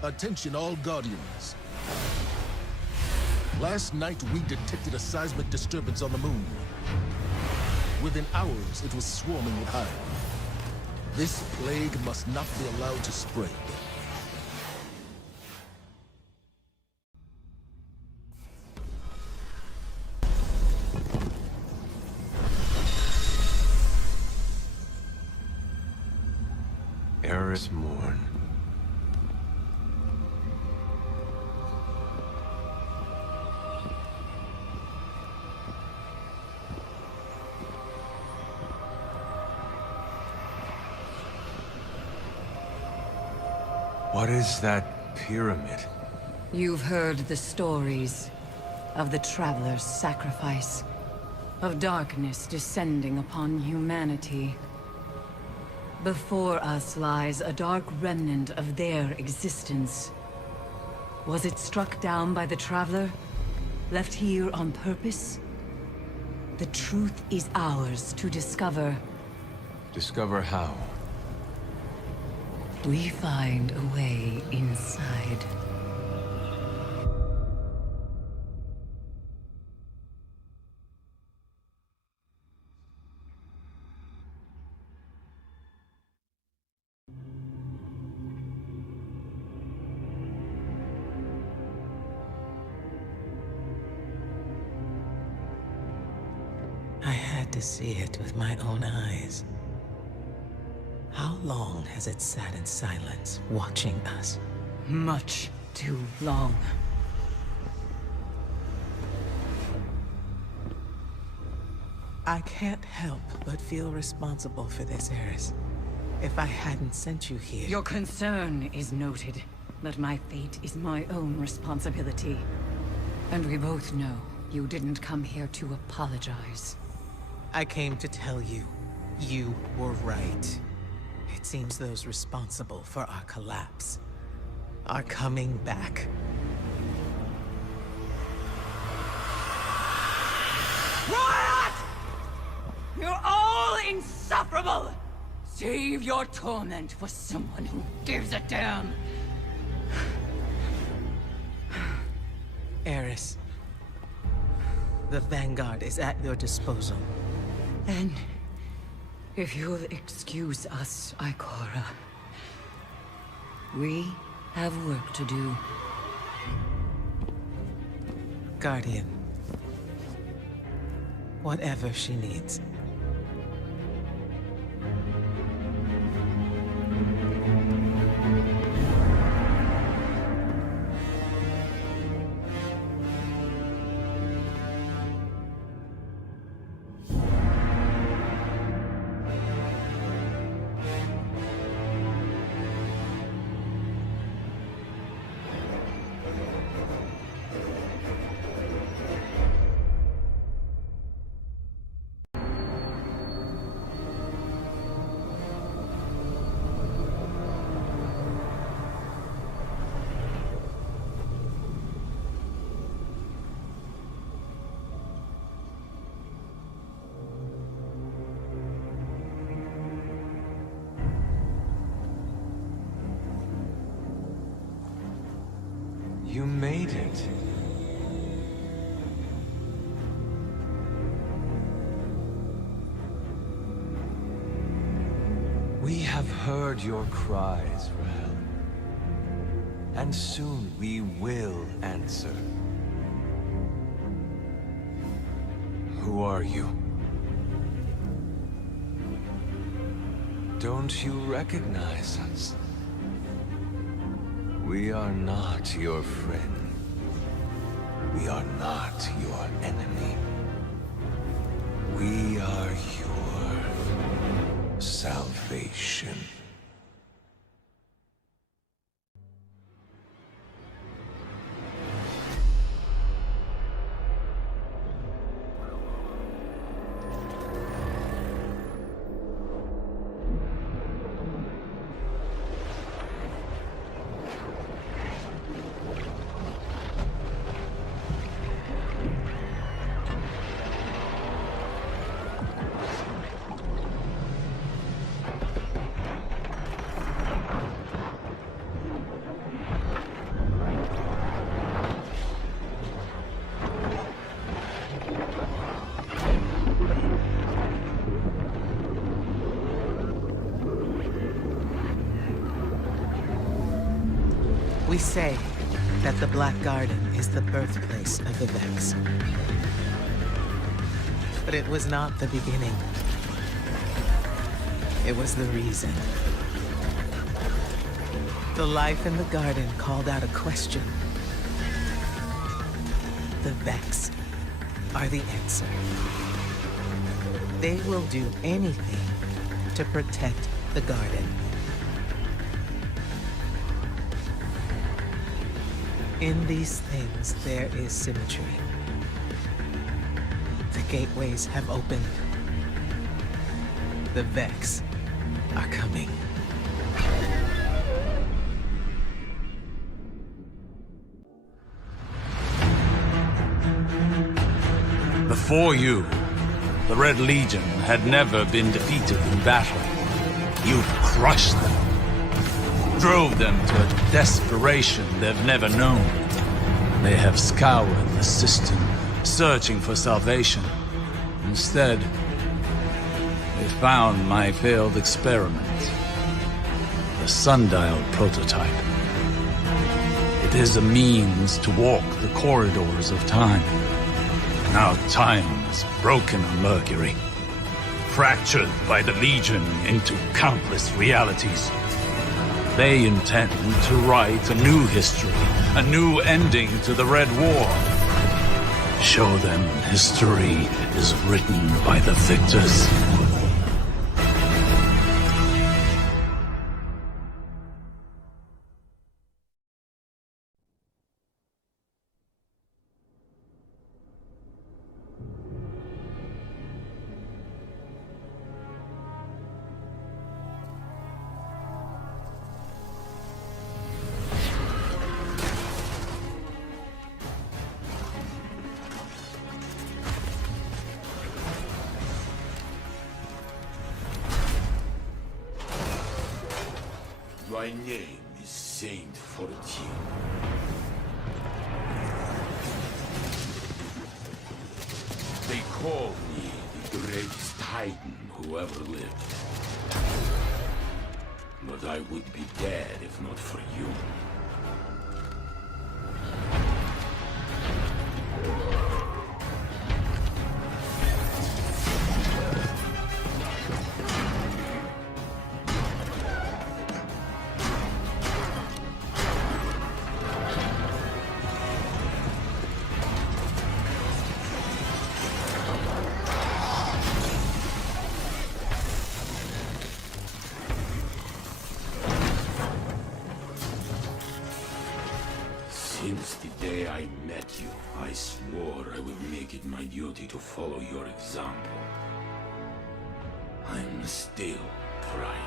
Attention all Guardians. Last night we detected a seismic disturbance on the moon. Within hours it was swarming with hive. This plague must not be allowed to spread. Eris Morn. What is that pyramid? You've heard the stories of the Traveler's sacrifice, of darkness descending upon humanity. Before us lies a dark remnant of their existence. Was it struck down by the Traveler? Left here on purpose? The truth is ours to discover. Discover how? We find a way inside. I had to see it with my own eyes. How long has it sat in silence, watching us? Much too long. I can't help but feel responsible for this, Eris. if I hadn't sent you here. Your concern is noted, but my fate is my own responsibility. And we both know you didn't come here to apologize. I came to tell you, you were right. It seems those responsible for our collapse are coming back. Riot! You're all insufferable! Save your torment for someone who gives a damn. Eris, the Vanguard is at your disposal. Then, if you'll excuse us, Ikora, we have work to do. Guardian, whatever she needs. You made it. We have heard your cries, Rahel. And soon we will answer. Who are you? Don't you recognize us? We are not your friend. We are not your enemy. We are your salvation. We say that the Black Garden is the birthplace of the Vex. But it was not the beginning. It was the reason. The life in the garden called out a question. The Vex are the answer. They will do anything to protect the garden. In these things, there is symmetry. The gateways have opened. The Vex are coming. Before you, the Red Legion had never been defeated in battle. You crushed them. Drove them to a desperation they've never known. They have scoured the system, searching for salvation. Instead, they found my failed experiment. The sundial prototype. It is a means to walk the corridors of time. Now time is broken on Mercury, fractured by the Legion into countless realities. They intend to write a new history, a new ending to the Red War. Show them history is written by the victors. My name is Saint 14. They call me the greatest Titan who ever lived. But I would be dead if not for you. Since the day I met you, I swore I would make it my duty to follow your example. I'm still trying.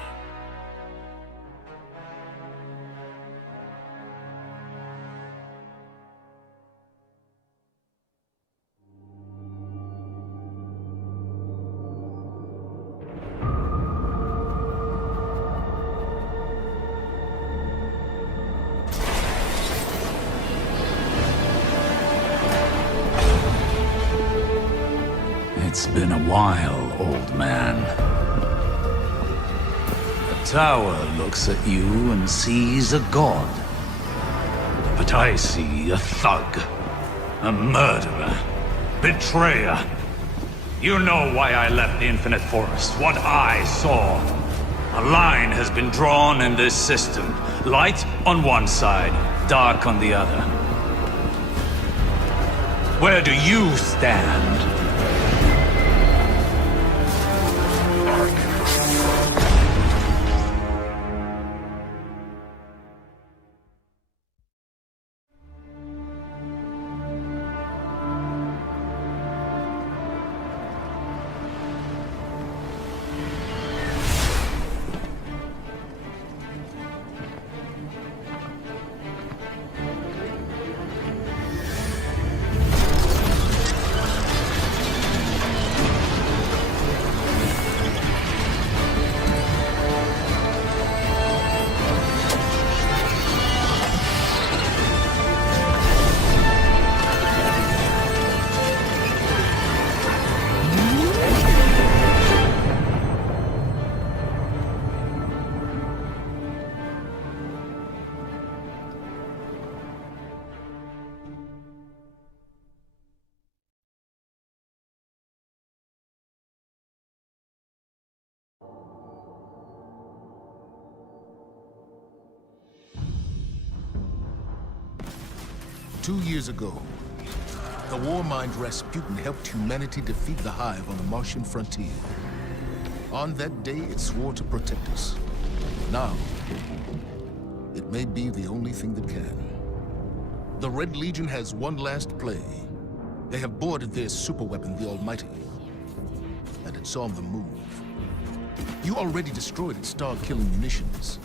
It's been a while, old man. The tower looks at you and sees a god. But I see a thug, a murderer, betrayer. You know why I left the Infinite Forest, what I saw. A line has been drawn in this system. Light on one side, dark on the other. Where do you stand? 2 years ago, the Warmind Rasputin helped humanity defeat the Hive on the Martian frontier. On that day, it swore to protect us. Now, it may be the only thing that can. The Red Legion has one last play. They have boarded their superweapon, the Almighty, and it's on the move. You already destroyed its star-killing munitions,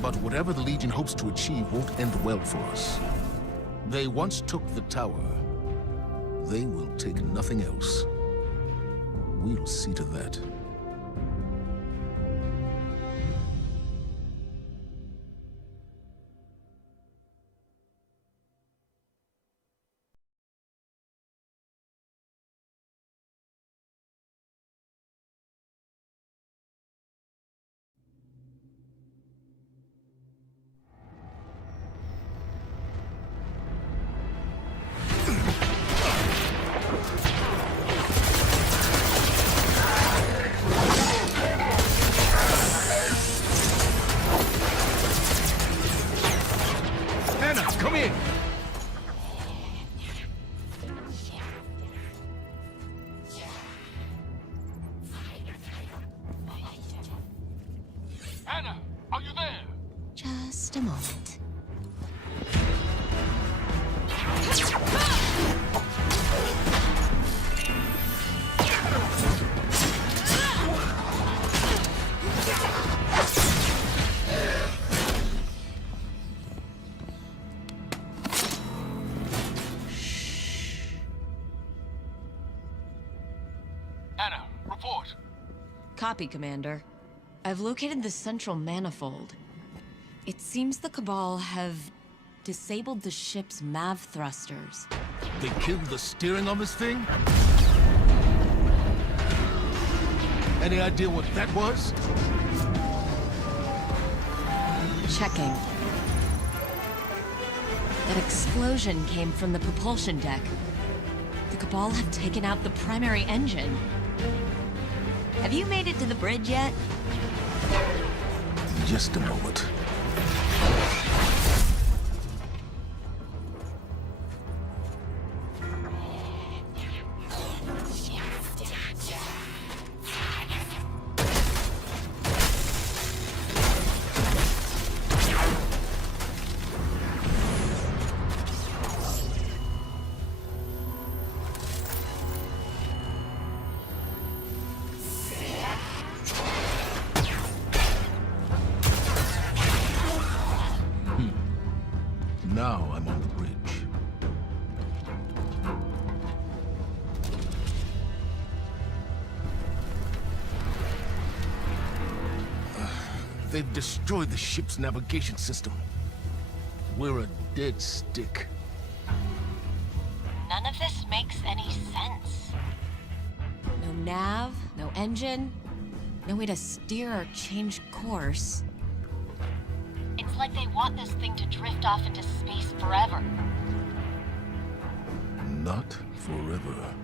but whatever the Legion hopes to achieve won't end well for us. They once took the tower. They will take nothing else. We'll see to that. Come in! Anna, are you there? Just a moment. Anna, report. Copy, Commander. I've located the central manifold. It seems the Cabal have disabled the ship's MAV thrusters. They killed the steering of this thing? Any idea what that was? Checking. That explosion came from the propulsion deck. The Cabal have taken out the primary engine. Have you made it to the bridge yet? Just a moment. Now I'm on the bridge. They've destroyed the ship's navigation system. We're a dead stick. None of this makes any sense. No nav, no engine, no way to steer or change course. It's like they want this thing to drift off into space forever. Not forever.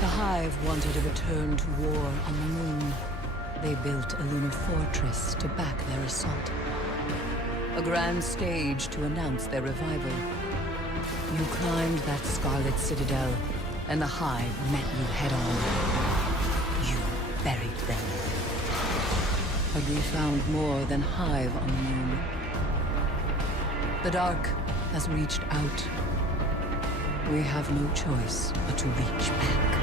The Hive wanted a return to war on the moon. They built a lunar fortress to back their assault. A grand stage to announce their revival. You climbed that scarlet citadel, and the Hive met you head-on. You buried them. But we found more than Hive on the moon. The Dark has reached out. We have no choice but to reach back.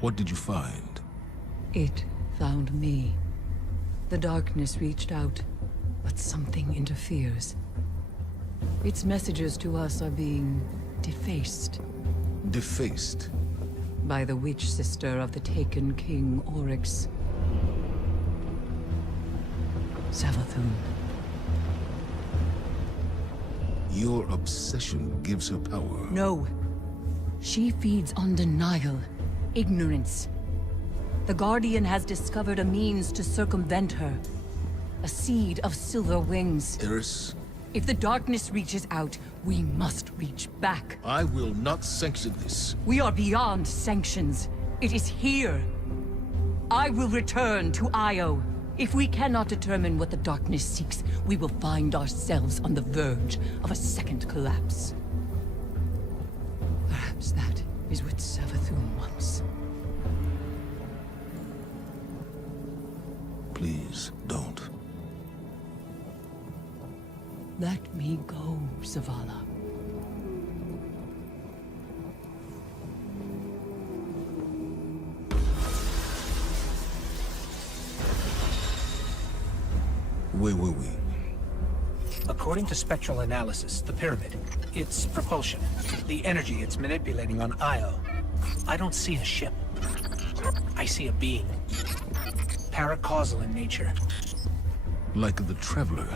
What did you find? It found me. The darkness reached out, but something interferes. Its messages to us are being defaced. Defaced? By the witch sister of the taken King Oryx. Savathun. Your obsession gives her power. No. She feeds on denial, ignorance. The Guardian has discovered a means to circumvent her. A seed of silver wings. Eris, If the darkness reaches out, we must reach back. I will not sanction this. We are beyond sanctions. It is here. I will return to Io. If we cannot determine what the darkness seeks, we will find ourselves on the verge of a second collapse. Perhaps that is what Savathun wants. Please, don't. Let me go, Zavala. Where were we? According to spectral analysis, the pyramid, it's propulsion. The energy it's manipulating on Io. I don't see a ship. I see a being. Paracausal in nature. Like the Traveler.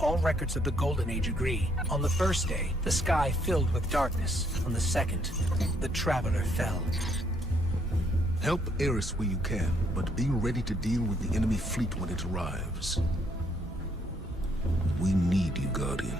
All records of the Golden Age agree. On the first day, the sky filled with darkness. On the second, the Traveler fell. Help Eris where you can, but be ready to deal with the enemy fleet when it arrives. We need you, Guardian.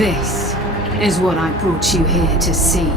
This is what I brought you here to see.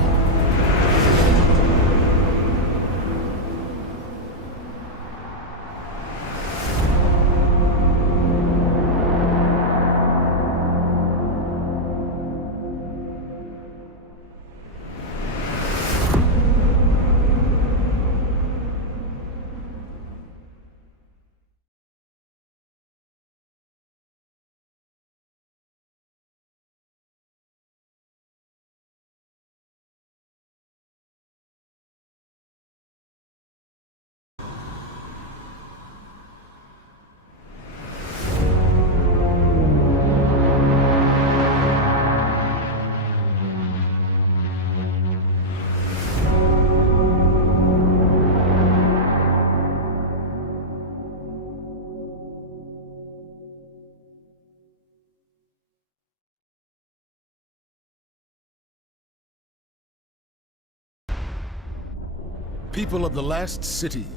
People of the last city,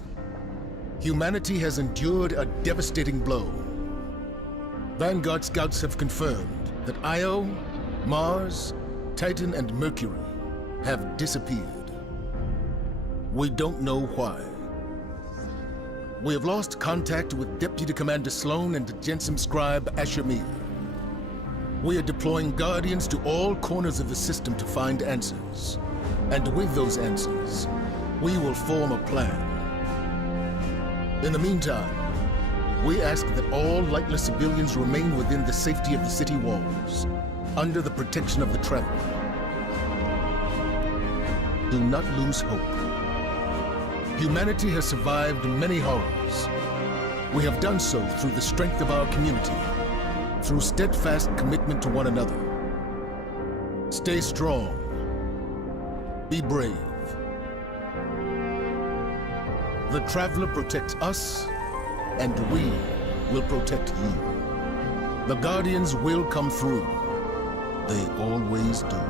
humanity has endured a devastating blow. Vanguard scouts have confirmed that Io, Mars, Titan, and Mercury have disappeared. We don't know why. We have lost contact with Deputy Commander Sloan and Jensen Scribe Ashamir. We are deploying Guardians to all corners of the system to find answers. And with those answers, we will form a plan. In the meantime, we ask that all lightless civilians remain within the safety of the city walls, under the protection of the Traveler. Do not lose hope. Humanity has survived many horrors. We have done so through the strength of our community, through steadfast commitment to one another. Stay strong. Be brave. The Traveler protects us, and we will protect you. The Guardians will come through. They always do.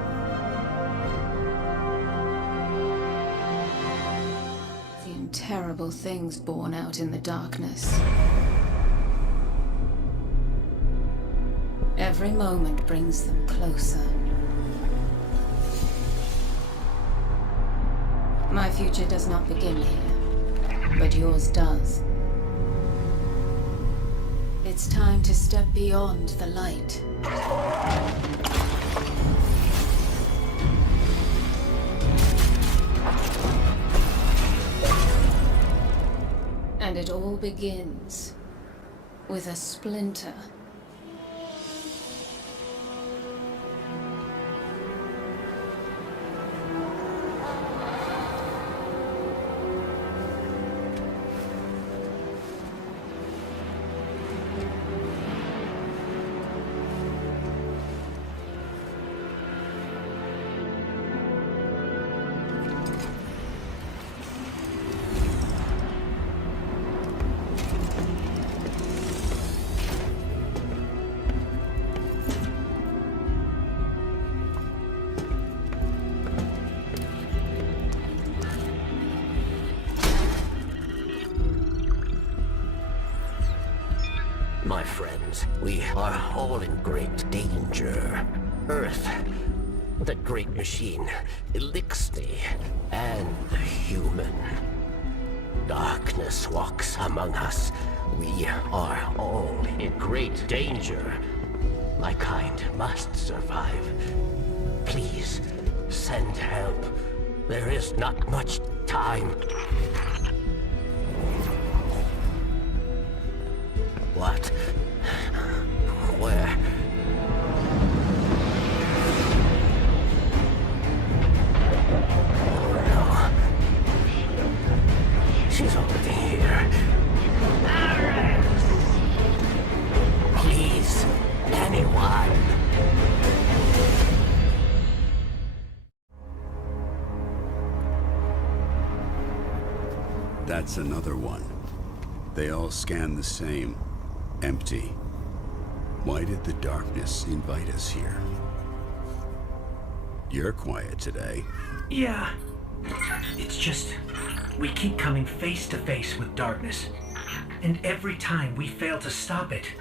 Seen terrible things born out in the darkness. Every moment brings them closer. My future does not begin here, but yours does. It's time to step beyond the light. And it all begins with a splinter. My friends, we are all in great danger. Earth, that great machine, Elixir, and the human. Darkness walks among us. We are all in great danger. My kind must survive. Please, send help. There is not much time. What? Where? Oh no. She's already here. Please, anyone. That's another one. They all scan the same. Empty. Why did the darkness invite us here? You're quiet today. Yeah. It's just, we keep coming face to face with darkness. And every time we fail to stop it,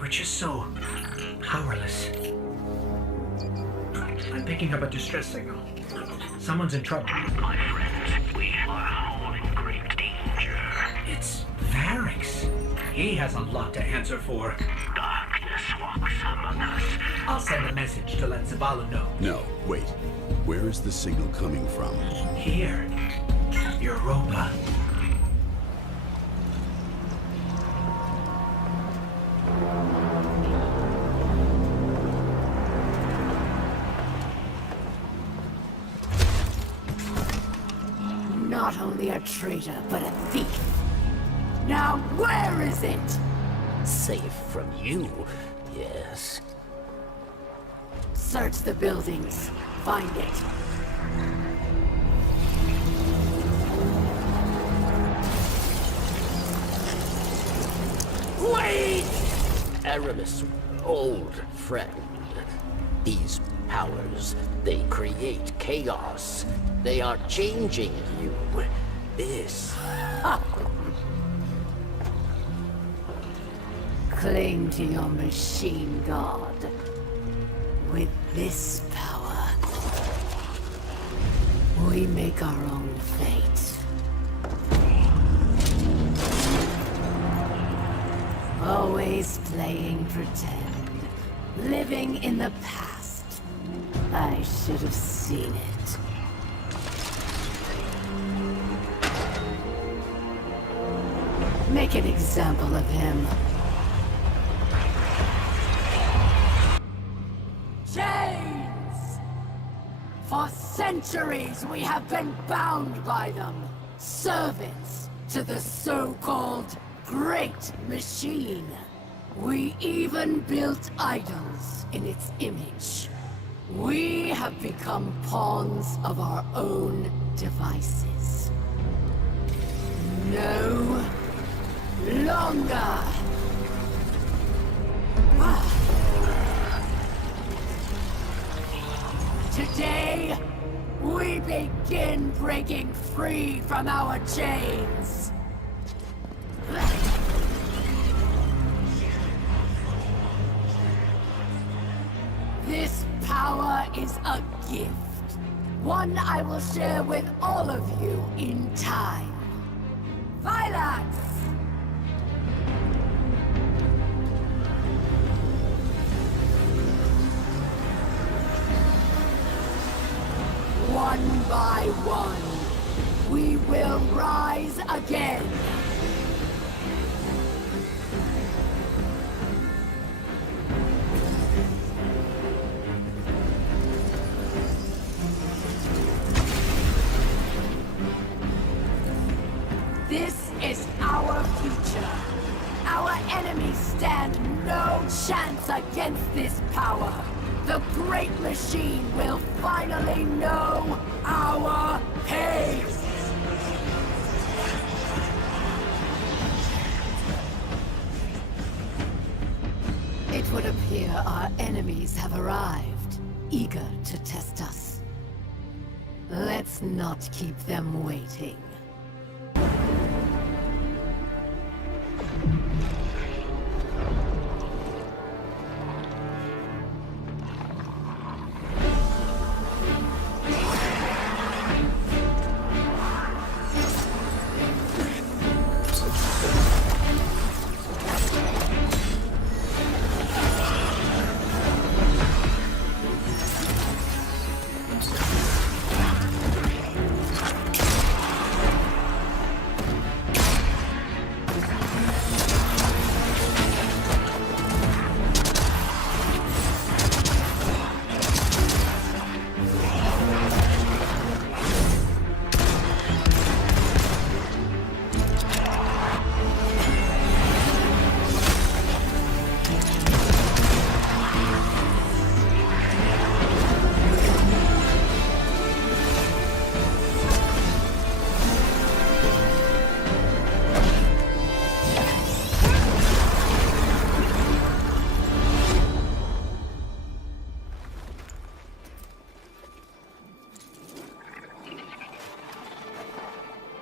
we're just so powerless. I'm picking up a distress signal. Someone's in trouble. My friends, we are all in great danger. It's Varix. He has a lot to answer for. Darkness walks among us. I'll send a message to let Zavala know. No, wait. Where is the signal coming from? Here. Europa. Not only a traitor, but a thief. Now where is it? Safe from you, yes. Search the buildings. Find it. Wait! Aramis, old friend. These powers, they create chaos. They are changing you. this. Cling to your machine god. With this power, we make our own fate. Always playing pretend, living in the past. I should have seen it. Make an example of him. Chains! For centuries we have been bound by them. Servants to the so-called Great Machine. We even built idols in its image. We have become pawns of our own devices. No longer. Today, we begin breaking free from our chains. This power is a gift. One I will share with all of you in time. Violence! One by one, we will rise again. This is our future. Our enemies stand no chance against this power. The Great Machine will finally know our pain! It would appear our enemies have arrived, eager to test us. Let's not keep them waiting.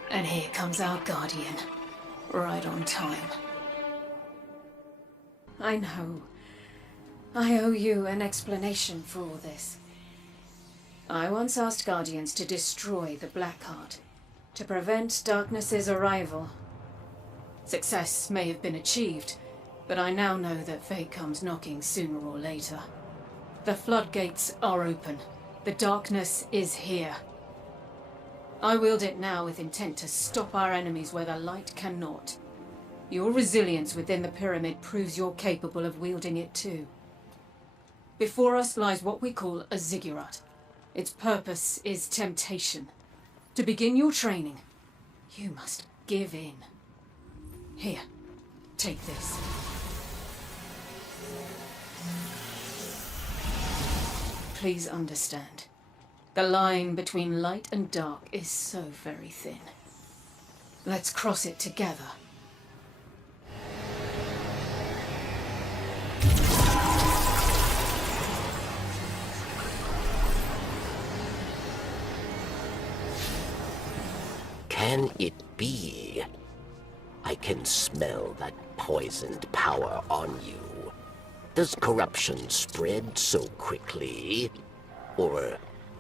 And here comes our Guardian. Right on time. I know. I owe you an explanation for all this. I once asked Guardians to destroy the Blackheart, to prevent Darkness's arrival. Success may have been achieved, but I now know that fate comes knocking sooner or later. The floodgates are open. The darkness is here. I wield it now with intent to stop our enemies where the light cannot. Your resilience within the pyramid proves you're capable of wielding it too. Before us lies what we call a ziggurat. Its purpose is temptation. To begin your training, you must give in. Here, take this. Please understand. The line between light and dark is so very thin. Let's cross it together. Can can it be? I can smell that poisoned power on you. Does corruption spread so quickly? Or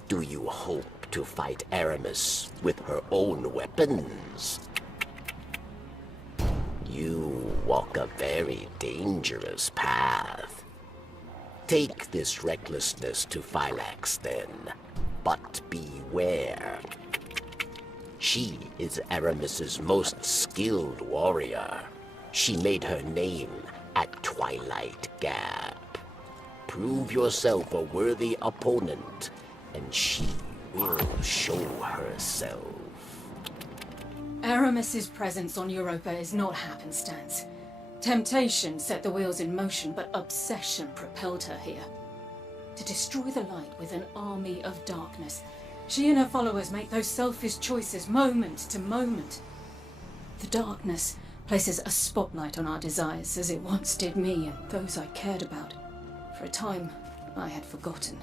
do you hope to fight Aramis with her own weapons? You walk a very dangerous path. Take this recklessness to Phylax then, but beware. She is Aramis's most skilled warrior. She made her name at Twilight Gap. Prove yourself a worthy opponent, and she will show herself. Aramis's presence on Europa is not happenstance. Temptation set the wheels in motion, but obsession propelled her here. To destroy the light with an army of darkness, she and her followers make those selfish choices moment to moment. The darkness places a spotlight on our desires, as it once did me and those I cared about. For a time, I had forgotten.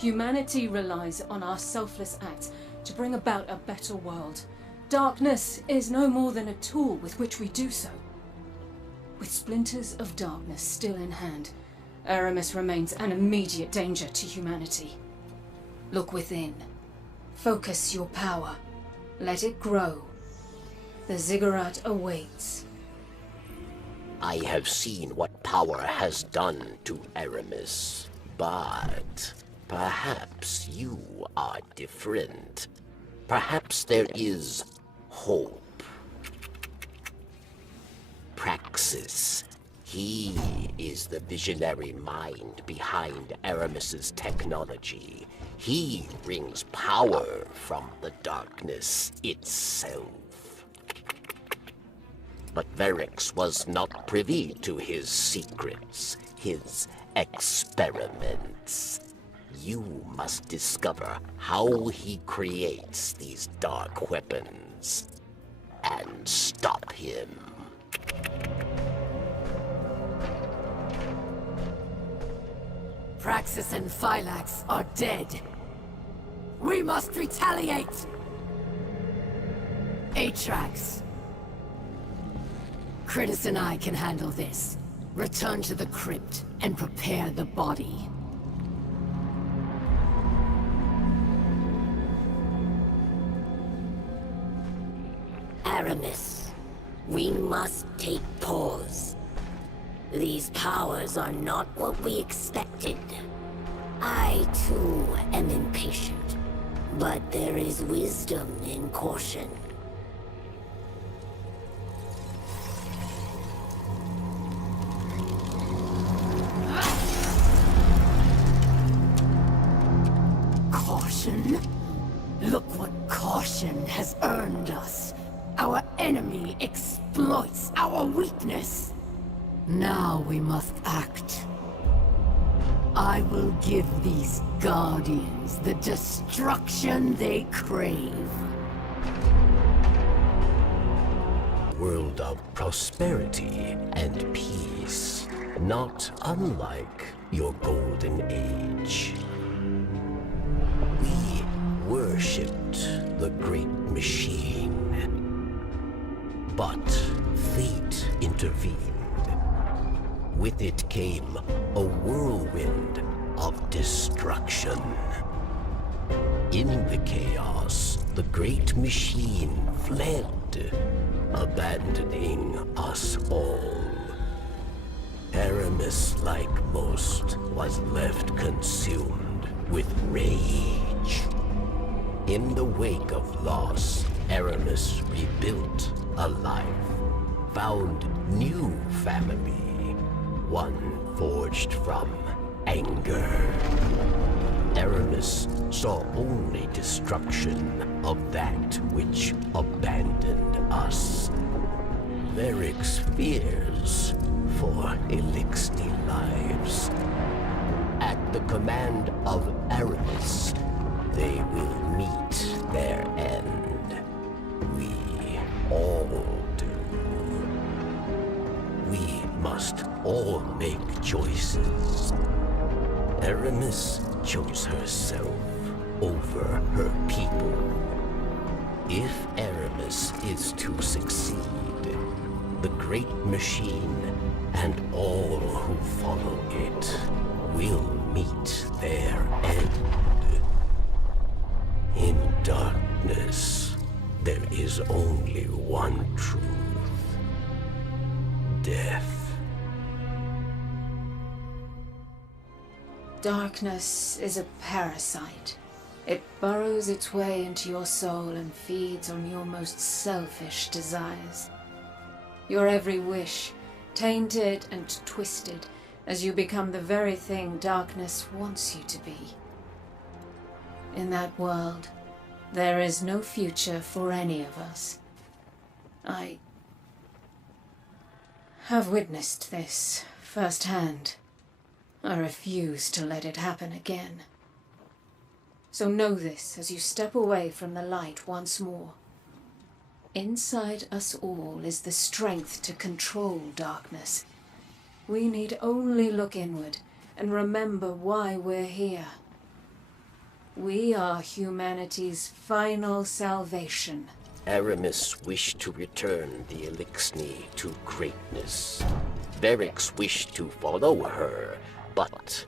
Humanity relies on our selfless acts to bring about a better world. Darkness is no more than a tool with which we do so. With splinters of darkness still in hand, Aramis remains an immediate danger to humanity. Look within. Focus your power. Let it grow. The ziggurat awaits. I have seen what power has done to Aramis, but perhaps you are different. Perhaps there is hope. Praxis. He is the visionary mind behind Aramis's technology. He brings power from the darkness itself. But Verix was not privy to his secrets, his experiments. You must discover how he creates these dark weapons and stop him. Praxis and Phylax are dead. We must retaliate! Atrax. Critus and I can handle this. Return to the crypt and prepare the body. Aramis, we must take pause. These powers are not what we expected. I, too, am impatient, but there is wisdom in caution. Caution? Look what caution has earned us. Our enemy exploits our weakness. Now we must act. I will give these Guardians the destruction they crave. World of prosperity and peace, not unlike your golden age. We worshipped the great machine, but fate intervened. With it came a whirlwind of destruction. In the chaos, the great machine fled, abandoning us all. Aramis, like most, was left consumed with rage. In the wake of loss, Aramis rebuilt a life, found new family. One forged from anger. Aramis saw only destruction of that which abandoned us. Verix fears for Elixir lives. At the command of Aramis, they will meet their end. We all do. We must all make choices. Aramis chose herself over her people. If Aramis is to succeed, the great machine and all who follow it will meet their end. In darkness, there is only one truth. Death. Darkness is a parasite. It burrows its way into your soul and feeds on your most selfish desires. Your every wish, tainted and twisted as you become the very thing darkness wants you to be. In that world, there is no future for any of us. I have witnessed this firsthand. I refuse to let it happen again. So know this as you step away from the light once more. Inside us all is the strength to control darkness. We need only look inward and remember why we're here. We are humanity's final salvation. Aramis wished to return the Elixni to greatness. Varix wished to follow her, but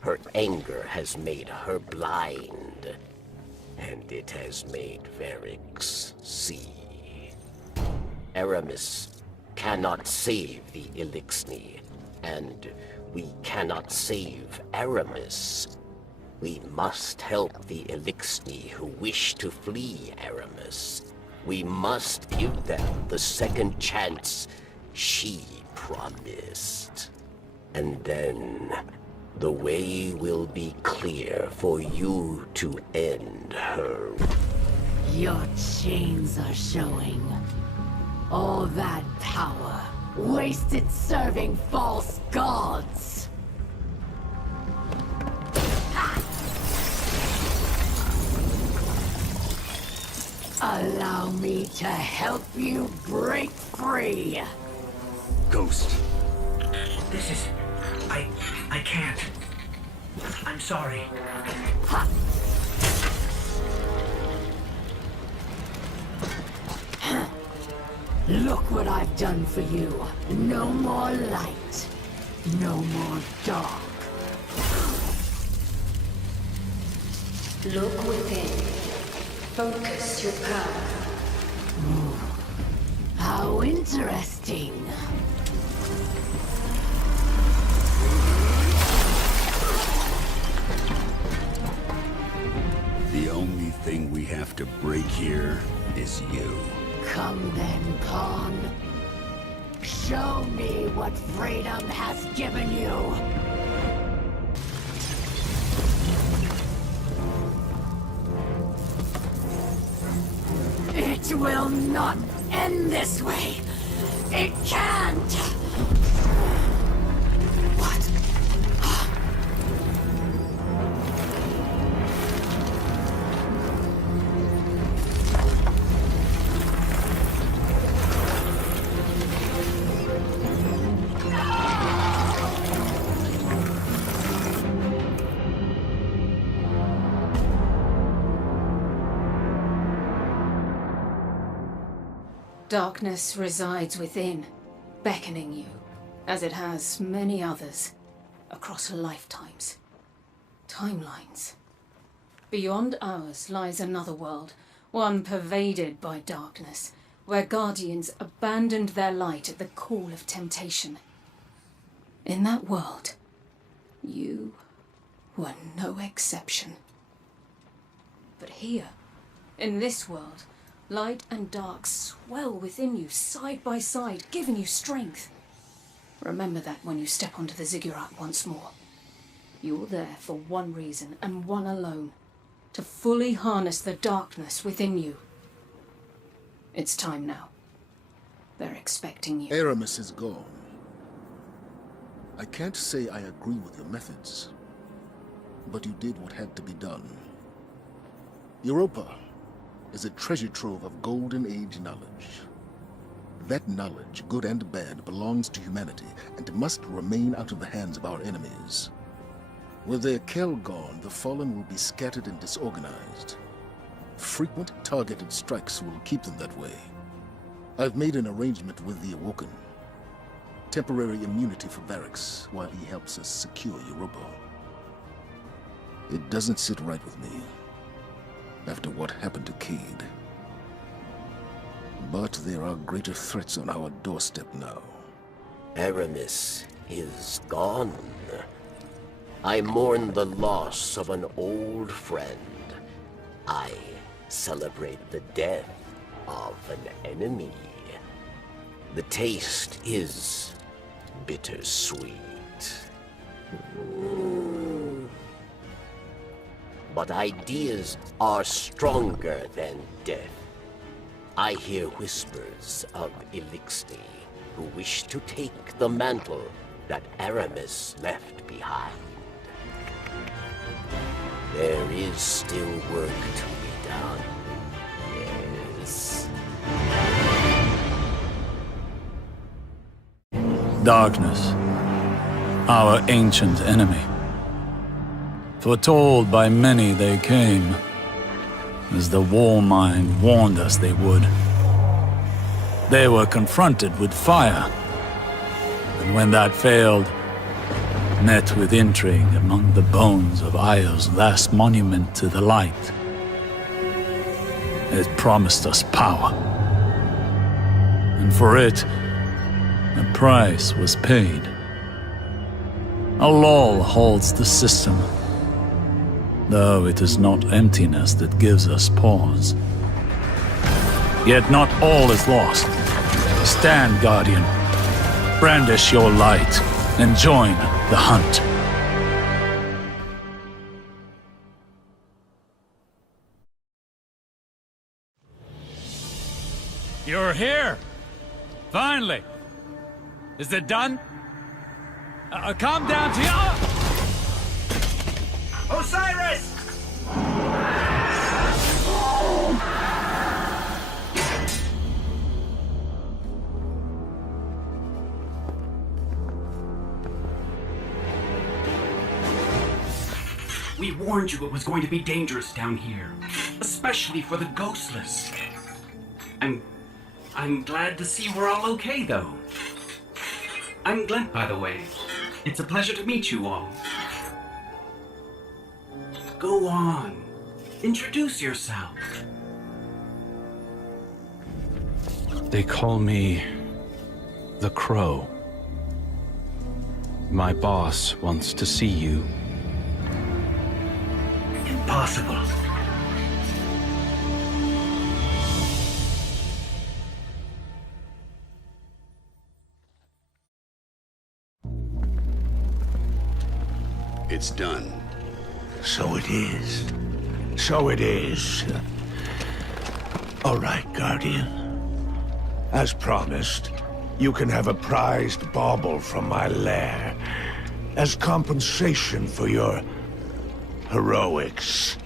her anger has made her blind, and it has made Varix see. Aramis cannot save the Elixni, and we cannot save Aramis. We must help the Elixni who wish to flee Aramis. We must give them the second chance she promised. And then the way will be clear for you to end her. Your chains are showing. All that power, wasted serving false gods. Allow me to help you break free. Ghost. This is... I can't. I'm sorry. Ha. Look what I've done for you. No more light. No more dark. Look within. Focus your power. How interesting. The only thing we have to break here is you. Come then, Pawn. Show me what freedom has given you. It will not end this way. It can't. What? Darkness resides within, beckoning you, as it has many others, across lifetimes, timelines. Beyond ours lies another world, one pervaded by darkness, where guardians abandoned their light at the call of temptation. In that world, you were no exception. But here, in this world, light and dark swell within you, side by side, giving you strength. Remember that when you step onto the ziggurat once more. You're there for one reason, and one alone. To fully harness the darkness within you. It's time now. They're expecting you. Aramis is gone. I can't say I agree with your methods, but you did what had to be done. Europa is a treasure trove of Golden Age knowledge. That knowledge, good and bad, belongs to humanity and must remain out of the hands of our enemies. With their Kell gone, the Fallen will be scattered and disorganized. Frequent targeted strikes will keep them that way. I've made an arrangement with the Awoken. Temporary immunity for Varix while he helps us secure Europa. It doesn't sit right with me after what happened to Cade. But there are greater threats on our doorstep now. Aramis is gone. I mourn the loss of an old friend. I celebrate the death of an enemy. The taste is bittersweet. But ideas are stronger than death. I hear whispers of Elixir, who wish to take the mantle that Aramis left behind. There is still work to be done. Yes. Darkness, our ancient enemy. Foretold by many they came, as the Warmind warned us they would. They were confronted with fire, and when that failed, met with intrigue among the bones of Io's last monument to the light. It promised us power, and for it, a price was paid. A lull holds the system, though it is not emptiness that gives us pause. Yet not all is lost. Stand, Guardian. Brandish your light and join the hunt. You're here! Finally! Is it done? Calm down to you. Osiris! We warned you it was going to be dangerous down here, especially for the ghostless. I'm glad to see we're all okay, though. I'm Glent, by the way. It's a pleasure to meet you all. Go on. Introduce yourself. They call me the Crow. My boss wants to see you. Impossible. It's done. So it is. So it is. All right, Guardian. As promised, you can have a prized bauble from my lair as compensation for your heroics.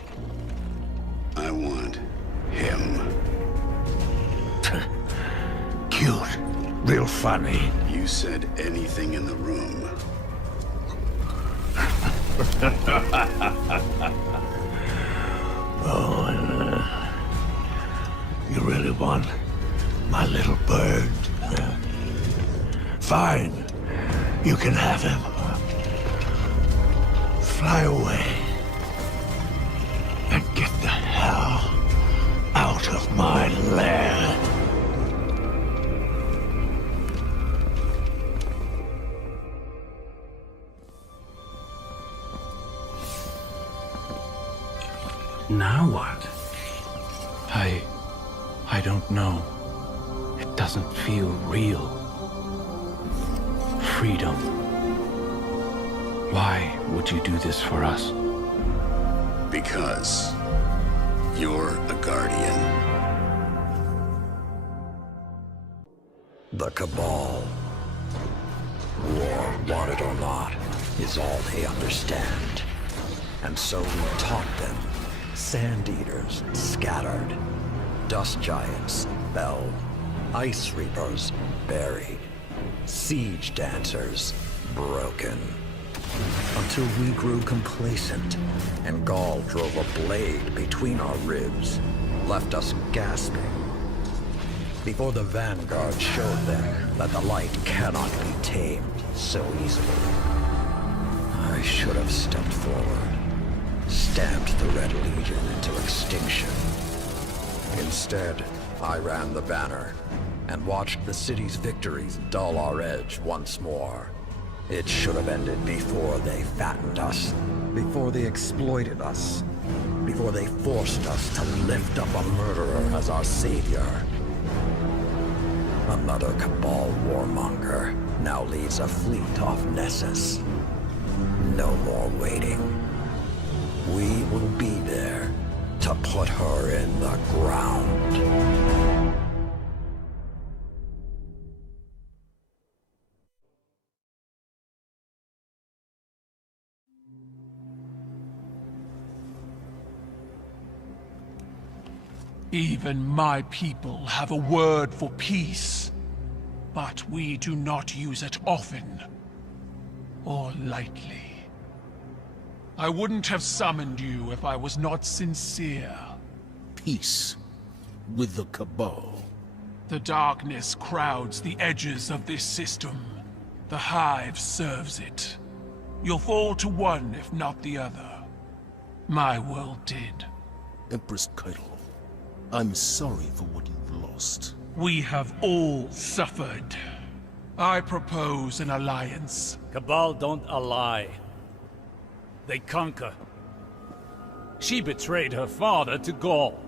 I want him. Cute. Real funny. You said anything in the room. You really want my little bird? Fine. You can have him. Fly away. And get the hell out of my lair. Now what? I don't know. It doesn't feel real. Freedom. Why would you do this for us? Because you're a Guardian. The Cabal, war, want it or not, is all they understand. And so we taught them. Sand Eaters, scattered. Dust Giants, felled. Ice Reapers, buried. Siege Dancers, broken. Until we grew complacent, and Gaul drove a blade between our ribs, left us gasping. Before the Vanguard showed them that the light cannot be tamed so easily. I should have stepped forward, stamped the Red Legion into extinction. Instead, I ran the banner, and watched the city's victories dull our edge once more. It should have ended before they fattened us, before they exploited us, before they forced us to lift up a murderer as our savior. Another Cabal warmonger now leads a fleet off Nessus. No more waiting. We will be there to put her in the ground. Even my people have a word for peace, but we do not use it often or lightly. I wouldn't have summoned you if I was not sincere. Peace with the Cabal. The darkness crowds the edges of this system. The Hive serves it. You'll fall to one if not the other. My world did. Empress Keitel, I'm sorry for what you've lost. We have all suffered. I propose an alliance. Cabal don't ally. They conquer. She betrayed her father to Gaul.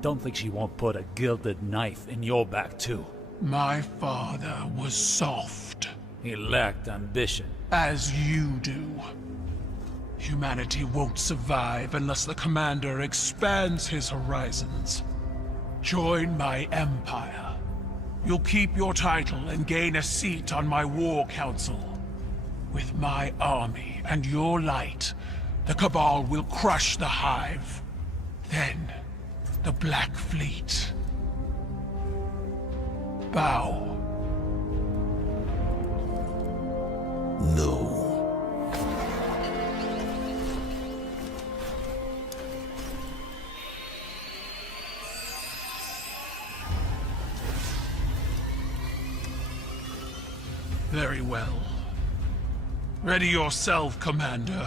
Don't think she won't put a gilded knife in your back too. My father was soft. He lacked ambition. As you do. Humanity won't survive unless the Commander expands his horizons. Join my empire. You'll keep your title and gain a seat on my war council. With my army and your light, the Cabal will crush the Hive. Then, the Black Fleet. Bow. No. Very well. Ready yourself, Commander.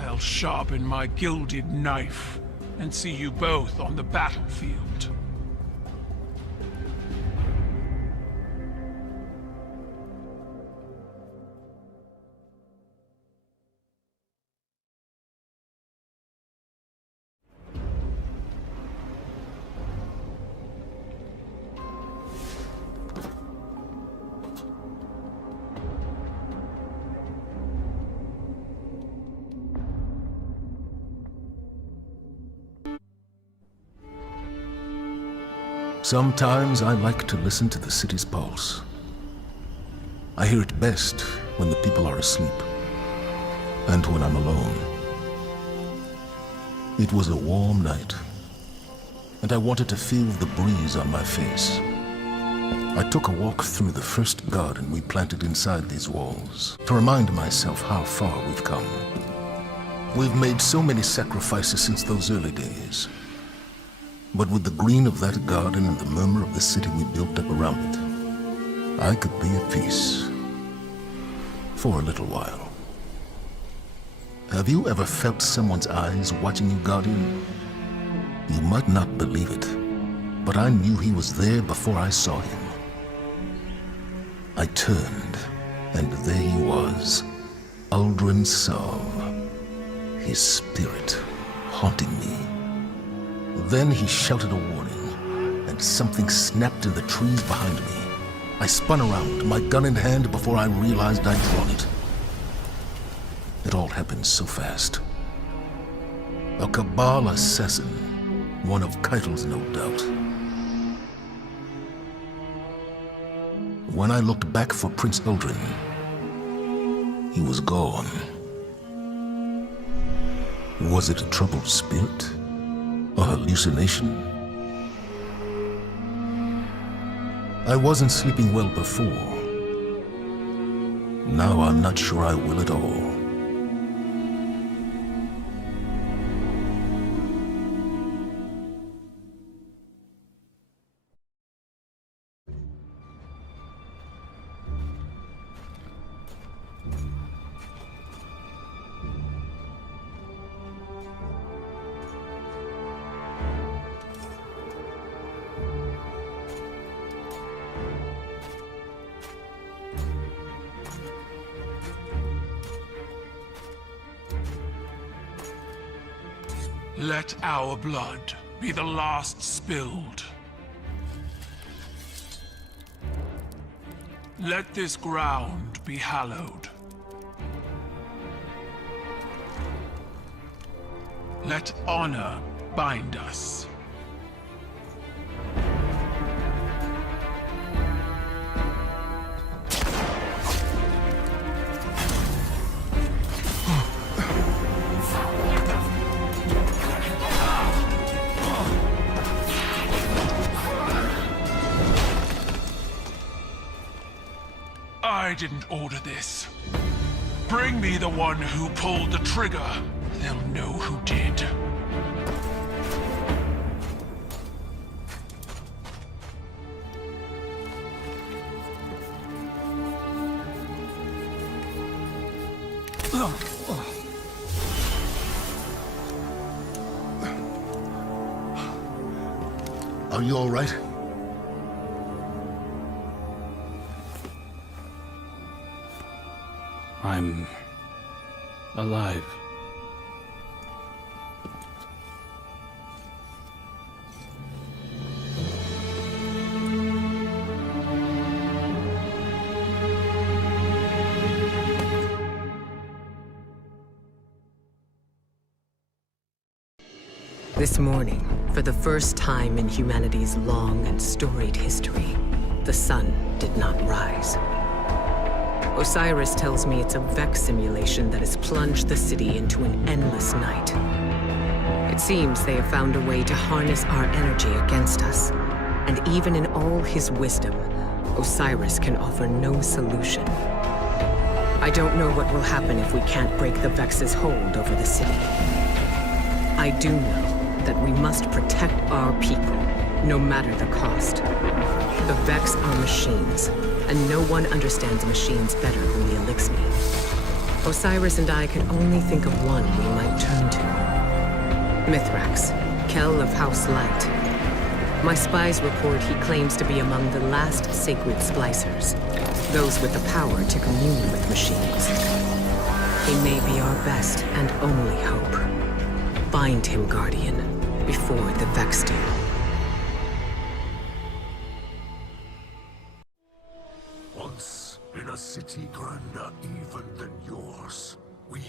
I'll sharpen my gilded knife and see you both on the battlefield. Sometimes I like to listen to the city's pulse. I hear it best when the people are asleep, and when I'm alone. It was a warm night, and I wanted to feel the breeze on my face. I took a walk through the first garden we planted inside these walls, to remind myself how far we've come. We've made so many sacrifices since those early days. But with the green of that garden and the murmur of the city we built up around it, I could be at peace. For a little while. Have you ever felt someone's eyes watching you, Guardian? You might not believe it, but I knew he was there before I saw him. I turned, and there he was, Uldren Sov, his spirit haunting me. Then he shouted a warning, and something snapped in the trees behind me. I spun around, my gun in hand, before I realized I'd drawn it. It all happened so fast. A Cabal assassin, one of Keitel's, no doubt. When I looked back for Prince Uldren, he was gone. Was it a troubled spirit? A hallucination? I wasn't sleeping well before. Now I'm not sure I will at all. Let our blood be the last spilled. Let this ground be hallowed. Let honor bind us. I didn't order this. Bring me the one who pulled the trigger. They'll know who did. Are you all right? I'm alive. This morning, for the first time in humanity's long and storied history, the sun did not rise. Osiris tells me it's a Vex simulation that has plunged the city into an endless night. It seems they have found a way to harness our energy against us, and even in all his wisdom, Osiris can offer no solution. I don't know what will happen if we can't break the Vex's hold over the city. I do know that we must protect our people, no matter the cost. The Vex are machines, and no one understands machines better than the Elixni. Osiris and I can only think of one we might turn to. Mithrax, Kell of House Light. My spies report he claims to be among the last sacred splicers, those with the power to commune with machines. He may be our best and only hope. Find him, Guardian, before the Vex do. Once, in a city grander even than yours, we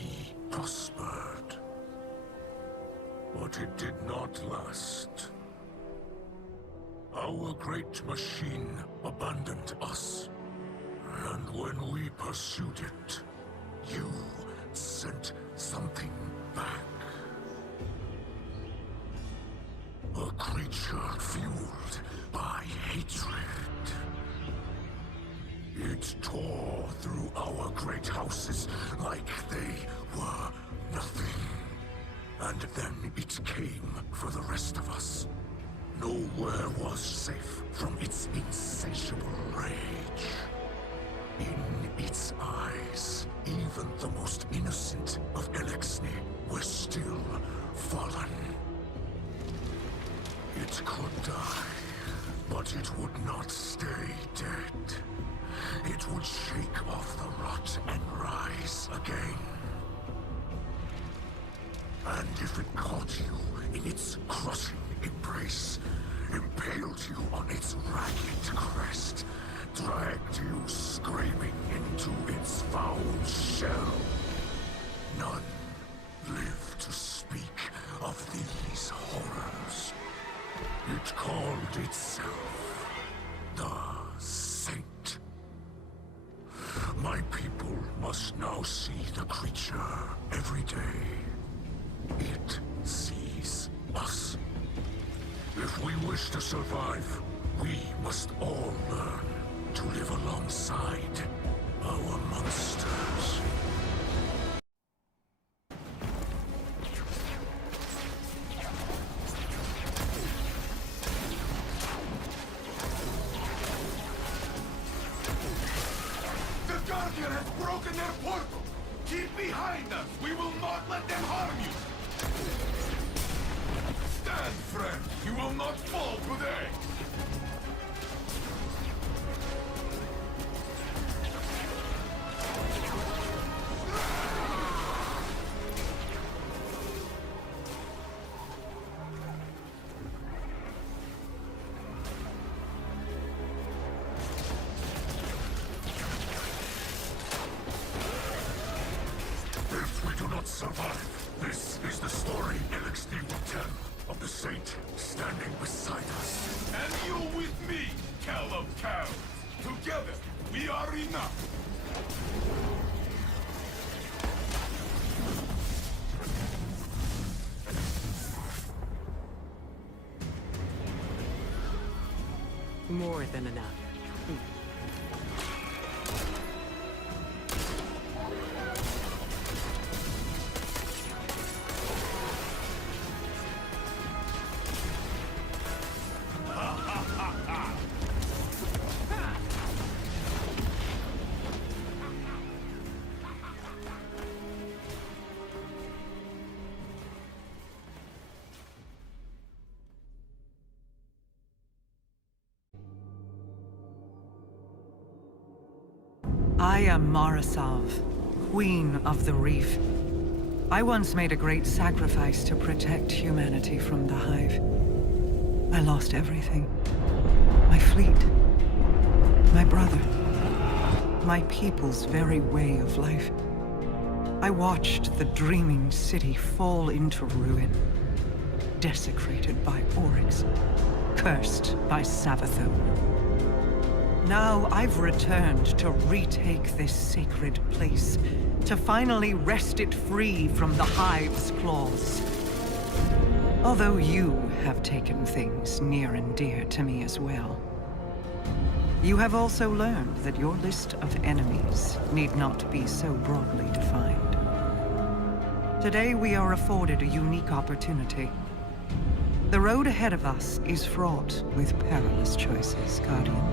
prospered. But it did not last. Our great machine abandoned us. And when we pursued it, you sent something back. A creature fueled by hatred. It tore through our great houses like they were nothing. And then it came for the rest of us. Nowhere was safe from its insatiable rage. In its eyes, even the most innocent of Elixni were still fallen. It could die, but it would not stay dead. It would shake off the rot and rise again. And if it caught you in its crushing embrace, impaled you on its ragged crest, dragged you screaming into its foul shell, none live to speak of these horrors. It called itself the Saint. My people must now see the creature every day. It sees us. If we wish to survive, we must all learn to live alongside our monsters. The Guardian has broken their portal! Keep behind us! We will not let them harm you! Stand, friend! You will not fall today! survive. This is the story LXD will tell of the Saint standing beside us. And you with me, Cal of Cows. Together, we are enough. More than enough. I am Marisov, Queen of the Reef. I once made a great sacrifice to protect humanity from the Hive. I lost everything. My fleet, my brother, my people's very way of life. I watched the dreaming city fall into ruin, desecrated by Oryx, cursed by Savathun. Now I've returned to retake this sacred place, to finally wrest it free from the Hive's claws. Although you have taken things near and dear to me as well. You have also learned that your list of enemies need not be so broadly defined. Today we are afforded a unique opportunity. The road ahead of us is fraught with perilous choices, Guardian.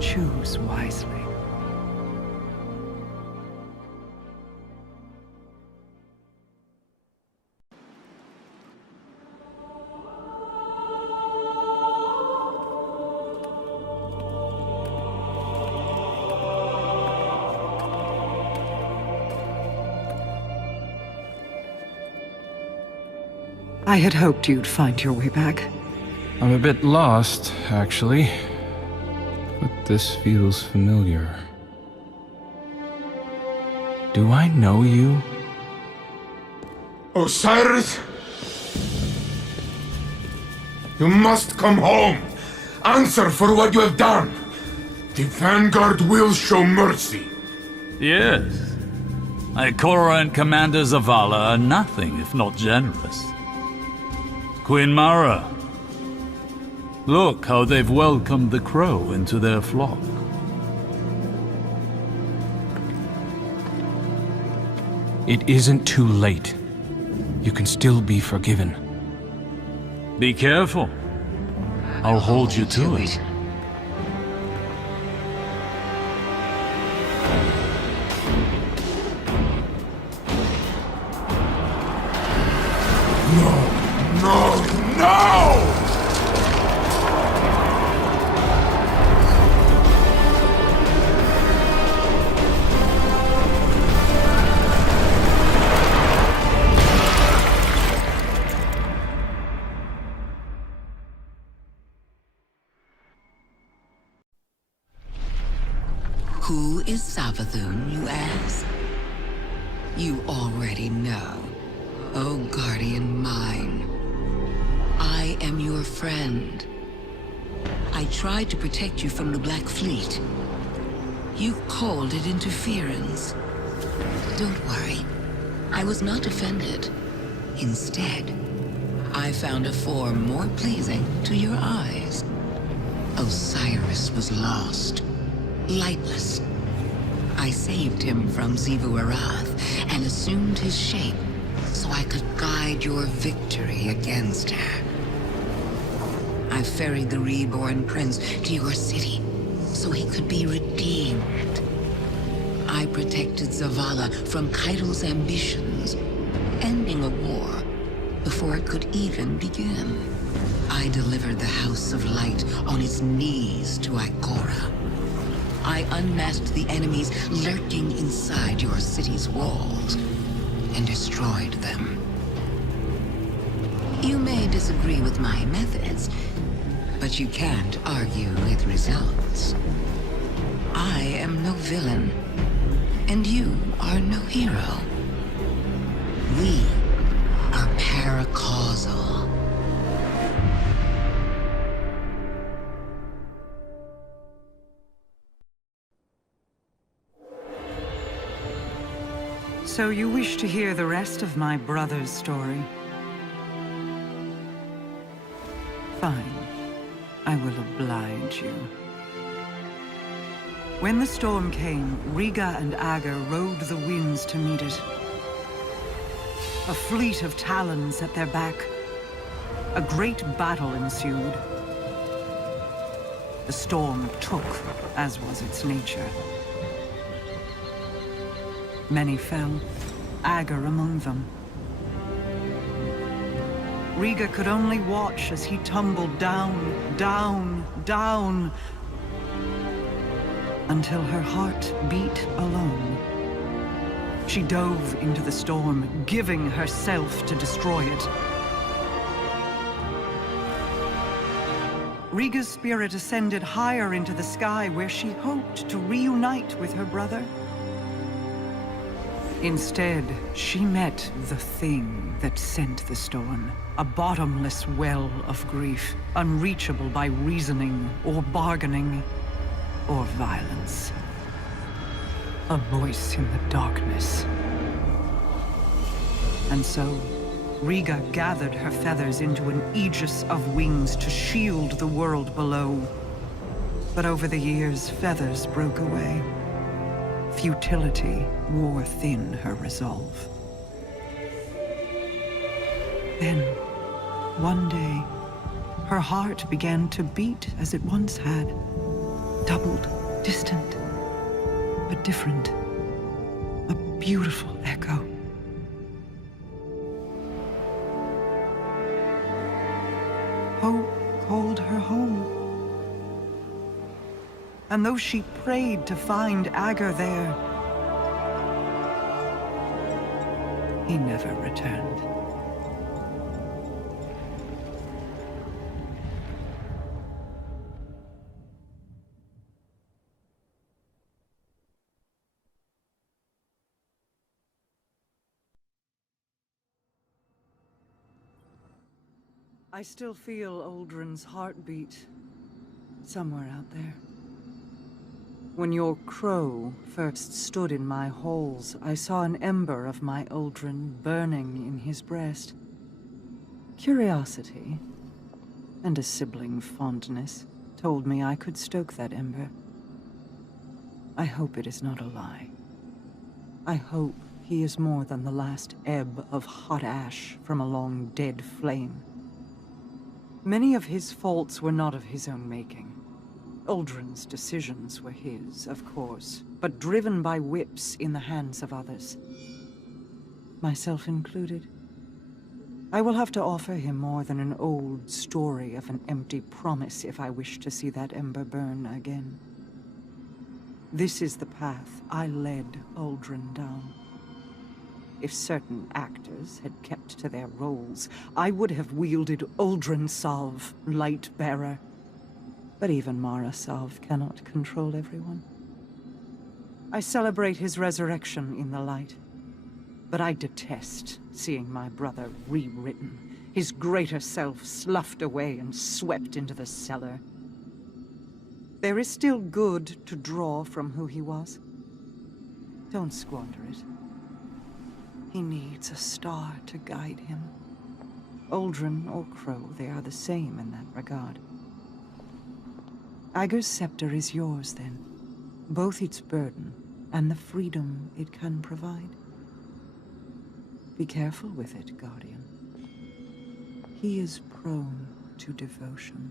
Choose wisely. I had hoped you'd find your way back. I'm a bit lost, actually. But this feels familiar. Do I know you? Osiris! You must come home! Answer for what you have done! The Vanguard will show mercy! Yes. Ikora and Commander Zavala are nothing if not generous. Queen Mara. Look how they've welcomed the crow into their flock. It isn't too late. You can still be forgiven. Be careful. I'll hold you to it. No! No! Who is Savathun, you ask? You already know. Oh, Guardian mine. I am your friend. I tried to protect you from the Black Fleet. You called it interference. Don't worry. I was not offended. Instead, I found a form more pleasing to your eyes. Osiris was lost. Lightless. I saved him from Xivu Arath and assumed his shape so I could guide your victory against her. I ferried the reborn prince to your city so he could be redeemed. I protected Zavala from Kaido's ambitions, ending a war before it could even begin. I delivered the House of Light on its knees to Ikora. I unmasked the enemies lurking inside your city's walls and destroyed them. You may disagree with my methods, but you can't argue with results. I am no villain, and you are no hero. We are paracausal. So you wish to hear the rest of my brother's story? Fine. I will oblige you. When the storm came, Riga and Ager rode the winds to meet it. A fleet of talons at their back. A great battle ensued. The storm took, as was its nature. Many fell, Ager among them. Riga could only watch as he tumbled down, down, down, until her heart beat alone. She dove into the storm, giving herself to destroy it. Riga's spirit ascended higher into the sky, where she hoped to reunite with her brother. Instead, she met the thing that sent the storm. A bottomless well of grief, unreachable by reasoning or bargaining or violence. A voice in the darkness. And so, Riga gathered her feathers into an aegis of wings to shield the world below. But over the years, feathers broke away. Futility wore thin her resolve. Then, one day, her heart began to beat as it once had. Doubled, distant, but different. A beautiful echo. Hope called her home. And though she prayed to find Ager there, he never returned. I still feel Uldren's heartbeat somewhere out there. When your crow first stood in my halls, I saw an ember of my Uldren burning in his breast. Curiosity, and a sibling fondness, told me I could stoke that ember. I hope it is not a lie. I hope he is more than the last ebb of hot ash from a long dead flame. Many of his faults were not of his own making. Uldren's decisions were his, of course, but driven by whips in the hands of others. Myself included. I will have to offer him more than an old story of an empty promise if I wish to see that ember burn again. This is the path I led Uldren down. If certain actors had kept to their roles, I would have wielded Uldren Salve, Lightbearer. But even Mara Salve cannot control everyone. I celebrate his resurrection in the light, but I detest seeing my brother rewritten, his greater self sloughed away and swept into the cellar. There is still good to draw from who he was. Don't squander it. He needs a star to guide him. Uldren or Crow, they are the same in that regard. Ager's scepter is yours, then. Both its burden and the freedom it can provide. Be careful with it, Guardian. He is prone to devotion.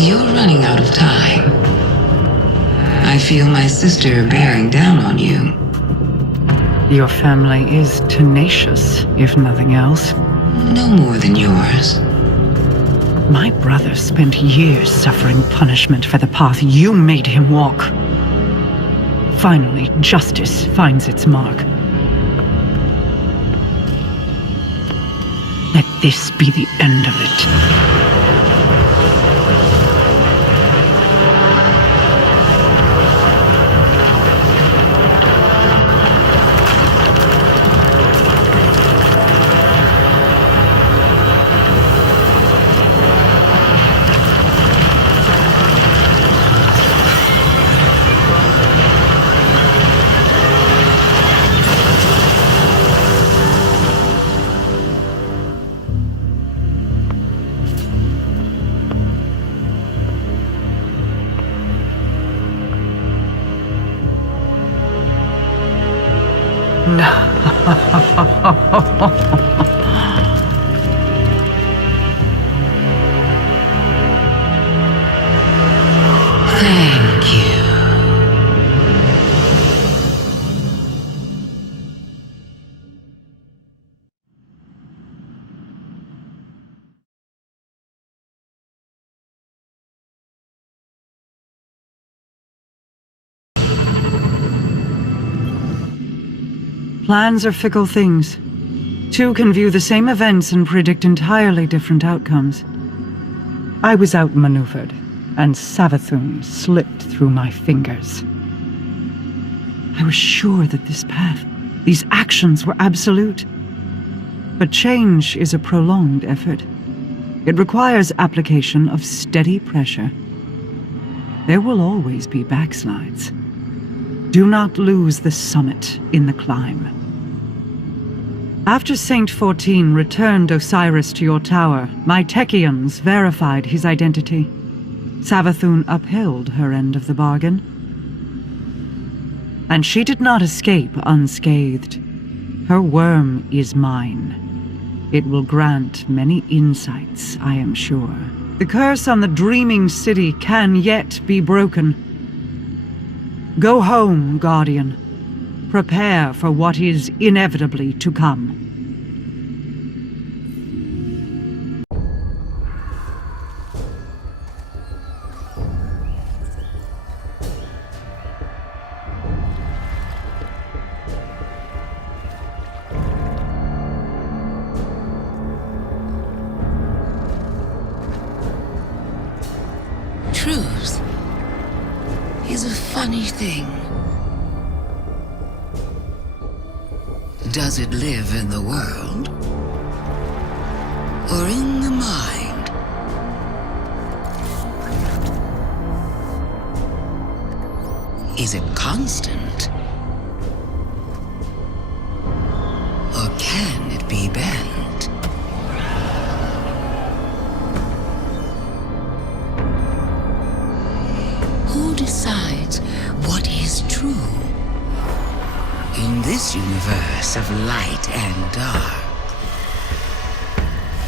You're running out of time. I feel my sister bearing down on you. Your family is tenacious, if nothing else. No more than yours. My brother spent years suffering punishment for the path you made him walk. Finally, justice finds its mark. Let this be the end of it. Thank you. Plans are fickle things. Two can view the same events and predict entirely different outcomes. I was outmaneuvered, and Savathun slipped through my fingers. I was sure that this path, these actions were absolute. But change is a prolonged effort. It requires application of steady pressure. There will always be backslides. Do not lose the summit in the climb. After Saint 14 returned Osiris to your tower, my Techians verified his identity. Savathun upheld her end of the bargain. And she did not escape unscathed. Her worm is mine. It will grant many insights, I am sure. The curse on the dreaming city can yet be broken. Go home, Guardian. Prepare for what is inevitably to come. Truth is a funny thing. Does it live in the world? Or in the mind? Is it constant? Or can it be bent? Who decides what is true? In this universe of light and dark,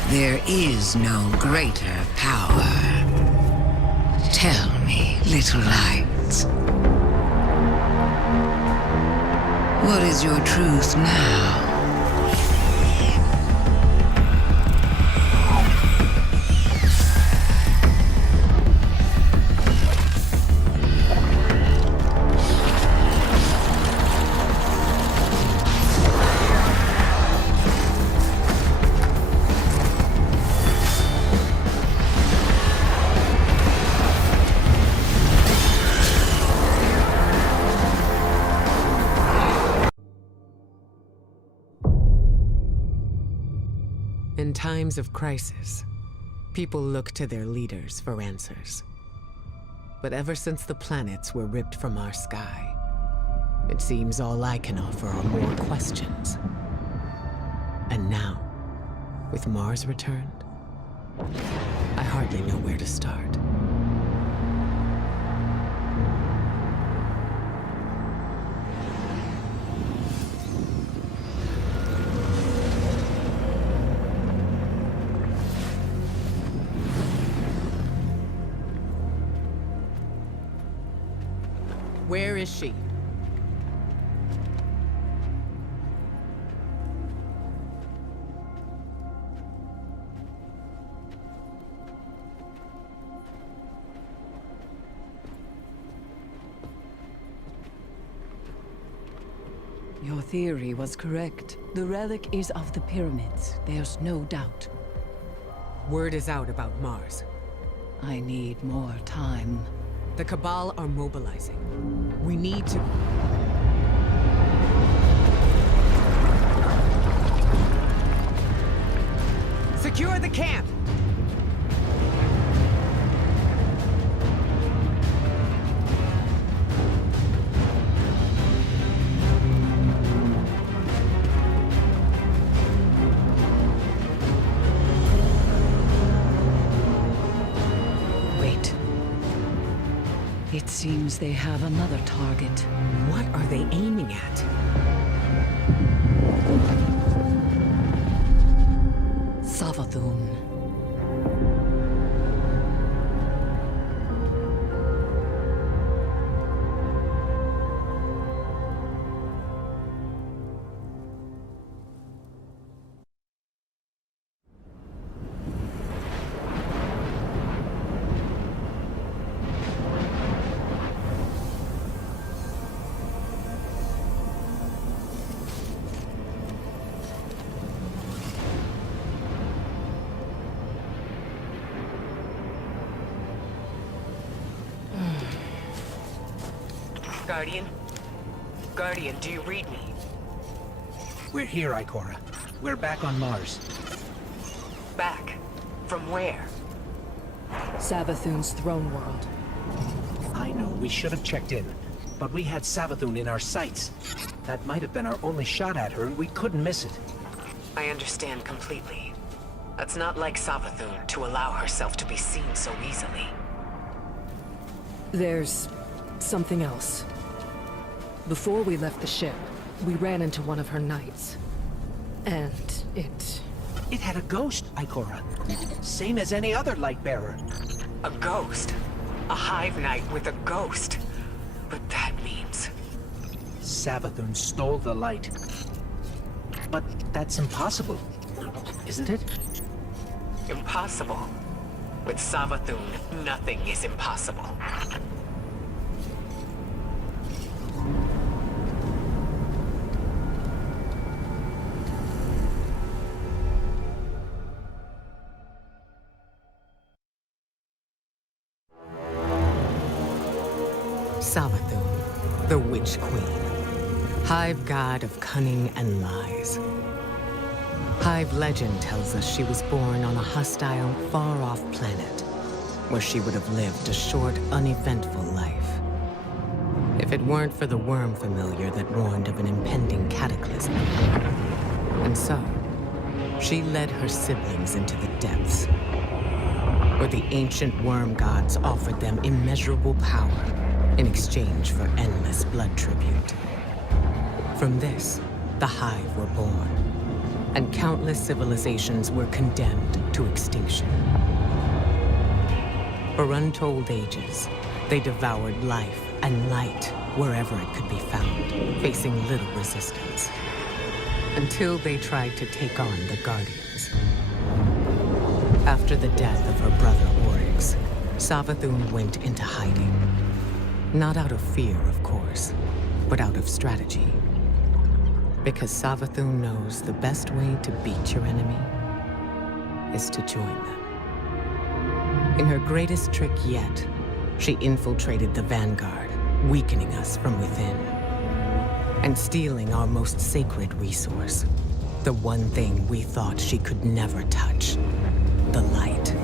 there is no greater power. Tell me, little lights. What is your truth now? In times of crisis, people look to their leaders for answers. But ever since the planets were ripped from our sky, it seems all I can offer are more questions. And now, with Mars returned, I hardly know where to start. Where is she? Your theory was correct. The relic is of the pyramids. There's no doubt. Word is out about Mars. I need more time. The Cabal are mobilizing. We need to... Secure the camp! Wait. It seems they have another target. What are they aiming at? Savathun. Guardian? Guardian, do you read me? We're here, Ikora. We're back on Mars. Back? From where? Savathun's throne world. I know, we should have checked in. But we had Savathun in our sights. That might have been our only shot at her, and we couldn't miss it. I understand completely. That's not like Savathun to allow herself to be seen so easily. There's something else. Before we left the ship, we ran into one of her knights. And it had a ghost, Ikora. Same as any other light bearer. A ghost? A hive knight with a ghost? But that means... Savathun stole the light. But that's impossible, isn't it? Impossible? With Savathun, nothing is impossible. Savathun, the Witch Queen. Hive god of cunning and lies. Hive legend tells us she was born on a hostile, far-off planet, where she would have lived a short, uneventful life. If it weren't for the worm familiar that warned of an impending cataclysm. And so, she led her siblings into the depths, where the ancient worm gods offered them immeasurable power in exchange for endless blood tribute. From this, the Hive were born, and countless civilizations were condemned to extinction. For untold ages, they devoured life and light wherever it could be found, facing little resistance. Until they tried to take on the Guardians. After the death of her brother Oryx, Savathun went into hiding. Not out of fear, of course, but out of strategy. Because Savathun knows the best way to beat your enemy is to join them. In her greatest trick yet, she infiltrated the Vanguard, weakening us from within. And stealing our most sacred resource. The one thing we thought she could never touch. The light.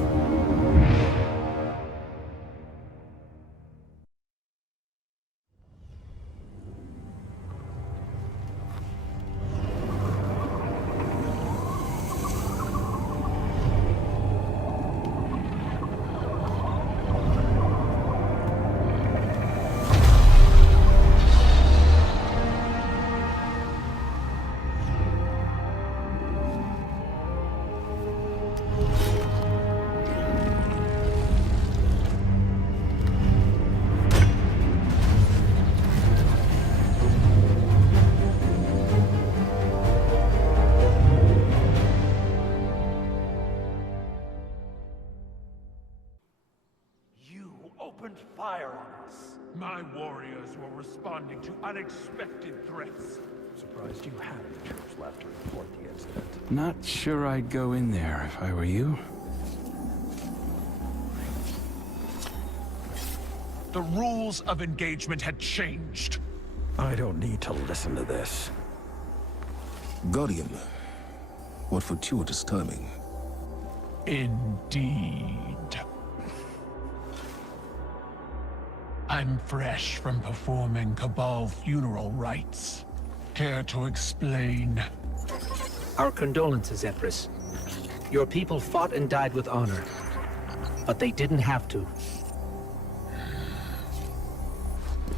Fire on us. My warriors were responding to unexpected threats. Surprised you had any troops left to report the incident. Not sure I'd go in there if I were you. The rules of engagement had changed. I don't need to listen to this. Guardian, what fortuitous timing. Indeed. I'm fresh from performing Cabal funeral rites. Care to explain? Our condolences, Empress. Your people fought and died with honor. But they didn't have to.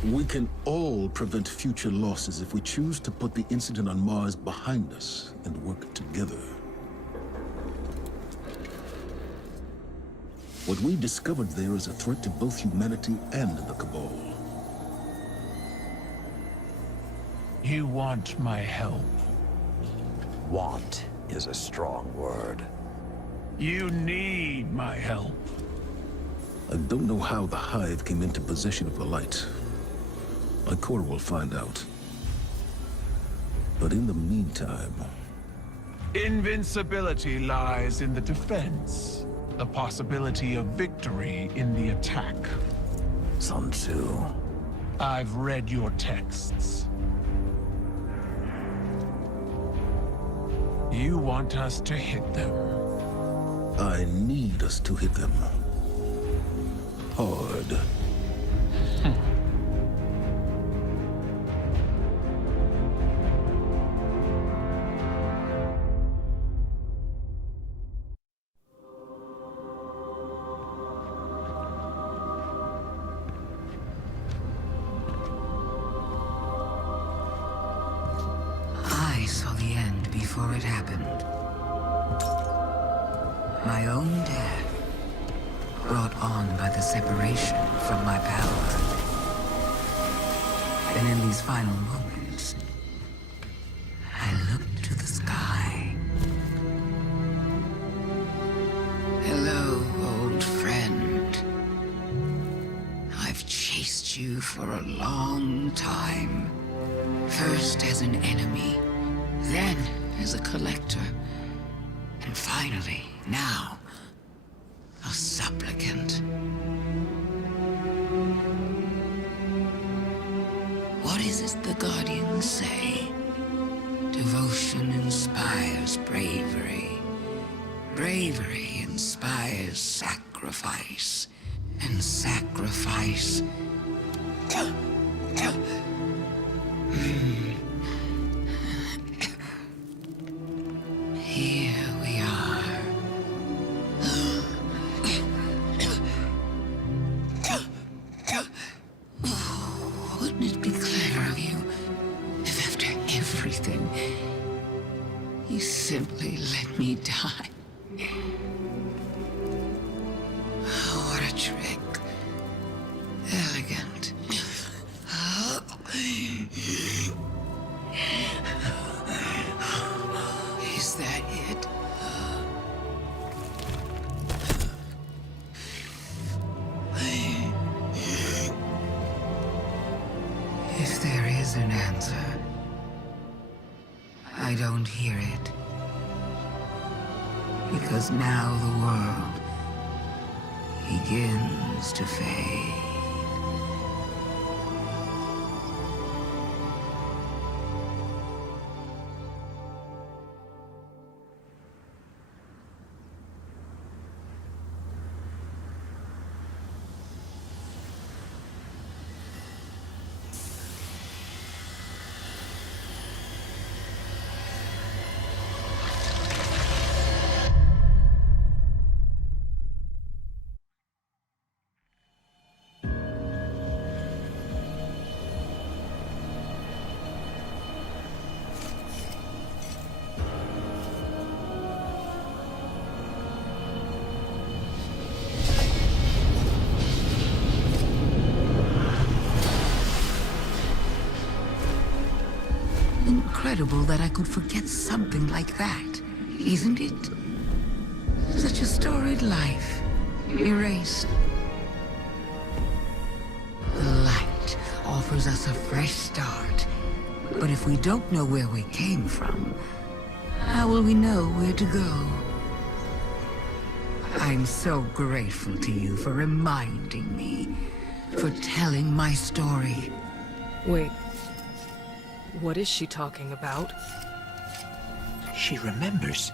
We can all prevent future losses if we choose to put the incident on Mars behind us and work together. What we discovered there is a threat to both humanity and the Cabal. You want my help? Want is a strong word. You need my help. I don't know how the Hive came into possession of the light. My core will find out. But in the meantime... Invincibility lies in the defense. The possibility of victory in the attack. Sun Tzu. I've read your texts. You want us to hit them. I need us to hit them. Hard. I saw the end before it happened. My own death, brought on by the separation from my power. And in these final moments, I looked to the sky. Hello, old friend. I've chased you for a long time. First as an enemy, then as a collector, and finally, now, a supplicant. What is it the Guardians say? Devotion inspires bravery. Bravery inspires sacrifice. And sacrifice... Here we are. Wouldn't it be clever of you if after everything, you simply let me die? Oh, what a trick. Elegant. Is that it? If there is an answer, I don't hear it. Because now the world begins to fade. Incredible that I could forget something like that, isn't it? Such a storied life, erased. The light offers us a fresh start, But if we don't know where we came from, how will we know where to go? I'm so grateful to you for reminding me, for telling my story. Wait. What is she talking about? She remembers.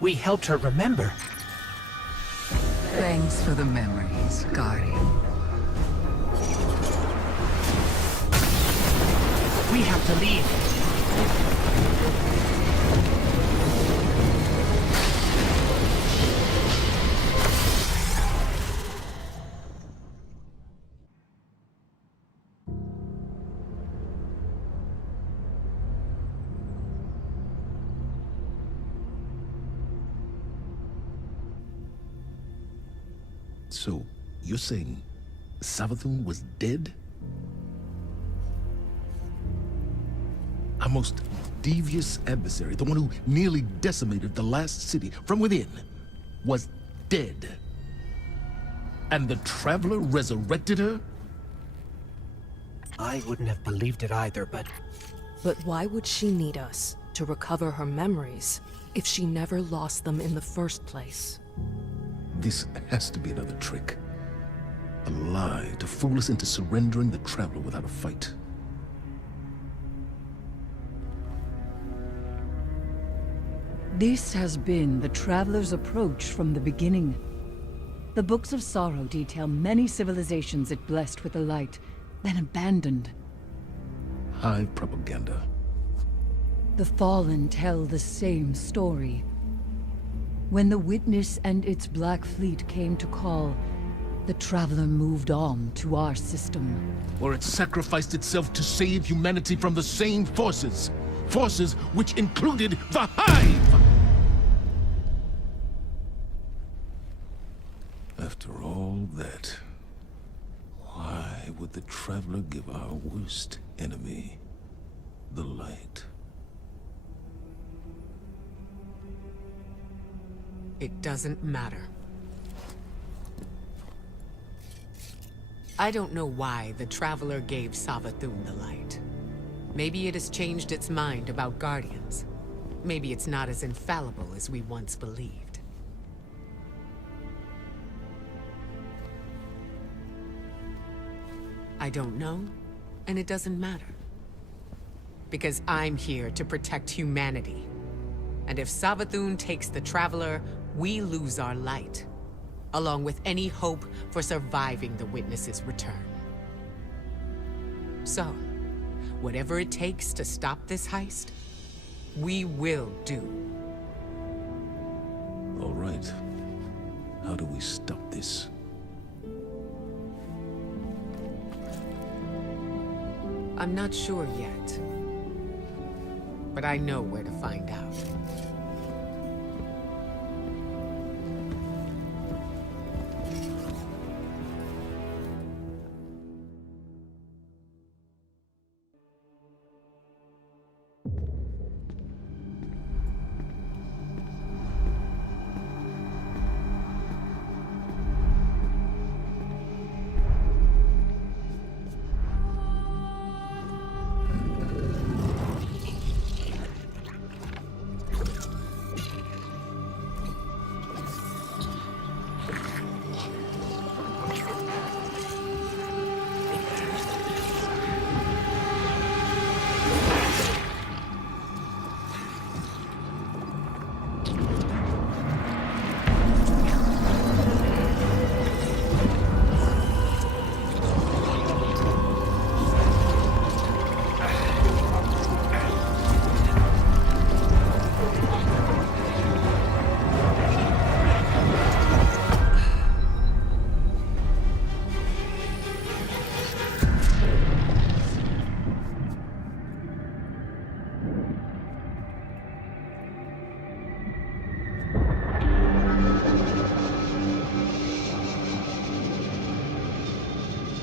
We helped her remember. Thanks for the memories, Guardian. We have to leave. So, you're saying Savathun was dead? Our most devious adversary, the one who nearly decimated the last city from within, was dead. And the Traveler resurrected her? I wouldn't have believed it either, but... But why would she need us to recover her memories if she never lost them in the first place? This has to be another trick. A lie to fool us into surrendering the Traveler without a fight. This has been the Traveler's approach from the beginning. The Books of Sorrow detail many civilizations it blessed with the light, then abandoned. High propaganda. The Fallen tell the same story. When the Witness and its Black Fleet came to call, the Traveler moved on to our system. Or it sacrificed itself to save humanity from the same forces. Forces which included the Hive! After all that, why would the Traveler give our worst enemy the light? It doesn't matter. I don't know why the Traveler gave Savathun the light. Maybe it has changed its mind about Guardians. Maybe it's not as infallible as we once believed. I don't know, and it doesn't matter. Because I'm here to protect humanity. And if Savathun takes the Traveler, we lose our light, along with any hope for surviving the Witness's return. So, whatever it takes to stop this heist, we will do. All right. How do we stop this? I'm not sure yet, but I know where to find out.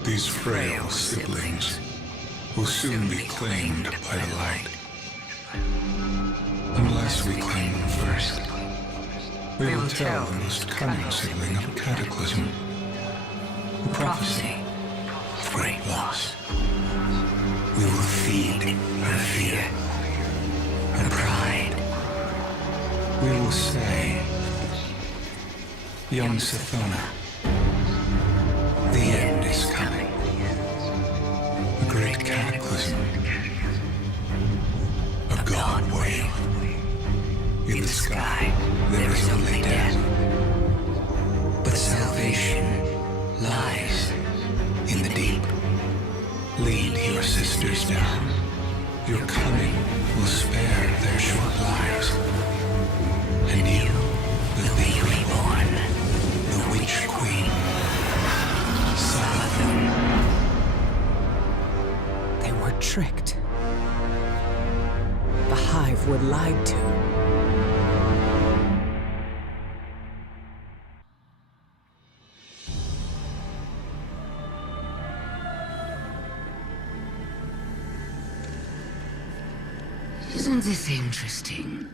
These frail siblings will soon be claimed by the light. Unless we claim them first, we will tell the most cunning sibling of Cataclysm, the prophecy of great loss. We will feed her will say, young Sathona, the end is coming. A great cataclysm. A god wave. In the sky, there is only death. But salvation lies in the deep. Lead your sisters down. Your coming will spare their short lives. And you will be reborn, the Witch Queen. Savathun. They were tricked. The Hive were lied to. Isn't this interesting?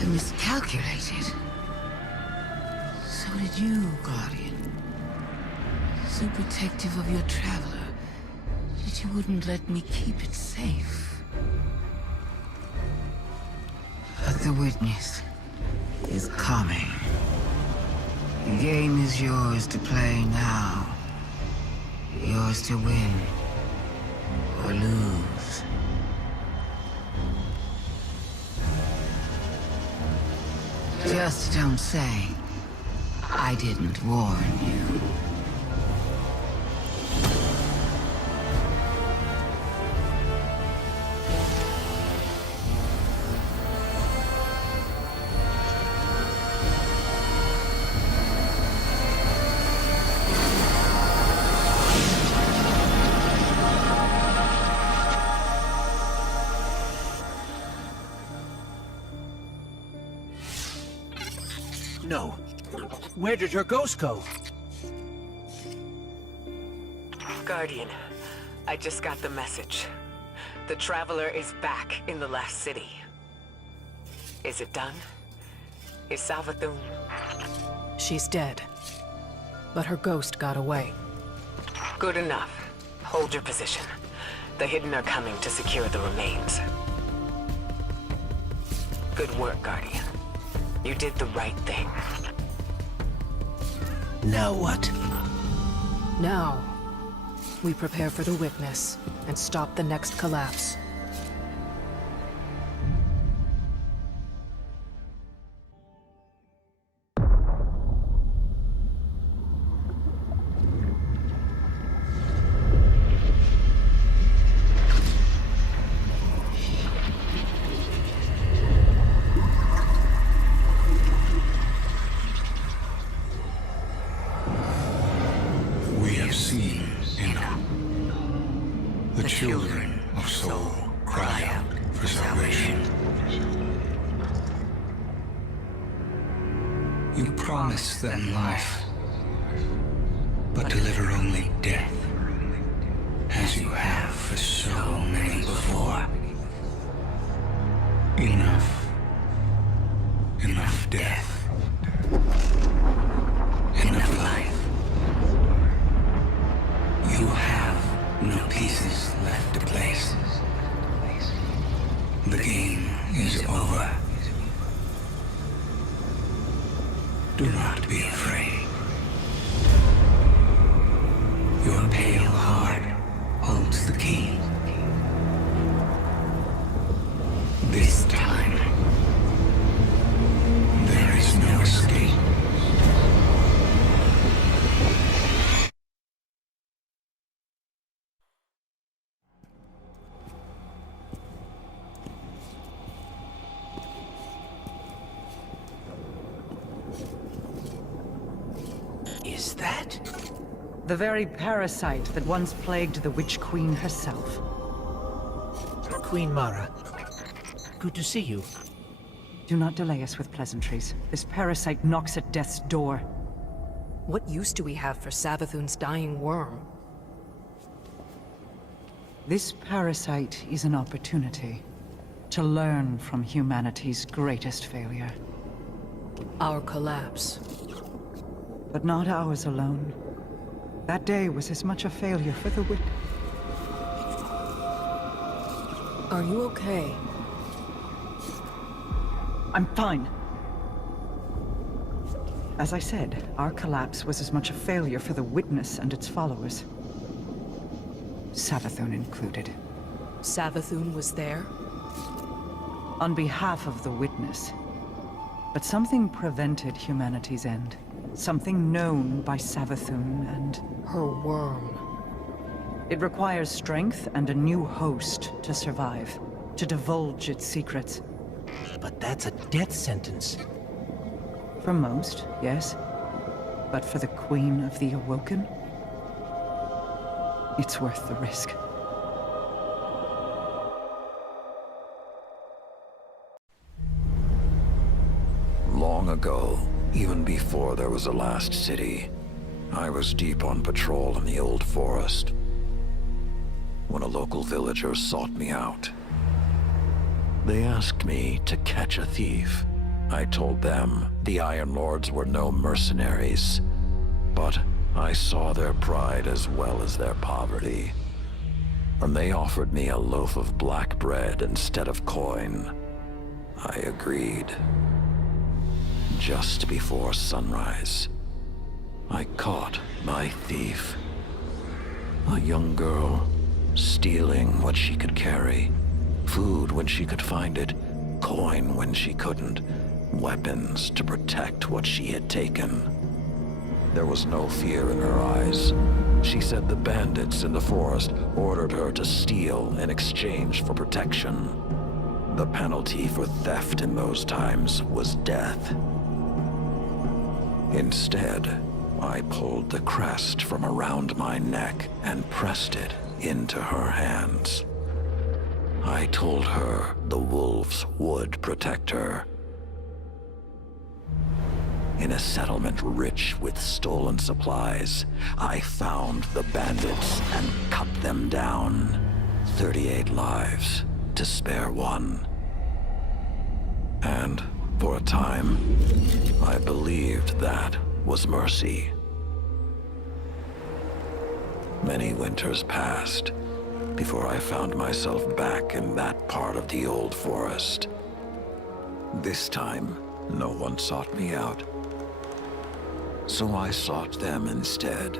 I miscalculated. So did you, Guardian. So protective of your traveler that you wouldn't let me keep it safe. But the witness is coming. The game is yours to play now. Yours to win or lose. Just don't say I didn't warn you. No. Where did her ghost go? Guardian, I just got the message. The Traveler is back in the last city. Is it done? Is Savathun... She's dead. But her ghost got away. Good enough. Hold your position. The Hidden are coming to secure the remains. Good work, Guardian. You did the right thing. Now what? Now, we prepare for the witness and stop the next collapse. Children of soul cry out for salvation. You promise them life, but deliver only death, as you have for so many before. Enough. Enough death. Enough life. You have no pieces left to place. The game is over. Do not be afraid. Your pale heart holds the key. This time, there is no escape. Is that? The very parasite that once plagued the Witch Queen herself. Queen Mara, good to see you. Do not delay us with pleasantries. This parasite knocks at death's door. What use do we have for Savathun's dying worm? This parasite is an opportunity to learn from humanity's greatest failure. Our collapse. But not ours alone. That day was as much a failure for the Witch. Are you okay? I'm fine. As I said, our collapse was as much a failure for the Witness and its followers. Savathun included. Savathun was there? On behalf of the Witness. But something prevented humanity's end. Something known by Savathun and... her worm. It requires strength and a new host to survive, to divulge its secrets. But that's a death sentence. For most, yes. But for the Queen of the Awoken, it's worth the risk. Long ago, even before there was a last city, I was deep on patrol in the old forest when a local villager sought me out. They asked me to catch a thief. I told them the Iron Lords were no mercenaries, but I saw their pride as well as their poverty. And they offered me a loaf of black bread instead of coin. I agreed. Just before sunrise, I caught my thief. A young girl, stealing what she could carry. Food when she could find it, coin when she couldn't, weapons to protect what she had taken. There was no fear in her eyes. She said the bandits in the forest ordered her to steal in exchange for protection. The penalty for theft in those times was death. Instead, I pulled the crest from around my neck and pressed it into her hands. I told her the wolves would protect her. In a settlement rich with stolen supplies, I found the bandits and cut them down. 38 lives to spare one. And for a time, I believed that was mercy. Many winters passed before I found myself back in that part of the old forest. This time, no one sought me out. So I sought them instead.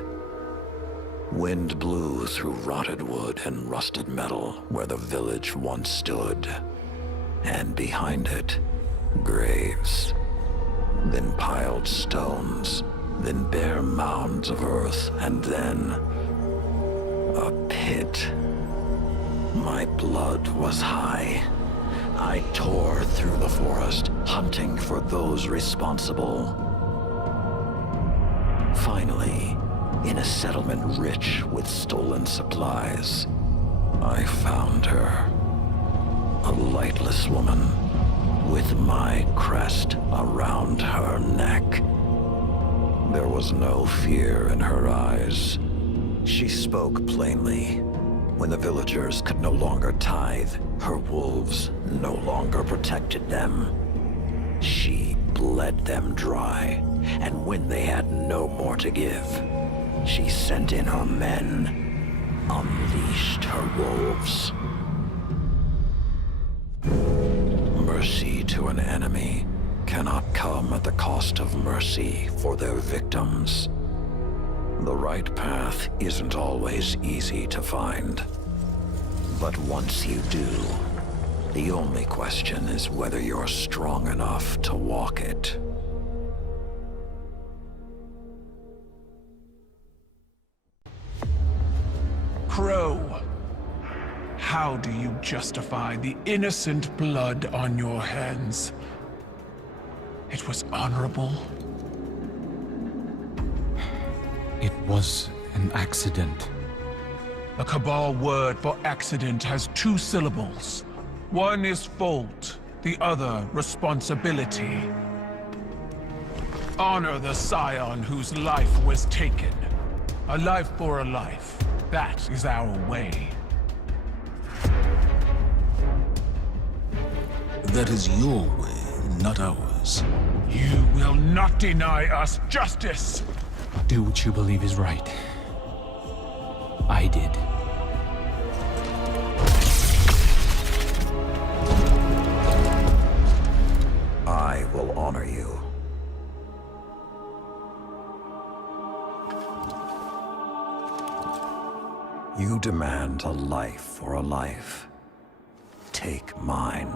Wind blew through rotted wood and rusted metal where the village once stood. And behind it, graves. Then piled stones, then bare mounds of earth, and then a pit. My blood was high. I tore through the forest, hunting for those responsible. Finally, in a settlement rich with stolen supplies, I found her. A lightless woman, with my crest around her neck. There was no fear in her eyes. She spoke plainly. When the villagers could no longer tithe, her wolves no longer protected them. She bled them dry, and when they had no more to give, she sent in her men, unleashed her wolves. Mercy to an enemy cannot come at the cost of mercy for their victims. The right path isn't always easy to find. But once you do, the only question is whether you're strong enough to walk it. Crow, how do you justify the innocent blood on your hands? It was honorable. It was an accident. The Cabal word for accident has 2 syllables. One is fault, the other responsibility. Honor the scion whose life was taken. A life for a life. That is our way. That is your way, not ours. You will not deny us justice! Do what you believe is right. I did. I will honor you. You demand a life for a life. Take mine.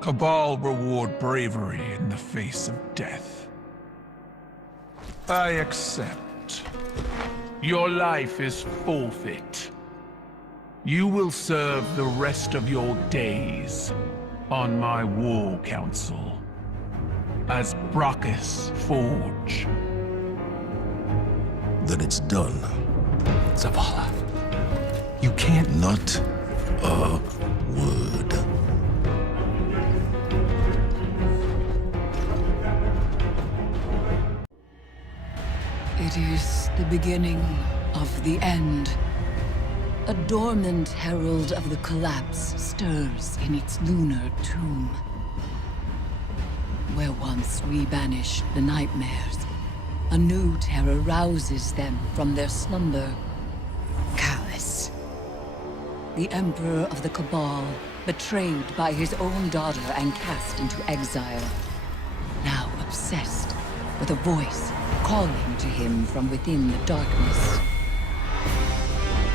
Cabal reward bravery in the face of death. I accept. Your life is forfeit. You will serve the rest of your days on my war council as Brachus Forge. Then it's done. Zavala. You can't. Not a word. It is the beginning of the end. A dormant herald of the collapse stirs in its lunar tomb. Where once we banished the nightmares, a new terror rouses them from their slumber. Callous. The Emperor of the Cabal, betrayed by his own daughter and cast into exile. Now obsessed with a voice calling to him from within the darkness.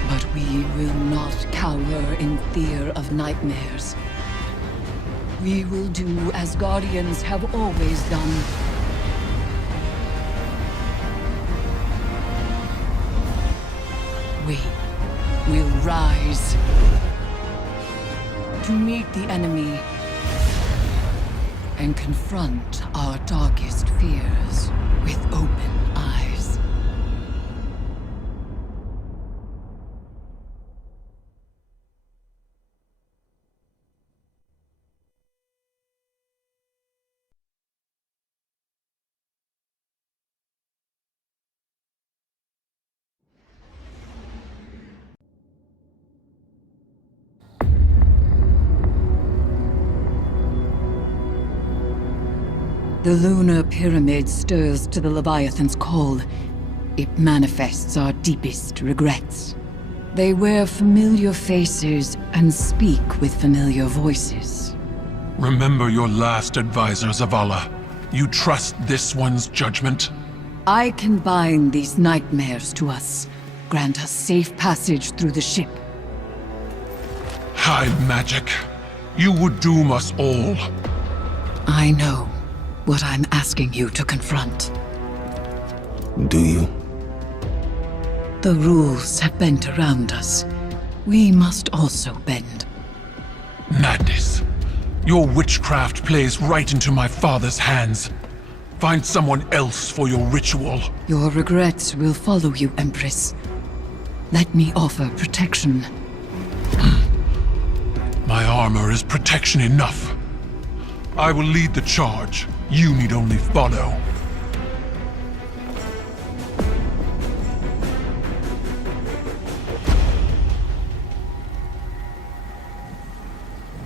But we will not cower in fear of nightmares. We will do as Guardians have always done. We will rise to meet the enemy and confront our darkest fears with open eyes. The lunar pyramid stirs to the Leviathan's call. It manifests our deepest regrets. They wear familiar faces and speak with familiar voices. Remember your last advisor, Zavala. You trust this one's judgment? I can bind these nightmares to us, grant us safe passage through the ship. Hive magic. You would doom us all. I know what I'm asking you to confront. Do you? The rules have bent around us. We must also bend. Madness. Your witchcraft plays right into my father's hands. Find someone else for your ritual. Your regrets will follow you, Empress. Let me offer protection. My armor is protection enough. I will lead the charge. You need only follow.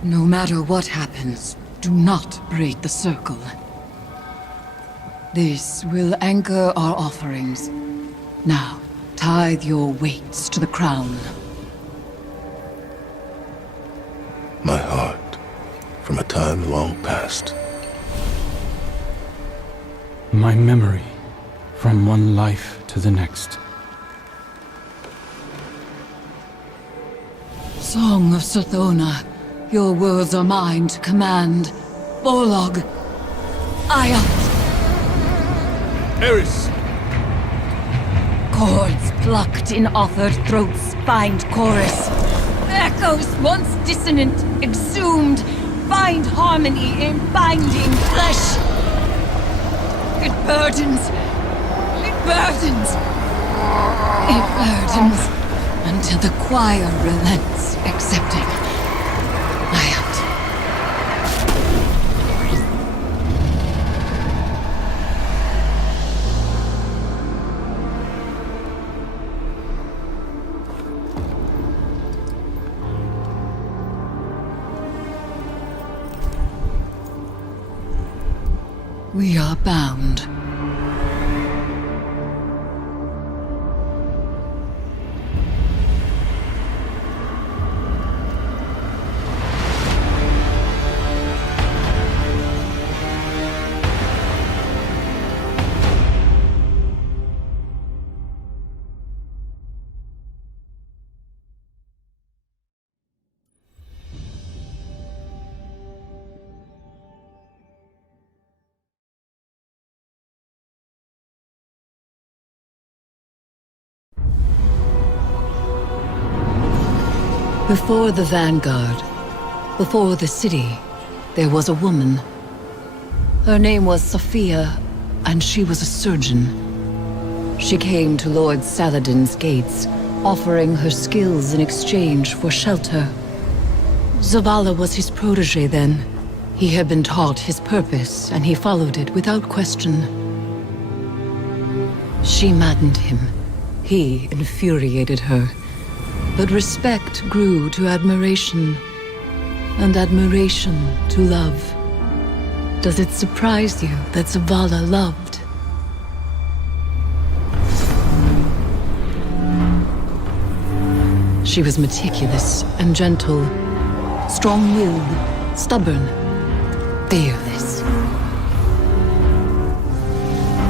No matter what happens, do not break the circle. This will anchor our offerings. Now, tithe your weights to the crown. My heart, from a time long past. My memory, from one life to the next. Song of Sothona, your words are mine to command. Borlog, Ayat. Eris! Chords plucked in offered throats find chorus. Echoes once dissonant, exhumed, find harmony in binding flesh. It burdens. It burdens. It burdens until the choir relents, accepting. Ayat. We are bound. Before the Vanguard, before the city, there was a woman. Her name was Sophia, and she was a surgeon. She came to Lord Saladin's gates, offering her skills in exchange for shelter. Zavala was his protege then. He had been taught his purpose, and he followed it without question. She maddened him. He infuriated her. But respect grew to admiration, and admiration to love. Does it surprise you that Zavala loved? She was meticulous and gentle, strong-willed, stubborn, fearless.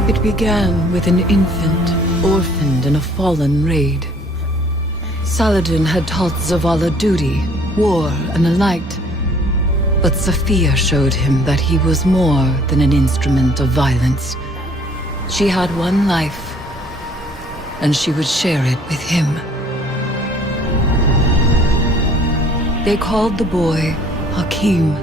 It began with an infant, orphaned in a fallen raid. Saladin had taught Zavala duty, war, and a light. But Sophia showed him that he was more than an instrument of violence. She had one life, and she would share it with him. They called the boy Hakim.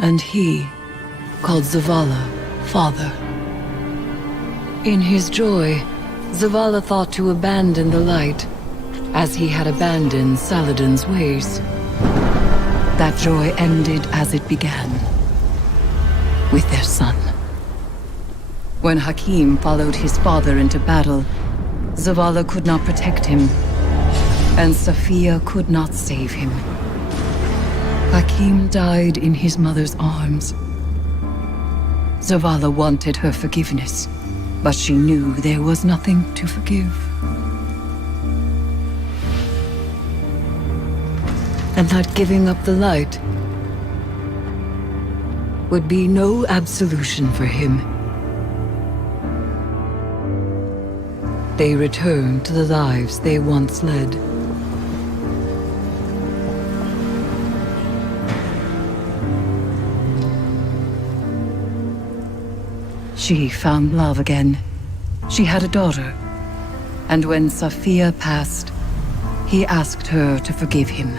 And he called Zavala father. In his joy, Zavala thought to abandon the light, as he had abandoned Saladin's ways. That joy ended as it began, with their son. When Hakim followed his father into battle, Zavala could not protect him, and Sophia could not save him. Hakim died in his mother's arms. Zavala wanted her forgiveness, but she knew there was nothing to forgive. And that giving up the light would be no absolution for him. They returned to the lives they once led. She found love again. She had a daughter. And when Sophia passed, he asked her to forgive him.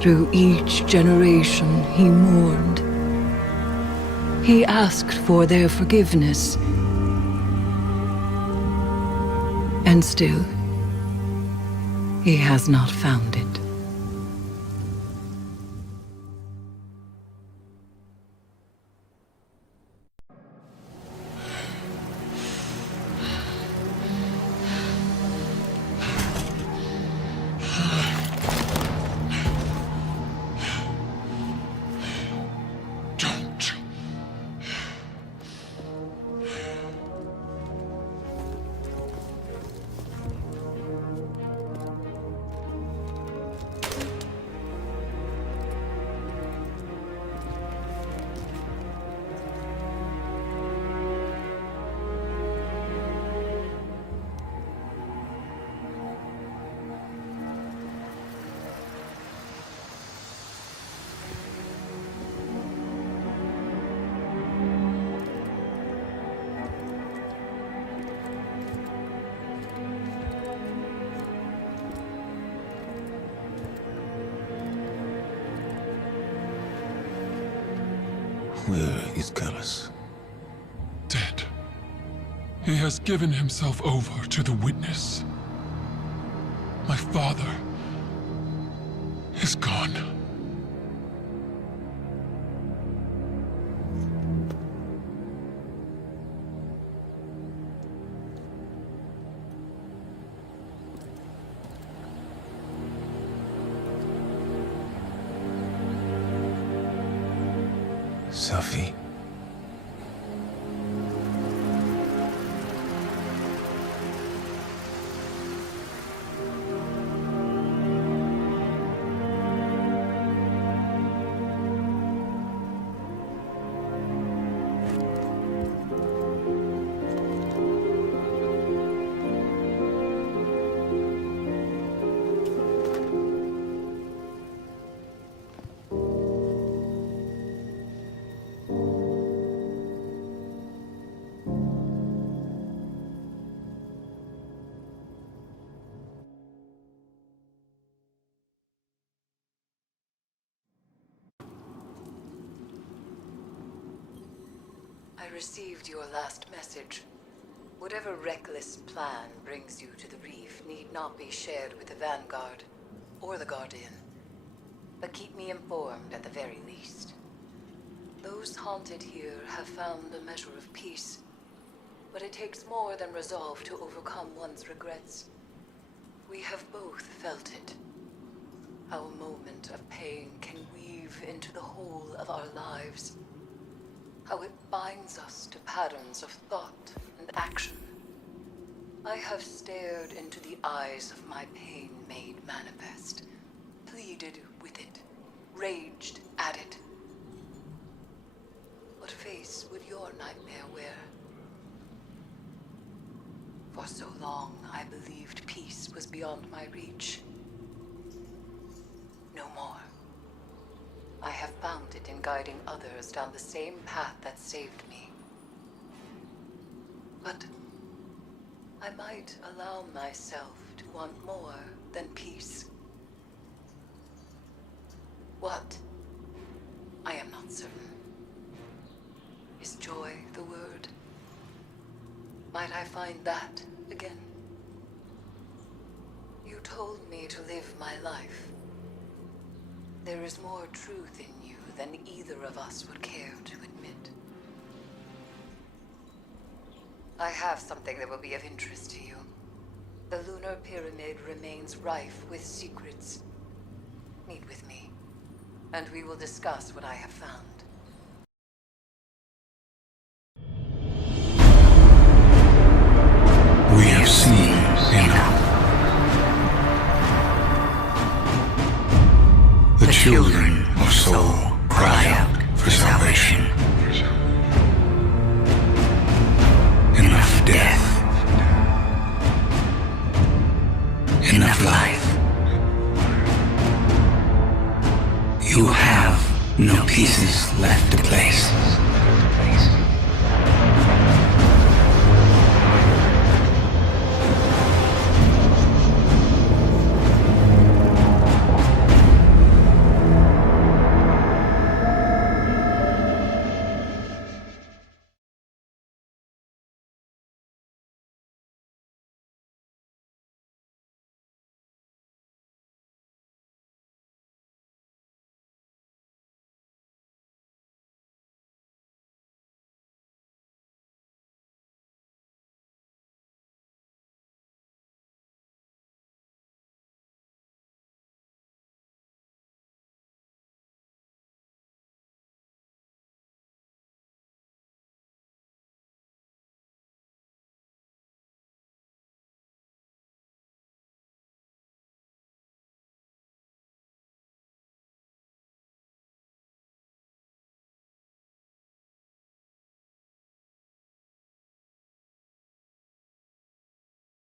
Through each generation, he mourned. He asked for their forgiveness. And still, he has not found it. Where is Callus? Dead. He has given himself over to the Witness. My father is gone. Sophie. I received your last message. Whatever reckless plan brings you to the reef need not be shared with the Vanguard or the Guardian. But keep me informed at the very least. Those haunted here have found a measure of peace. But it takes more than resolve to overcome one's regrets. We have both felt it. How a moment of pain can weave into the whole of our lives. How it binds us to patterns of thought and action. I have stared into the eyes of my pain made manifest, pleaded with it, raged at it. What face would your nightmare wear? For so long, I believed peace was beyond my reach. No more. I have found it in guiding others down the same path that saved me. But I might allow myself to want more than peace. What? I am not certain. Is joy the word? Might I find that again? You told me to live my life. There is more truth in you than either of us would care to admit. I have something that will be of interest to you. The lunar pyramid remains rife with secrets. Meet with me, and we will discuss what I have found. We have seen enough. The children of Soul cry out for salvation. Enough death. Enough life. You have no pieces left to place.